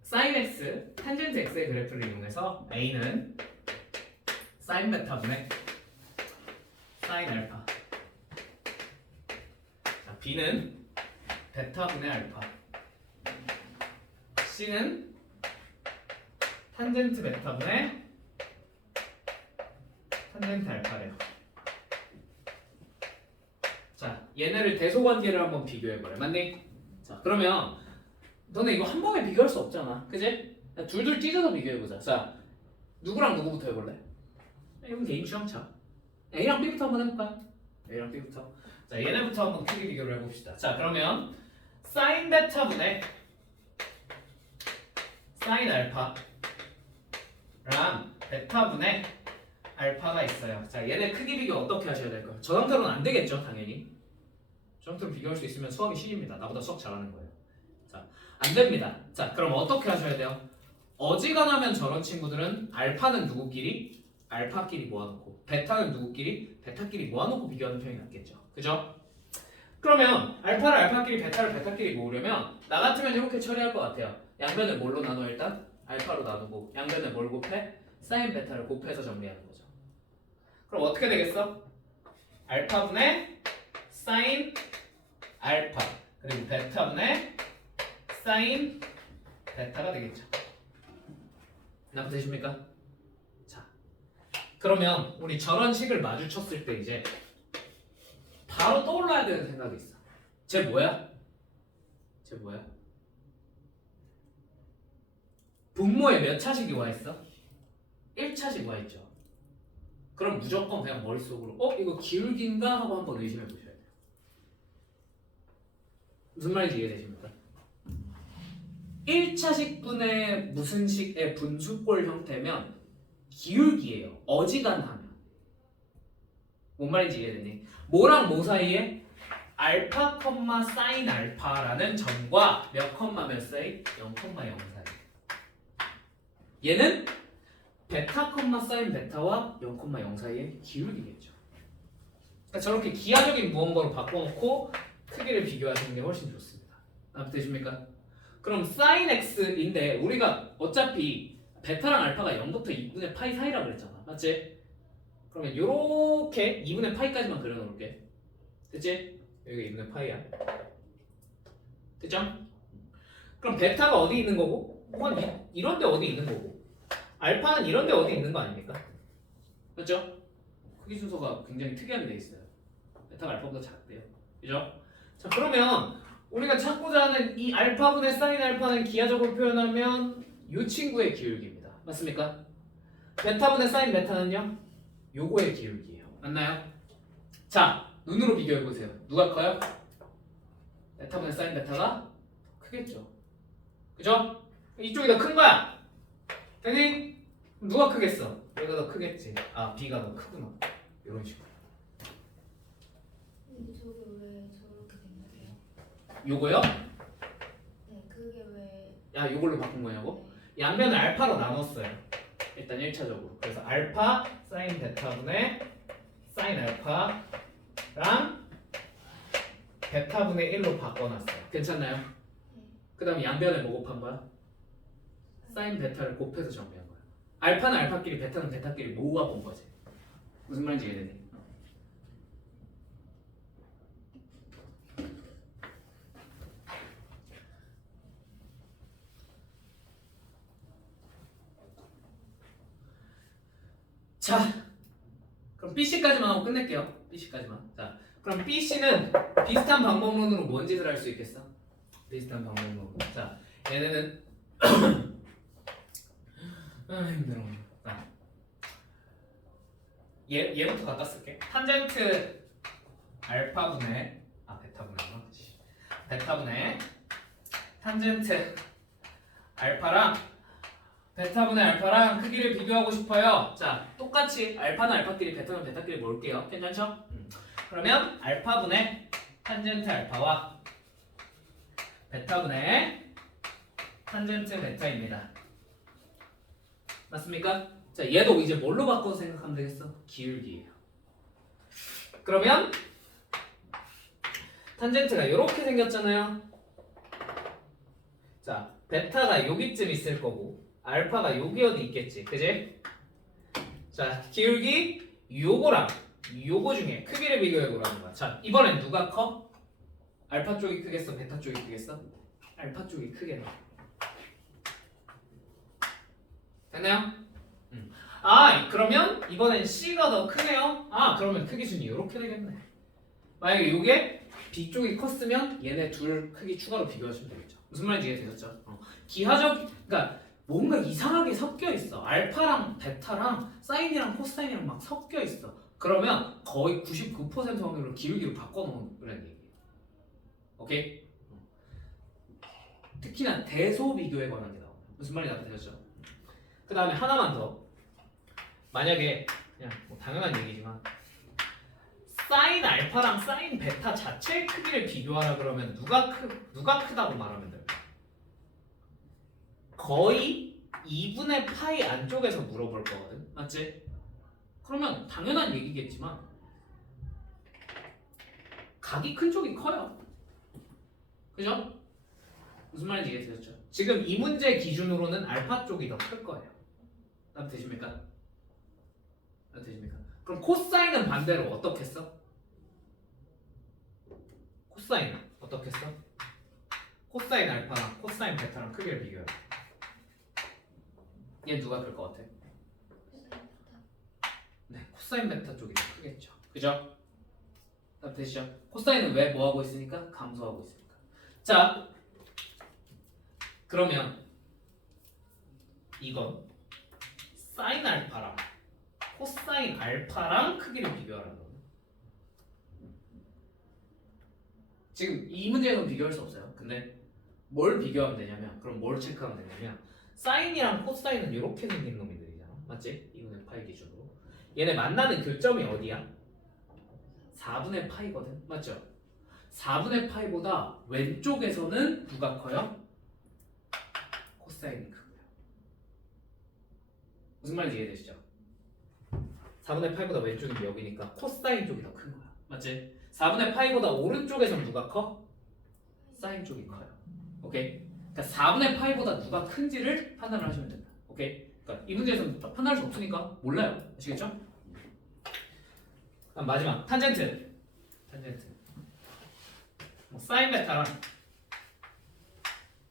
sin x, 탄젠트 x의 그래프를 이용해서 A는 sin 베타분의 sin 알파. 자, B는 베타분의 알파. C는 탄젠트 베타분의 탄젠트 알파래요. 자, 얘네를 대소관계를 한번 비교해보래. 맞니? 자, 그러면 너네 이거 한 번에 비교할 수 없잖아. 그지? 둘둘 찢어서 비교해보자. 자, 누구랑 누구부터 해볼래? 이건 개인 취향차. A랑 B부터 한번 해볼까? A랑 B부터. 자, 얘네부터 한번 크게 비교를 해봅시다. 자, 그러면 sin 베타분의 sin 알파랑 베타분의 알파가 있어요. 자, 얘네 크기 비교 어떻게 하셔야 될까요? 저 상태로는 안 되겠죠, 당연히. 저 상태로 비교할 수 있으면 수학이 실입니다. 나보다 수학 잘하는 거예요. 자, 안 됩니다. 자, 그럼 어떻게 하셔야 돼요? 어지간하면 저런 친구들은 알파는 누구끼리? 알파끼리 모아놓고 베타는 누구끼리? 베타끼리 모아놓고 비교하는 편이 낫겠죠. 그죠? 그럼 그러면 알파를 알파끼리 베타를 베타끼리 모으려면 나 같으면 이렇게 처리할 것 같아요. 양변을 뭘로 나눠 일단? 알파로 나누고 양변을 뭘 곱해? 사인 베타를 곱해서 정리하는 거죠. 그럼 어떻게 되겠어? 알파분의 사인 알파 그리고 베타분의 사인 베타가 되겠죠. 납부 되십니까? 자, 그러면 우리 저런 식을 마주쳤을 때 이제 바로 떠올라야 되는 생각이 있어. 쟤 뭐야? 쟤 뭐야? 분모에 몇 차식이 와 있어? 1차식 와 있죠. 그럼 무조건 그냥 머릿속으로 이거 기울기인가 하고 한번 의심해 보셔야 돼요. 무슨 말인지 이해되십니까? 1차식분의 무슨 식의 분수꼴 형태면 기울기예요. 어지간하면. 뭔 말인지 이해되니? 뭐랑 뭐 사이에? 알파, 사인 알파라는 점과 몇 컴마 몇 사이? 0,0 사이. 얘는 베타, 사인 베타와 0,0 사이의 기울기겠죠. 그러니까 저렇게 기하적인 무언가로 바꿔놓고 크기를 비교하시는 게 훨씬 좋습니다. 되십니까? 그럼 sin x인데 우리가 어차피 베타랑 알파가 0부터 2분의 파이 사이라고 그랬잖아. 맞지? 그러면 요렇게 2분의 파이까지만 그려놓을게. 됐지? 여기가 2분의 파이야. 됐죠? 그럼 베타가 어디 있는 거고? 이런 데 어디 있는 거고? 알파는 이런 데 어디 있는 거 아닙니까? 맞죠? 크기 순서가 굉장히 특이하게 돼 있어요. 베타가 알파보다 작대요. 그죠? 자, 그러면 우리가 찾고자 하는 이 알파분의 사인 알파는 기하적으로 표현하면 이 친구의 기울기입니다. 맞습니까? 베타분의 사인 베타는요? 요거의 기울기예요. 맞나요? 자, 눈으로 비교해보세요. 누가 커요? 베타분의 사인 베타가 크겠죠. 그죠? 이쪽이 더 큰 거야. 되니? 누가 크겠어? 얘가 더 크겠지. 아, B가 더 크구나. 이런 식으로. 근데 저게 왜 저렇게 된 거예요? 요거요? 네, 그게 왜? 야, 요걸로 바꾼 거냐고? 양변을 알파로 나눴어요. 일단 1차적으로. 그래서 알파 사인 베타분의 사인 알파랑 베타분의 1로 바꿔놨어요. 괜찮나요? 네. 그 다음에 양변을 뭐 곱한 거야? 사인 베타를 곱해서 정리한 거야. 알파는 알파끼리 베타는 베타끼리 모아 본 거지. 무슨 말인지 이해되니? 자, 그럼 BC까지만 하고 끝낼게요. BC까지만. 자, 그럼 BC는 비슷한 방법론으로 뭔 짓을 할 수 있겠어? 비슷한 방법론으로. 자, 얘네는 힘들어. 자, 얘부터 갖다 쓸게. 탄젠트 알파분의 베타분의 베타분의 탄젠트 알파랑 베타분의 알파랑 크기를 비교하고 싶어요. 자, 똑같이 알파는 알파끼리 베타는 베타끼리 모을게요. 괜찮죠? 그러면 알파분의 탄젠트 알파와 베타분의 탄젠트 베타입니다. 맞습니까? 자, 얘도 이제 뭘로 바꿔서 생각하면 되겠어? 기울기예요. 그러면 탄젠트가 이렇게 생겼잖아요. 자, 베타가 여기쯤 있을 거고 알파가 여기 어디 있겠지, 그지? 자, 기울기 요거랑 요거 중에 크기를 비교해보라는 거야. 자, 이번엔 누가 커? 알파 쪽이 크겠어? 베타 쪽이 크겠어? 알파 쪽이 크겠네. 됐나요? 그러면 이번엔 C가 더 크네요. 그러면 크기 순위 이렇게 되겠네. 만약에 요게 B 쪽이 컸으면 얘네 둘 크기 추가로 비교하시면 되겠죠. 무슨 말인지 이해되셨죠? 기하적, 그러니까 뭔가 이상하게 섞여 있어. 알파랑 베타랑 사인이랑 코사인이랑 막 섞여 있어. 그러면 거의 99% 확률로 기울기로 바꿔놓으라는 얘기예요. 오케이? 특히나 대소 비교에 관한 게 나와요. 무슨 말인지 알아들으셨죠? 그 다음에 하나만 더. 만약에 그냥 뭐 당연한 얘기지만 사인 알파랑 사인 베타 자체의 크기를 비교하라 그러면 누가 크다고 말하면 돼요? 거의 2분의 파이 안쪽에서 물어볼 거거든. 맞지? 그러면 당연한 얘기겠지만 각이 큰 쪽이 커요. 그죠? 무슨 말인지 이해되셨죠? 지금 이 문제 기준으로는 알파 쪽이 더 클 거예요. 답 되십니까? 답 되십니까? 그럼 코사인은 반대로 어떻게 써? 코사인은 어떻게 써? 코사인 알파랑 코사인 베타랑 크기를 비교해. 얘 누가 클 것 같아? 네, 코사인 베타 쪽이 더 크겠죠. 그죠? 답 되시죠? 코사인은 왜 뭐하고 있으니까? 감소하고 있으니까. 자, 그러면 이건 사인 알파랑 코사인 알파랑 크기를 비교하라는 거예요. 지금 이 문제에서는 비교할 수 없어요. 근데 뭘 비교하면 되냐면, 그럼 뭘 체크하면 되냐면, 사인이랑 코사인은 이렇게 생긴 놈이들이잖아. 맞지? 2분의 파이 기준으로. 얘네 만나는 교점이 어디야? 4분의 파이거든. 맞죠? 4분의 파이보다 왼쪽에서는 누가 커요? 코사인이 크고요. 무슨 말인지 이해되시죠? 4분의 파이보다 왼쪽이 여기니까 코사인 쪽이 더 큰 거야. 맞지? 4분의 파이보다 오른쪽에서는 누가 커? 사인 쪽이 커요. 오케이? 그러니까 4분의 파이보다 누가 큰지를 판단을 하시면 된다. 오케이? 그러니까 이 문제에서는 판단할 수 없으니까 몰라요. 아시겠죠? 그럼 마지막 탄젠트. 사인 베타랑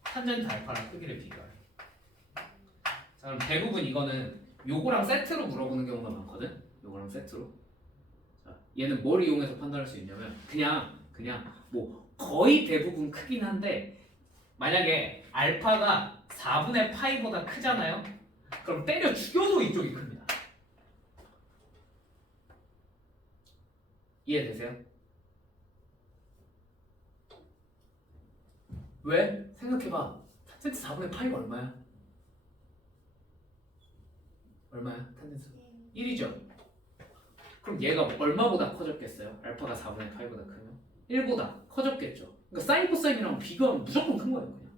탄젠트 알파랑 크기를 비교해. 자, 그럼 대부분 이거는 요거랑 세트로 물어보는 경우가 많거든. 요거랑 세트로. 자, 얘는 뭘 이용해서 판단할 수 있냐면 그냥 뭐 거의 대부분 크긴 한데 만약에 알파가 4분의 파이보다 크잖아요. 그럼 때려 죽여도 이쪽이 큽니다. 이해되세요? 왜? 생각해봐. 탄젠트 4분의 파이가 얼마야? 얼마야? 탄젠트 1이죠? 그럼 얘가 얼마보다 커졌겠어요? 알파가 4분의 파이보다 크면? 1보다 커졌겠죠? 그러니까 사인 코사인이랑 비교하면 무조건 큰 거예요. 그냥.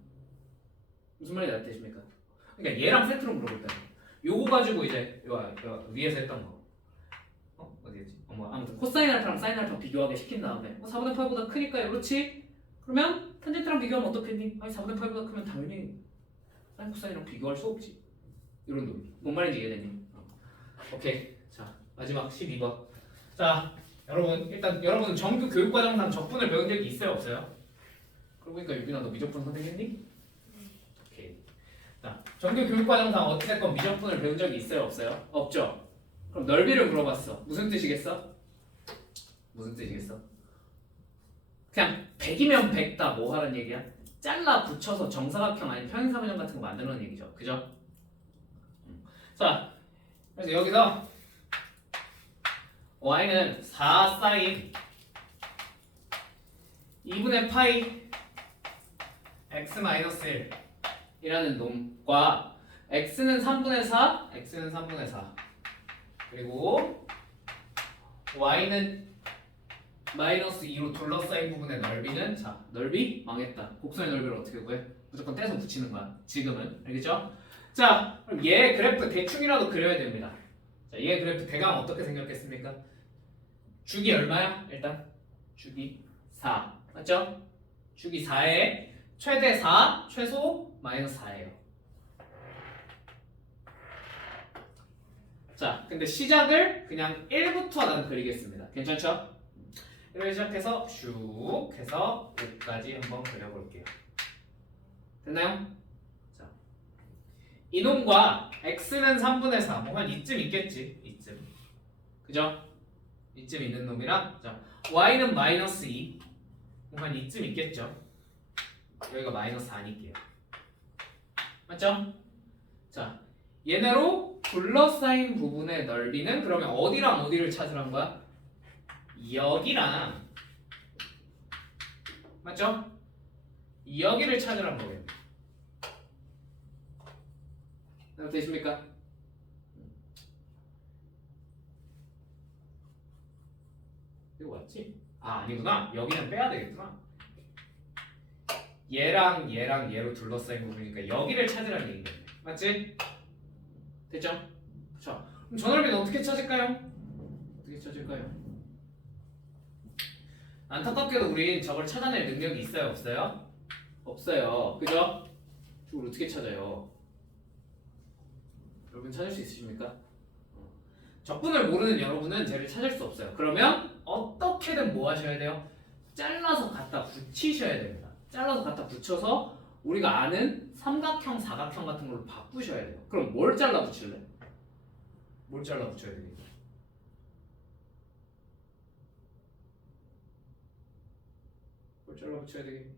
무슨 말인지 되십니까? 그러니까 얘랑 세트로 물어볼 때 요거 가지고 이제 이거 위에서 했던 거 어디였지? 뭐 아무튼 코사인 알파랑 사인 알파 비교하게 시킨 다음에 4분의 파이보다 크니까 그렇지? 그러면 탄젠트랑 비교하면 어떻겠니? 아니 4분의 파이보다 크면 당연히 사인 코사인이랑 비교할 수 없지. 이런 놈이. 뭔 말인지 이해되니? 오케이. 자 마지막 12번. 자 여러분 일단 여러분은 정규 교육과정상 적분을 배운 적이 있어요 없어요? 그러고 보니까 유빈아 너 미적분 선택했니? 오케이. 자 정규 교육과정상 어찌됐건 미적분을 배운 적이 있어요 없어요? 없죠? 그럼 넓이를 물어봤어. 무슨 뜻이겠어? 무슨 뜻이겠어? 그냥 100이면 100다 뭐 하라는 얘기야? 잘라 붙여서 정사각형 아니면 평행사변형 같은 거 만드는 얘기죠. 그죠? 자 그래서 여기서 y는 4 사인 2분의 파이 x-1 이라는 놈과 x는 3분의 4 그리고 y는 마이너스 2로 둘러싸인 부분의 넓이는 자 넓이 망했다. 곡선의 넓이를 어떻게 구해? 무조건 떼서 붙이는 거야. 지금은 알겠죠? 자 그럼 얘 그래프 대충이라도 그려야 됩니다. 자 얘 그래프 대강 어떻게 생겼겠습니까? 주기 얼마야? 일단 주기 4 맞죠? 주기 4에 최대 4 최소 마이너스 4예요. 자 근데 시작을 그냥 1부터 난 그리겠습니다. 괜찮죠? 1을 시작해서 슉 해서 5까지 한번 그려볼게요. 됐나요? 자, 이놈과 x는 3분의 4 뭐 한 이쯤 있겠지. 이쯤 그죠? 이쯤 있는 놈이랑 자 y는 마이너스 2 뭐 한 이쯤 있겠죠. 여기가 마이너스 4니까요. 맞죠? 자 얘네로 둘러싸인 부분의 넓이는 그러면 어디랑 어디를 찾으란 거야? 여기랑 맞죠? 여기를 찾으란 거예요. 되십니까? 이거 맞지? 아 아니구나. 여기는 빼야 되겠구나. 얘랑 얘로 둘러싸인 부분이니까 여기를 찾으라는 얘기겠네. 맞지? 됐죠? 자 그럼 저 넓이는 어떻게 찾을까요? 어떻게 찾을까요? 안타깝게도 우린 저걸 찾아낼 능력이 있어요, 없어요? 없어요. 그죠? 저걸 어떻게 찾아요? 여러분 찾을 수 있으십니까? 적분을 모르는 여러분은 쟤를 찾을 수 없어요. 그러면 어떻게든 뭐 하셔야 돼요? 잘라서 갖다 붙이셔야 됩니다. 잘라서 갖다 붙여서 우리가 아는 삼각형, 사각형 같은 걸로 바꾸셔야 돼요. 그럼 뭘 잘라 붙일래? 뭘 잘라 붙여야 되겠냐? 뭘 잘라 붙여야 되겠냐?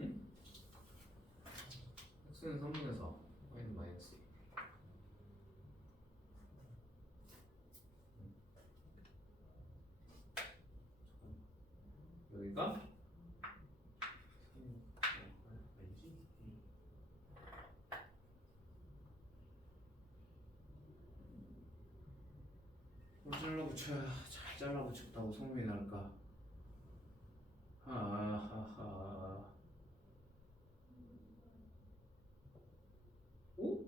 응? x는 3분의 4, y는 마이너스 2. 여기가 뭘 잘라붙여야 잘 잘라붙였다고 소문이 날까? 하하하. 오?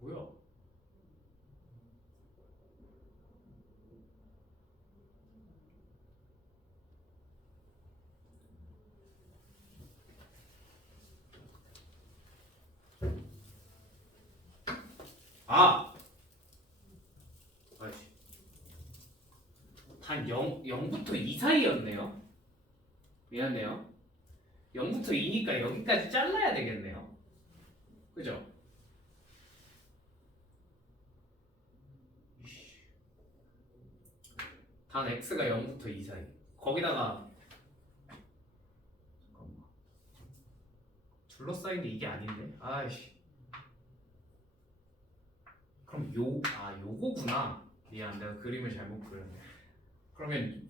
뭐야? 아! 아이씨. 단 0부터 2 사이였네요. 미안해요. 0부터 2니까 여기까지 잘라야 되겠네요. 그죠? 단 x가 0부터 2 사이. 거기다가 잠깐만. 둘러싸인 게 이게 아닌데? 아이씨. 그럼 요거구나. 미안, 내가 그림을 잘못 그렸네. 그러면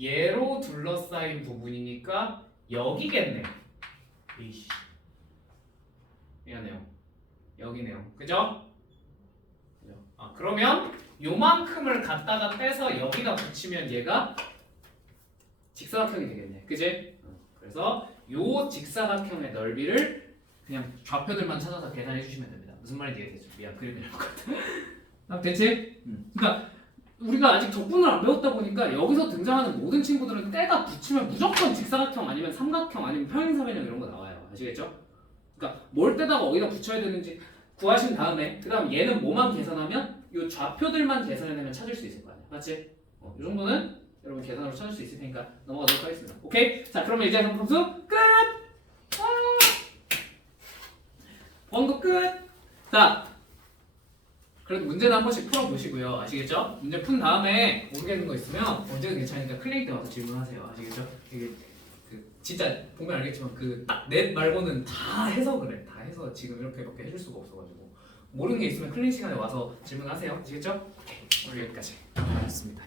얘로 둘러싸인 부분이니까 여기겠네. 이씨. 미안해요. 여기네요. 그죠? 아, 그러면 요만큼을 갖다가 떼서 여기다 붙이면 얘가 직사각형이 되겠네. 그지? 그래서 요 직사각형의 넓이를 그냥 좌표들만 찾아서 계산해 주시면 됩니다. 무슨 말인지 이해되죠? 미안, 그림이 나올 것 같아. 됐지? 그러니까 우리가 아직 적분을 안 배웠다 보니까 여기서 등장하는 모든 친구들은 떼다 붙이면 무조건 직사각형 아니면 삼각형 아니면 평행사변형 이런 거 나와요. 아시겠죠? 그러니까 뭘 떼다가 어디다 붙여야 되는지 구하신 다음에 그 다음 얘는 뭐만 계산하면 요 좌표들만 계산해내면 찾을 수 있을 거 아니야. 맞지? 이 정도는 여러분 계산으로 찾을 수 있을 테니까 넘어가도록 하겠습니다. 오케이? 자, 그러면 이제 함수 끝! 원고 끝! 자, 그래도 문제는 한 번씩 풀어보시고요. 아시겠죠? 문제 푼 다음에 모르겠는 거 있으면 언제든 괜찮으니까 클리닉 때 와서 질문하세요. 아시겠죠? 이게 진짜 보면 알겠지만 그 딱 넷 말고는 다 해서 그래. 다 해서 지금 이렇게밖에 해줄 수가 없어가지고 모르는 게 있으면 클리닉 시간에 와서 질문하세요. 아시겠죠? 오케이. 오늘 여기까지. 고맙습니다.